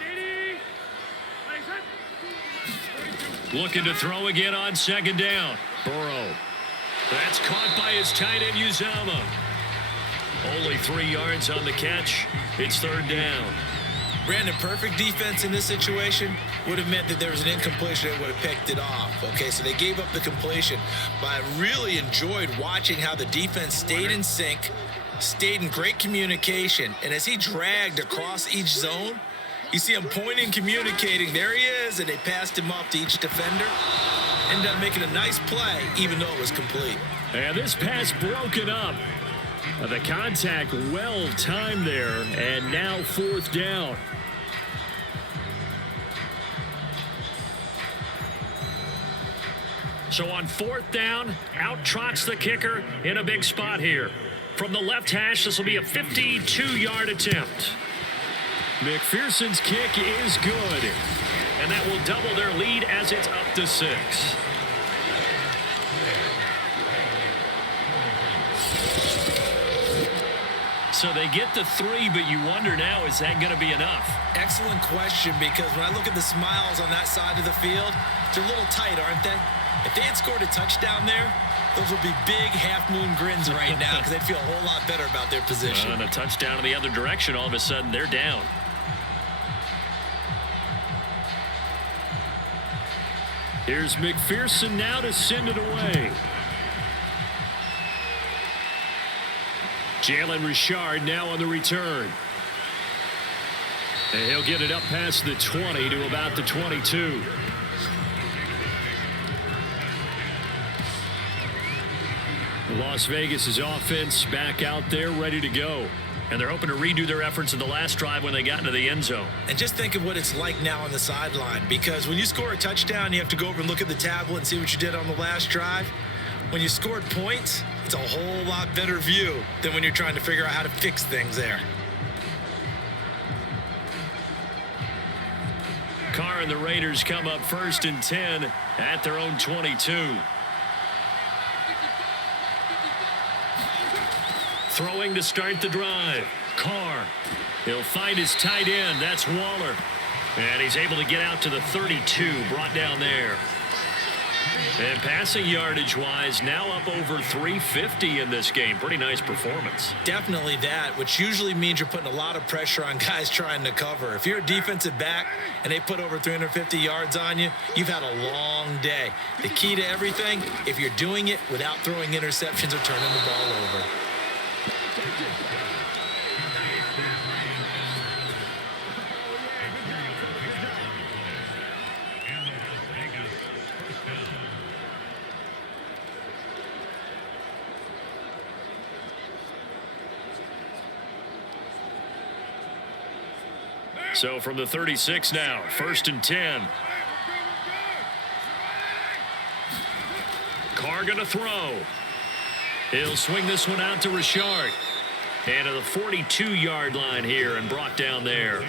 Looking to throw again on 2nd down. Burrow. That's caught by his tight end, Uzama. Only 3 yards on the catch. It's 3rd down. Brandon, perfect defense in this situation would have meant that there was an incompletion and would have picked it off. Okay, so they gave up the completion. But I really enjoyed watching how the defense stayed in sync, stayed in great communication. And as he dragged across each zone, you see him pointing, communicating. There he is, and they passed him off to each defender. Ended up making a nice play, even though it was complete. And this pass broken up. The contact well timed there, and now 4th down. So on 4th down, out trots the kicker in a big spot here. From the left hash, this will be a 52-yard attempt. McPherson's kick is good, and that will double their lead as it's up to 6. So they get the 3, but you wonder now, is that going to be enough? Excellent question, because when I look at the smiles on that side of the field, they're a little tight, aren't they? If they had scored a touchdown there, those would be big half-moon grins right now because they'd feel a whole lot better about their position. And a touchdown in the other direction, all of a sudden they're down. Here's McPherson now to send it away. Jalen Richard now on the return. And he'll get it up past the 20 to about the 22. Las Vegas' offense back out there ready to go. And they're hoping to redo their efforts in the last drive when they got into the end zone. And just think of what it's like now on the sideline, because when you score a touchdown, you have to go over and look at the tablet and see what you did on the last drive. When you scored points, it's a whole lot better view than when you're trying to figure out how to fix things there. Carr and the Raiders come up 1st and 10 at their own 22. Throwing to start the drive. Carr. He'll find his tight end. That's Waller. And he's able to get out to the 32. Brought down there. And passing yardage-wise, now up over 350 in this game. Pretty nice performance. Definitely that, which usually means you're putting a lot of pressure on guys trying to cover. If you're a defensive back and they put over 350 yards on you, you've had a long day. The key to everything, if you're doing it without throwing interceptions or turning the ball over. So from the 36 now, 1st and 10. Carr gonna throw. He'll swing this one out to Richard. And to the 42-yard line here and brought down there.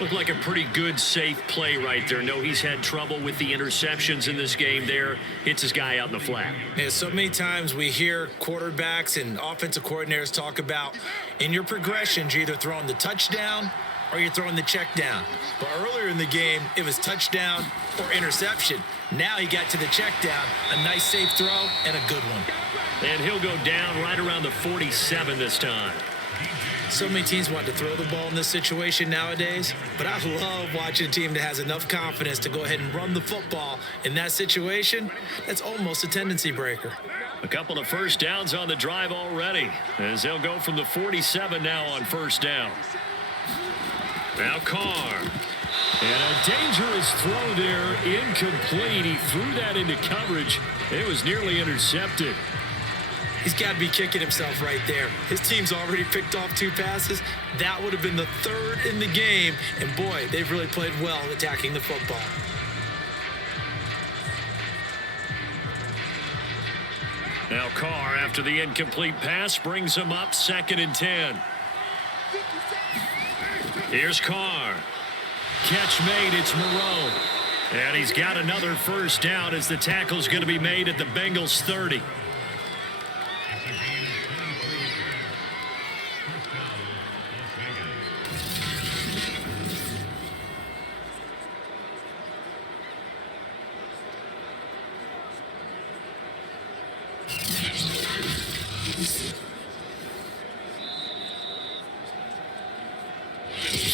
Looked like a pretty good, safe play right there. No, he's had trouble with the interceptions in this game there. Hits his guy out in the flat. Yeah, so many times we hear quarterbacks and offensive coordinators talk about in your progressions, you're either throwing the touchdown or you're throwing the check down. But earlier in the game, it was touchdown or interception. Now he got to the check down, a nice safe throw and a good one. And he'll go down right around the 47 this time. So many teams want to throw the ball in this situation nowadays, but I love watching a team that has enough confidence to go ahead and run the football. In that situation, that's almost a tendency breaker. A couple of first downs on the drive already, as they'll go from the 47 now on first down. Now Carr. And a dangerous throw there, incomplete. He threw that into coverage. It was nearly intercepted. He's got to be kicking himself right there. His team's already picked off 2 passes. That would have been the 3rd in the game. And boy, they've really played well attacking the football. Now Carr, after the incomplete pass, brings him up 2nd and 10. Here's Carr. Catch made, it's Moreau. And he's got another first down as the tackle's going to be made at the Bengals 30.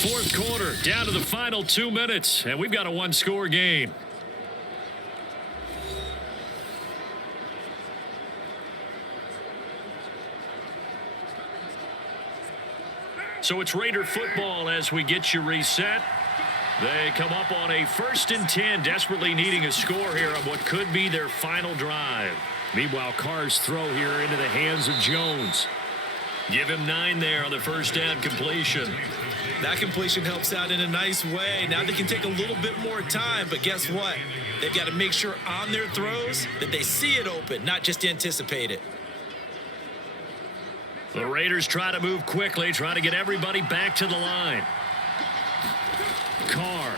Fourth quarter, down to the final 2 minutes, and we've got a 1-score game. So it's Raider football as we get you reset. They come up on a 1st and 10, desperately needing a score here on what could be their final drive. Meanwhile, Carr's throw here into the hands of Jones. Give him 9 there on the first down completion. That completion helps out in a nice way. Now they can take a little bit more time, but guess what? They've got to make sure on their throws that they see it open, not just anticipate it. The Raiders try to move quickly, try to get everybody back to the line. Carr.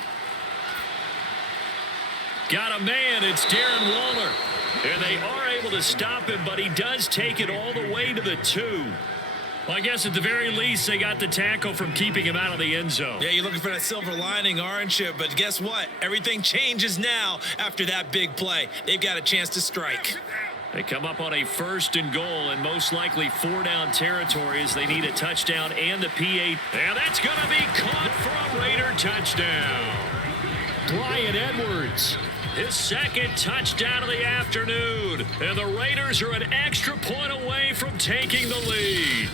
Got a man, it's Darren Waller. And they are able to stop him, but he does take it all the way to the 2. Well, I guess at the very least, they got the tackle from keeping him out of the end zone. Yeah, you're looking for that silver lining, aren't you? But guess what? Everything changes now after that big play. They've got a chance to strike. They come up on a 1st and goal and most likely 4-down territory as they need a touchdown and the P8. And that's going to be caught for a Raider touchdown. Bryan Edwards, his 2nd touchdown of the afternoon. And the Raiders are an extra point away from taking the lead.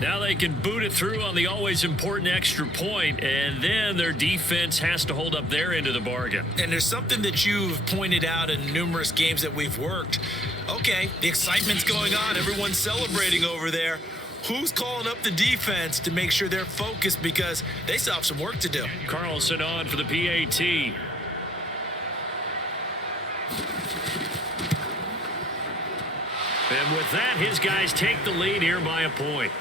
Now they can boot it through on the always important extra point, and then their defense has to hold up their end of the bargain. And there's something that you've pointed out in numerous games that we've worked. Okay, the excitement's going on. Everyone's celebrating over there. Who's calling up the defense to make sure they're focused because they still have some work to do? Carlson on for the PAT. And with that, his guys take the lead here by a point.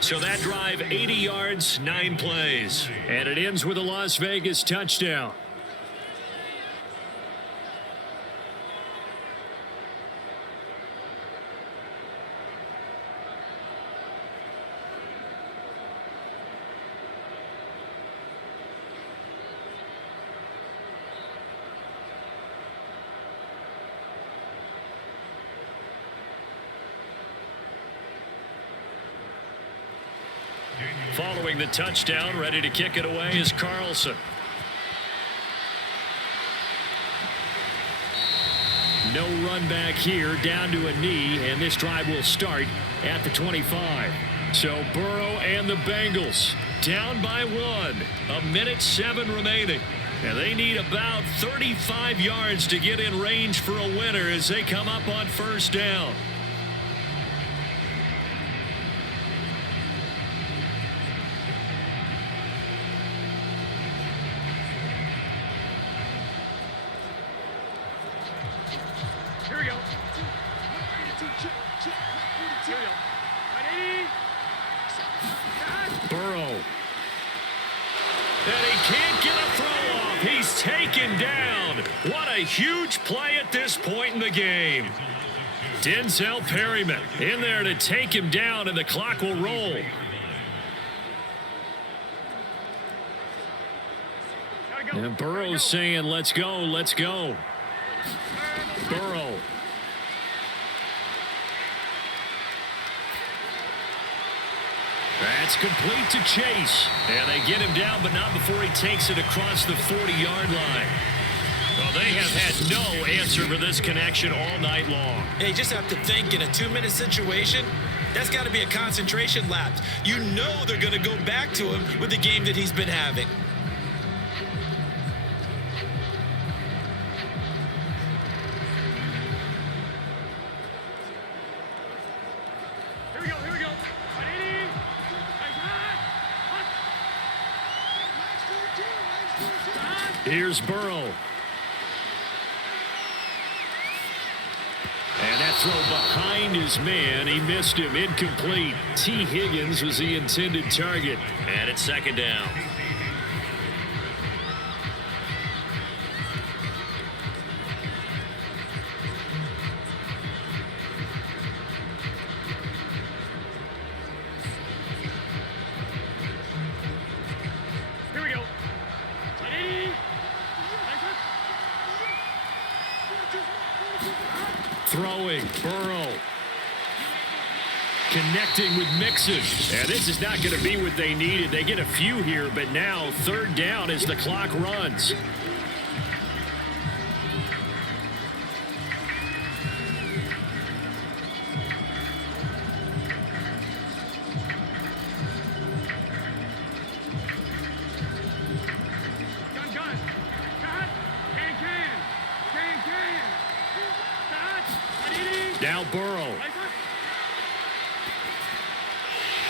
So that drive, 80 yards, 9 plays. And it ends with a Las Vegas touchdown. Following the touchdown, ready to kick it away is Carlson. No run back here, down to a knee, and this drive will start at the 25. So Burrow and the Bengals down by 1. 1:07 remaining. And they need about 35 yards to get in range for a winner as they come up on first down. Here we go. 180. Burrow. And he can't get a throw off. He's taken down. What a huge play at this point in the game. Denzel Perryman in there to take him down, and the clock will roll. And Burrow's saying, let's go, let's go. Burrow. That's complete to Chase. And they get him down, but not before he takes it across the 40-yard line. Well, they have had no answer for this connection all night long. Hey, you just have to think in a 2-minute situation, that's got to be a concentration lapse. You know they're going to go back to him with the game that he's been having. Here we go. 180. Here's Burrow. And that throw behind his man. He missed him. Incomplete. T. Higgins was the intended target. And it's second down. Here we go. 180. Throwing. Burrow. Connecting with Mixon. And this is not going to be what they needed. They get a few here, but now third down as the clock runs. Gun. Cut. Can. Cut. 180. Now Burrow.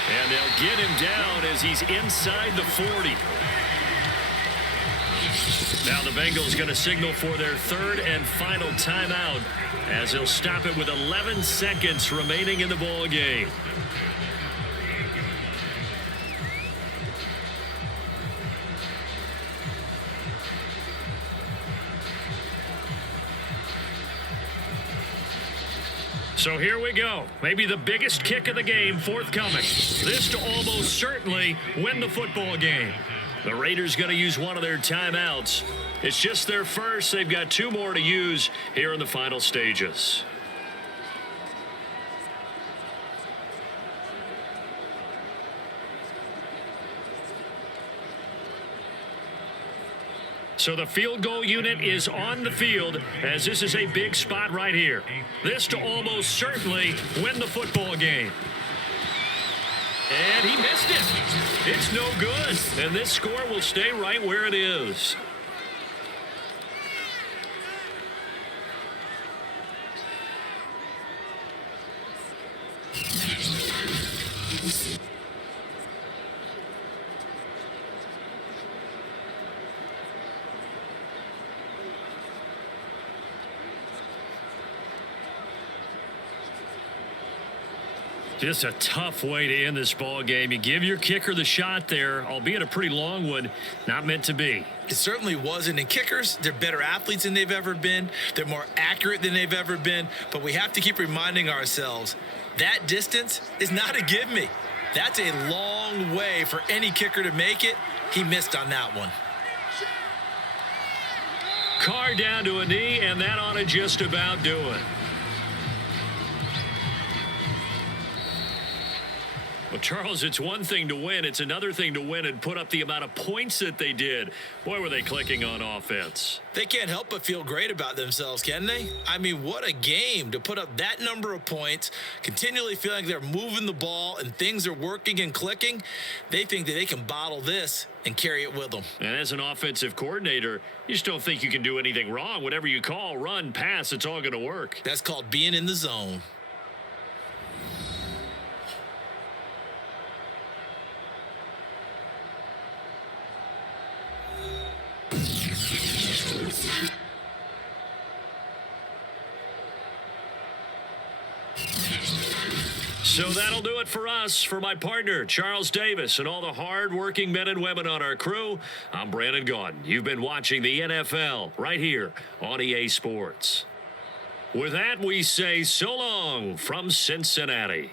And they'll get him down as he's inside the 40. Now the Bengals going to signal for their third and final timeout as they'll stop it with 11 seconds remaining in the ball game. So here we go. Maybe the biggest kick of the game forthcoming. This to almost certainly win the football game. The Raiders going to use one of their timeouts. It's just their first. They've got two more to use here in the final stages. So the field goal unit is on the field as this is a big spot right here. This to almost certainly win the football game. And he missed it. It's no good. And this score will stay right where it is. Just a tough way to end this ball game. You give your kicker the shot there, albeit a pretty long one, not meant to be. It certainly wasn't. And kickers, they're better athletes than they've ever been. They're more accurate than they've ever been. But we have to keep reminding ourselves, that distance is not a give me. That's a long way for any kicker to make it. He missed on that one. Carr down to a knee, and that ought to just about do it. Well, Charles, it's one thing to win. It's another thing to win and put up the amount of points that they did. Boy, were they clicking on offense. They can't help but feel great about themselves, can they? I mean, what a game to put up that number of points, continually feeling like they're moving the ball and things are working and clicking. They think that they can bottle this and carry it with them. And as an offensive coordinator, you just don't think you can do anything wrong. Whatever you call, run, pass, it's all going to work. That's called being in the zone. So that'll do it for us. For my partner, Charles Davis, and all the hard-working men and women on our crew, I'm Brandon Gaudin. You've been watching the NFL right here on EA Sports. With that, we say so long from Cincinnati.